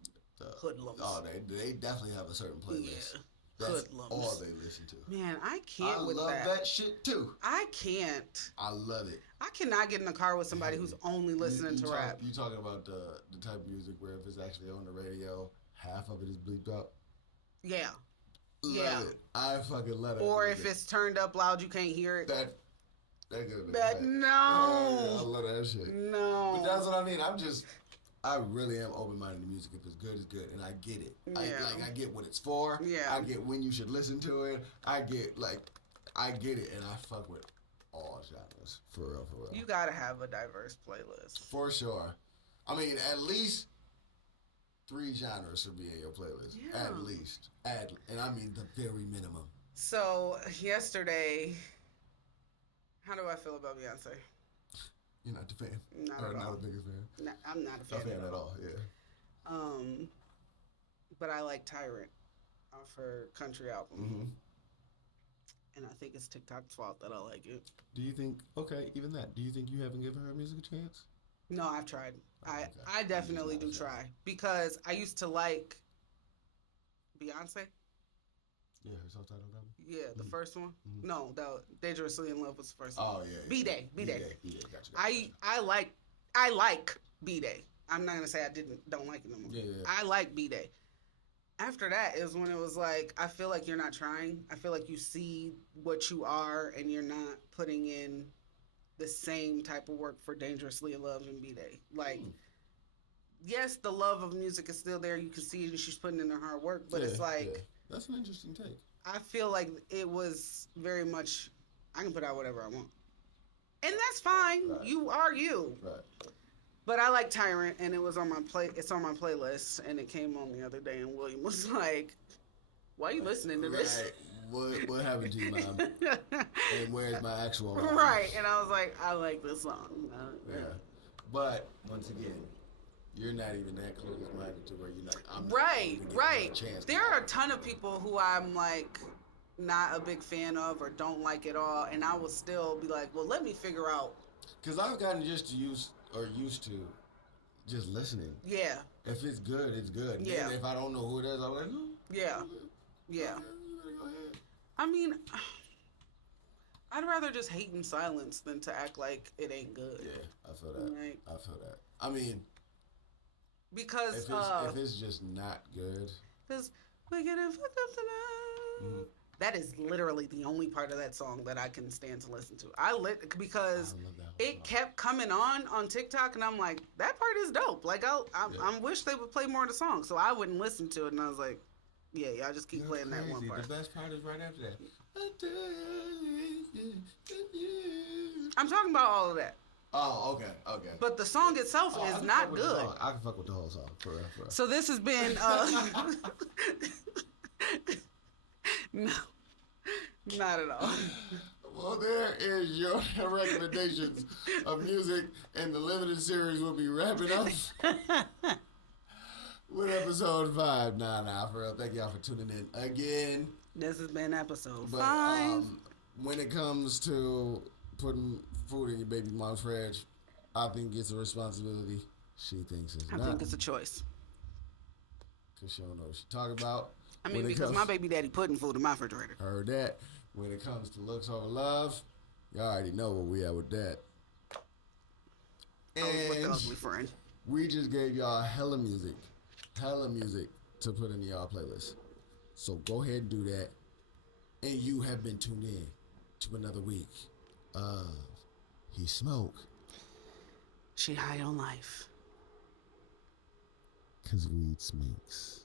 hoodlums. Oh, they definitely have a certain playlist. Yeah. That's Hoodlums. all they listen to. Man, I can't I with love that shit too. I can't. I love it. I cannot get in the car with somebody who's only listening to rap. You talking about the type of music where if it's actually on the radio, half of it is bleeped up? Yeah. Love it. I fucking love it. Or if it's turned up loud, you can't hear it. That good. But no. I love that shit. No. But that's what I mean. I really am open-minded to music. If it's good, it's good, and I get it. Yeah. I get what it's for. Yeah. I get when you should listen to it. I get it, and I fuck with all genres for real. You gotta have a diverse playlist. For sure. I mean, at least 3 genres should be in your playlist. Yeah. At least. And I mean the very minimum. So yesterday, how do I feel about Beyonce? You're not the fan. Not or at not all. the biggest fan. No, I'm not a fan, at all. Yeah. But I like Tyrant off her country album. Mm-hmm. And I think it's TikTok's fault that I like it. Do you think? Okay, even that. Do you think you haven't given her music a chance? No, I've tried. I Okay. I definitely do try because I used to like Beyonce. Yeah, her self-titled album. Yeah, the first one. Mhm. No, the Dangerously in Love was the first one. Oh yeah. B-Day. Gotcha. I like B-Day. I'm not gonna say I don't like it no more. Yeah. I like B-Day. After that is when it was like I feel like you're not trying. I feel like you see what you are and you're not putting in the same type of work for Dangerously in Love and B-Day. Like yes, the love of music is still there. You can see she's putting in her hard work, but it's like that's an interesting take. I feel like it was very much I can put out whatever I want. And that's fine. Right. You are you. Right. But I like Tyrant and it was on my it's on my playlist and it came on the other day and William was like, why are you listening to this? Right. What happened to you, Mom? And where's my actual mom? Right. And I was like, I like this song. Yeah. But once again, you're not even that close-minded to where you're not. I'm Right. not Right. a chance There are a ton of people who I'm like not a big fan of or don't like at all, and I will still be like, well, let me figure out. Because I've gotten just used to just listening. Yeah. If it's good, it's good. Yeah. And if I don't know who it is, I'm like, Yeah. Yeah. You better go ahead. I mean, I'd rather just hate in silence than to act like it ain't good. Yeah, I feel that. Right. I feel that. I mean, Because if it's just not good. Because we're getting fucked up tonight. Mhm. That is literally the only part of that song that I can stand to listen to. Because I love that it song. kept coming on TikTok, and I'm like, that part is dope. Like, I wish they would play more of the song, so I wouldn't listen to it. And I was like, yeah, y'all just keep playing that one part. The best part is right after that. I'm talking about all of that, Oh, okay. but the song itself I is can not fuck with the good. song. I can fuck with the whole song for real. So this has been no, not at all. Well, there is your recommendations of music, and the limited series will be wrapping up with episode 5. Nah, for real. Thank y'all for tuning in again. This has been episode But 5. when it comes to putting food in your baby mom's fridge, I think it's a responsibility. She thinks it's I not. think it's a choice. Because she don't know what she's talking about. I mean, When it because comes- my baby daddy putting food in my refrigerator. Heard that. When it comes to looks over love, y'all already know where we at with that. I was with the And ugly friend. we just gave y'all hella music to put in y'all playlist. So go ahead and do that. And you have been tuned in to another week of He Smoke. She high on life. Cause weed sminks.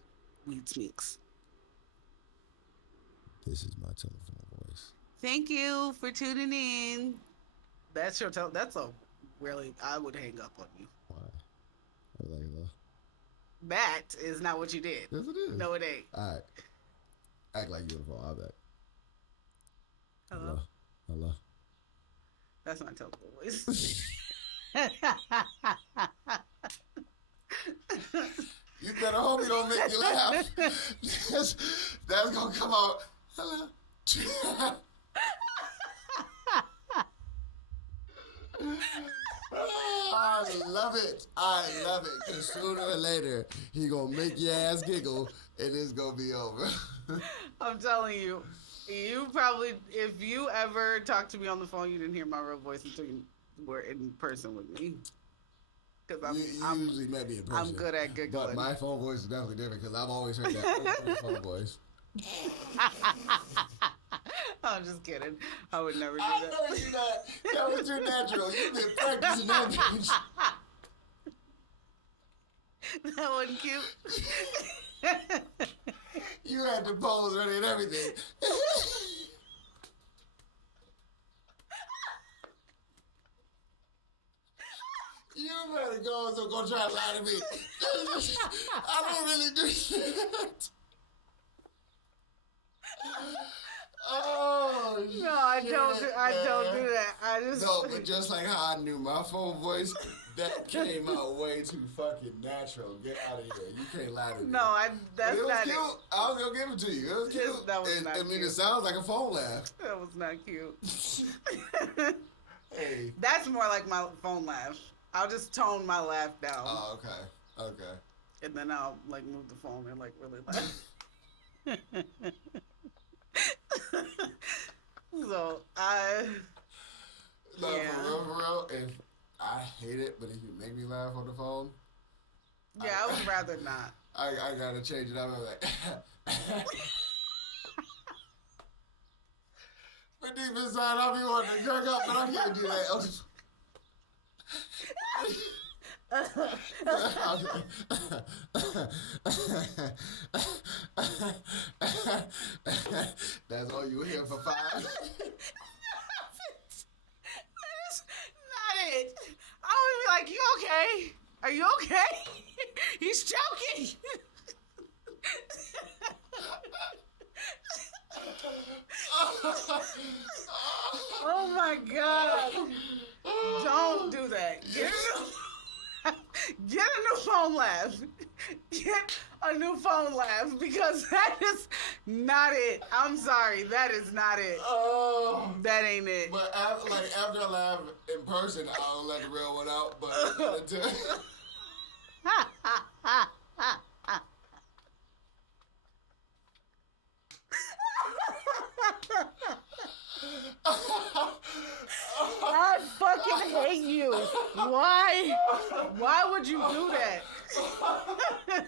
Weed sneaks. This is my telephone voice. Thank you for tuning in. That's your that's a really I would hang up on you. Why? I like that. That is not what you did. Yes, it is. No, it ain't. Alright. Act like you're on the phone. I'll bet. Hello. Hello. That's my telephone voice. You better hope you don't make you laugh. That's gonna come out. Hello. Oh, I love it. Cause sooner or later he gonna make your ass giggle and it's gonna be over. I'm telling you, you probably, if you ever talked to me on the phone, you didn't hear my real voice until you were in person with me. Because you usually met me in person. I'm good at giggling. But my phone voice is definitely different because I've always heard that phone voice. I'm just kidding. I would never do I that. know you're not. That was too natural. You've been practicing that bitch. That wasn't cute. You had the pose ready and everything. You better go, so go try to lie to me. I don't really do that. Oh, No, I don't. shit, I don't man. do that. I just. No, but just like how I knew my phone voice, that came out way too fucking natural. Get out of here. You can't lie to me. No, that's It was not cute. it. I was gonna give it to you. It was cute. That was not I mean, cute. it sounds like a phone laugh. That was not cute. Hey, That's more like my phone laugh. I'll just tone my laugh down, Oh, okay. Okay. and then I'll like move the phone and like really laugh. So No, Yeah. for real. If I hate it, but if you make me laugh on the phone, I would rather not. I gotta change it up. I'm like, but deep inside, I'll be wanting to jerk up, but I can't do that. I'll just... That's all you hear for 5. That's not it. I would be like, "You okay? Are you okay?" He's choking. Oh my God. Don't do that. Get a new phone laugh. Get a new phone laugh because that is not it. I'm sorry. That is not it. Oh. That ain't it. But after I laugh in person, I'll let the real one out. But until... I fucking hate you. Why? Why would you do that?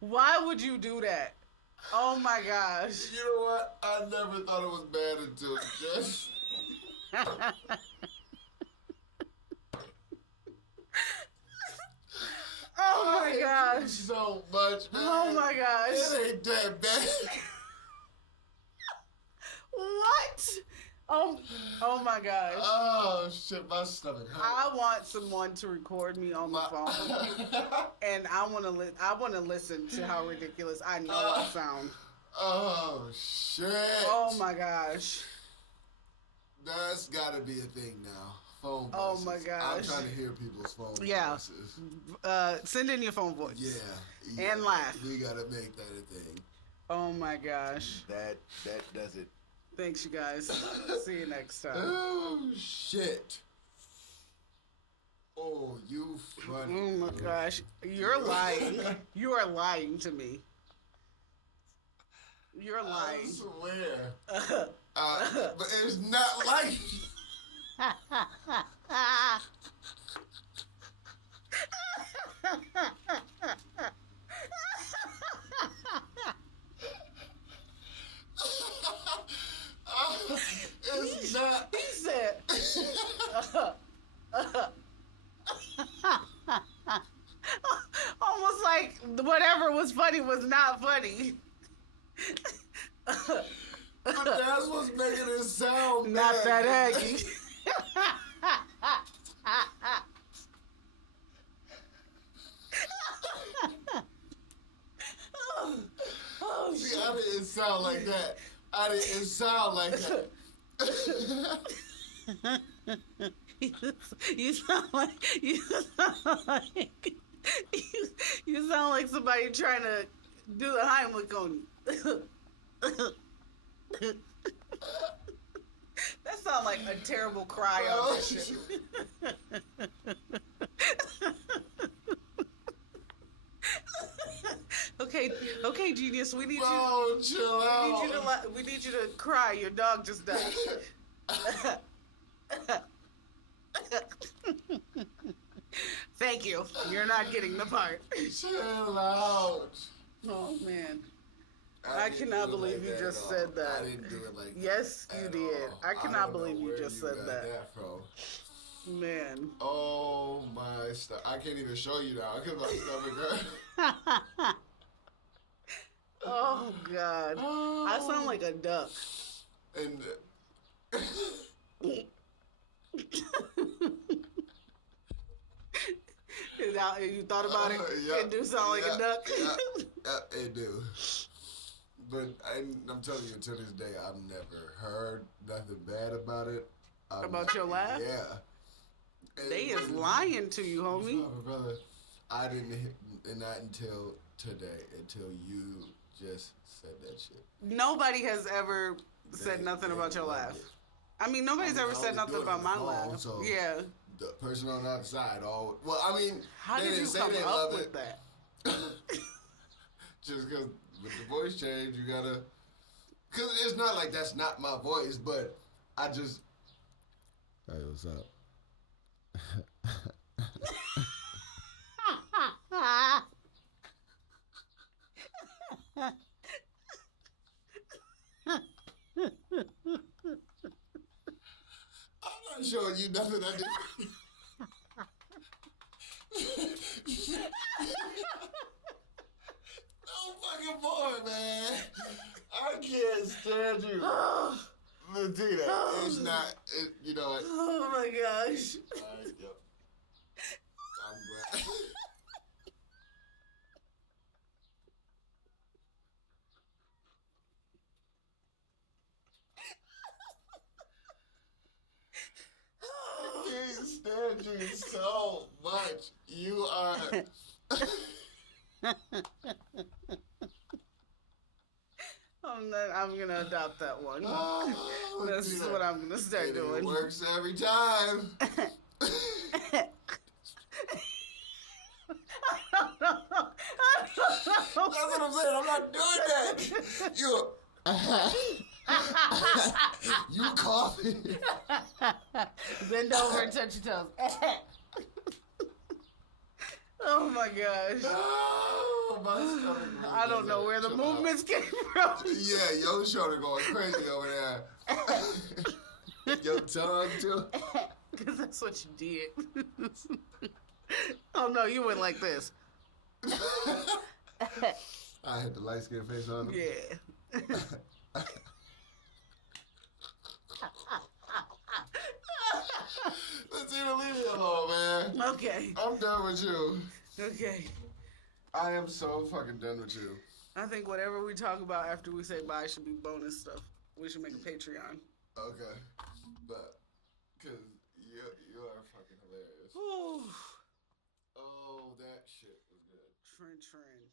Why would you do that? Oh my gosh. You know what? I never thought it was bad until just... Oh my I hate gosh. you so much, man. Oh my gosh. It ain't that bad. What? Oh my gosh. Oh shit, my stomach hurts. I want someone to record me on the phone, and I want to listen to how ridiculous I know I sound. Oh shit. Oh my gosh. That's gotta be a thing now. Phone Oh voices. my gosh. I'm trying to hear people's phone Yeah. voices. Send in your phone voice. Yeah. And laugh. We gotta make that a thing. Oh my gosh. That does it. Thanks, you guys. See you next time. Oh shit. Oh, you funny. Oh my gosh. You're lying. You are lying to me. You're I lying. swear. But it's not like... It's not... He said. Almost like whatever was funny was not funny. But that's what's making it sound Not bad. that aggy. Oh, See, shit. I didn't sound like that. I didn't sound like that. You sound like you sound like somebody trying to do the Heimlich on you. That sounds like a terrible cry audition. Okay, genius. We need Bro, chill out. we need you to cry. Your dog just died. Thank you. You're not getting the part. Chill out. Oh man. I cannot believe you just said that. I didn't do it like that. Yes, you at did. all. I cannot don't know believe you where just said got that. from. Man. Oh my stuff! I can't even show you now because my stomach hurts. Oh God. I sound like a duck. And You thought about it? yeah, It do sound like a duck. Yeah, it do. But I'm telling you, to this day, I've never heard nothing bad about it. About your laugh? Yeah. And They is lying to you, homie. Oh, brother, I didn't hit not until today, until you just said that shit. Nobody has ever said They- nothing they about your loved laugh. it. I mean, nobody's ever I said was nothing doing it about on my the phone, laugh. so Yeah. the person on the other side, well, I mean, How they did didn't you say come they up love with it. that? Just because with the voice change, you gotta. Because it's not like that's not my voice, but I just. Hey, what's up? I'm not showing you nothing I did. No fucking more, man. I can't stand you. Latina, it's not, you know what? Oh my gosh. Alright, yep. I'm glad. I can't stand you so much. You are. I'm gonna adopt that one. Oh, This is what I'm gonna start doing. It works every time. That's what I'm saying. I'm not doing that. You coughing. Bend over and touch your toes. Oh my gosh. Oh, my stomach really I don't know where the chill out. movements came from. Yeah, your shoulder going crazy over there. Your tongue too. Because that's what you did. Oh no, you went like this. I had the light skin face on. Yeah. Let's even leave me alone, man. Okay. I'm done with you. Okay. I am so fucking done with you. I think whatever we talk about after we say bye should be bonus stuff. We should make a Patreon. Okay. But, because you are fucking hilarious. Ooh. Oh, that shit was good. Trend.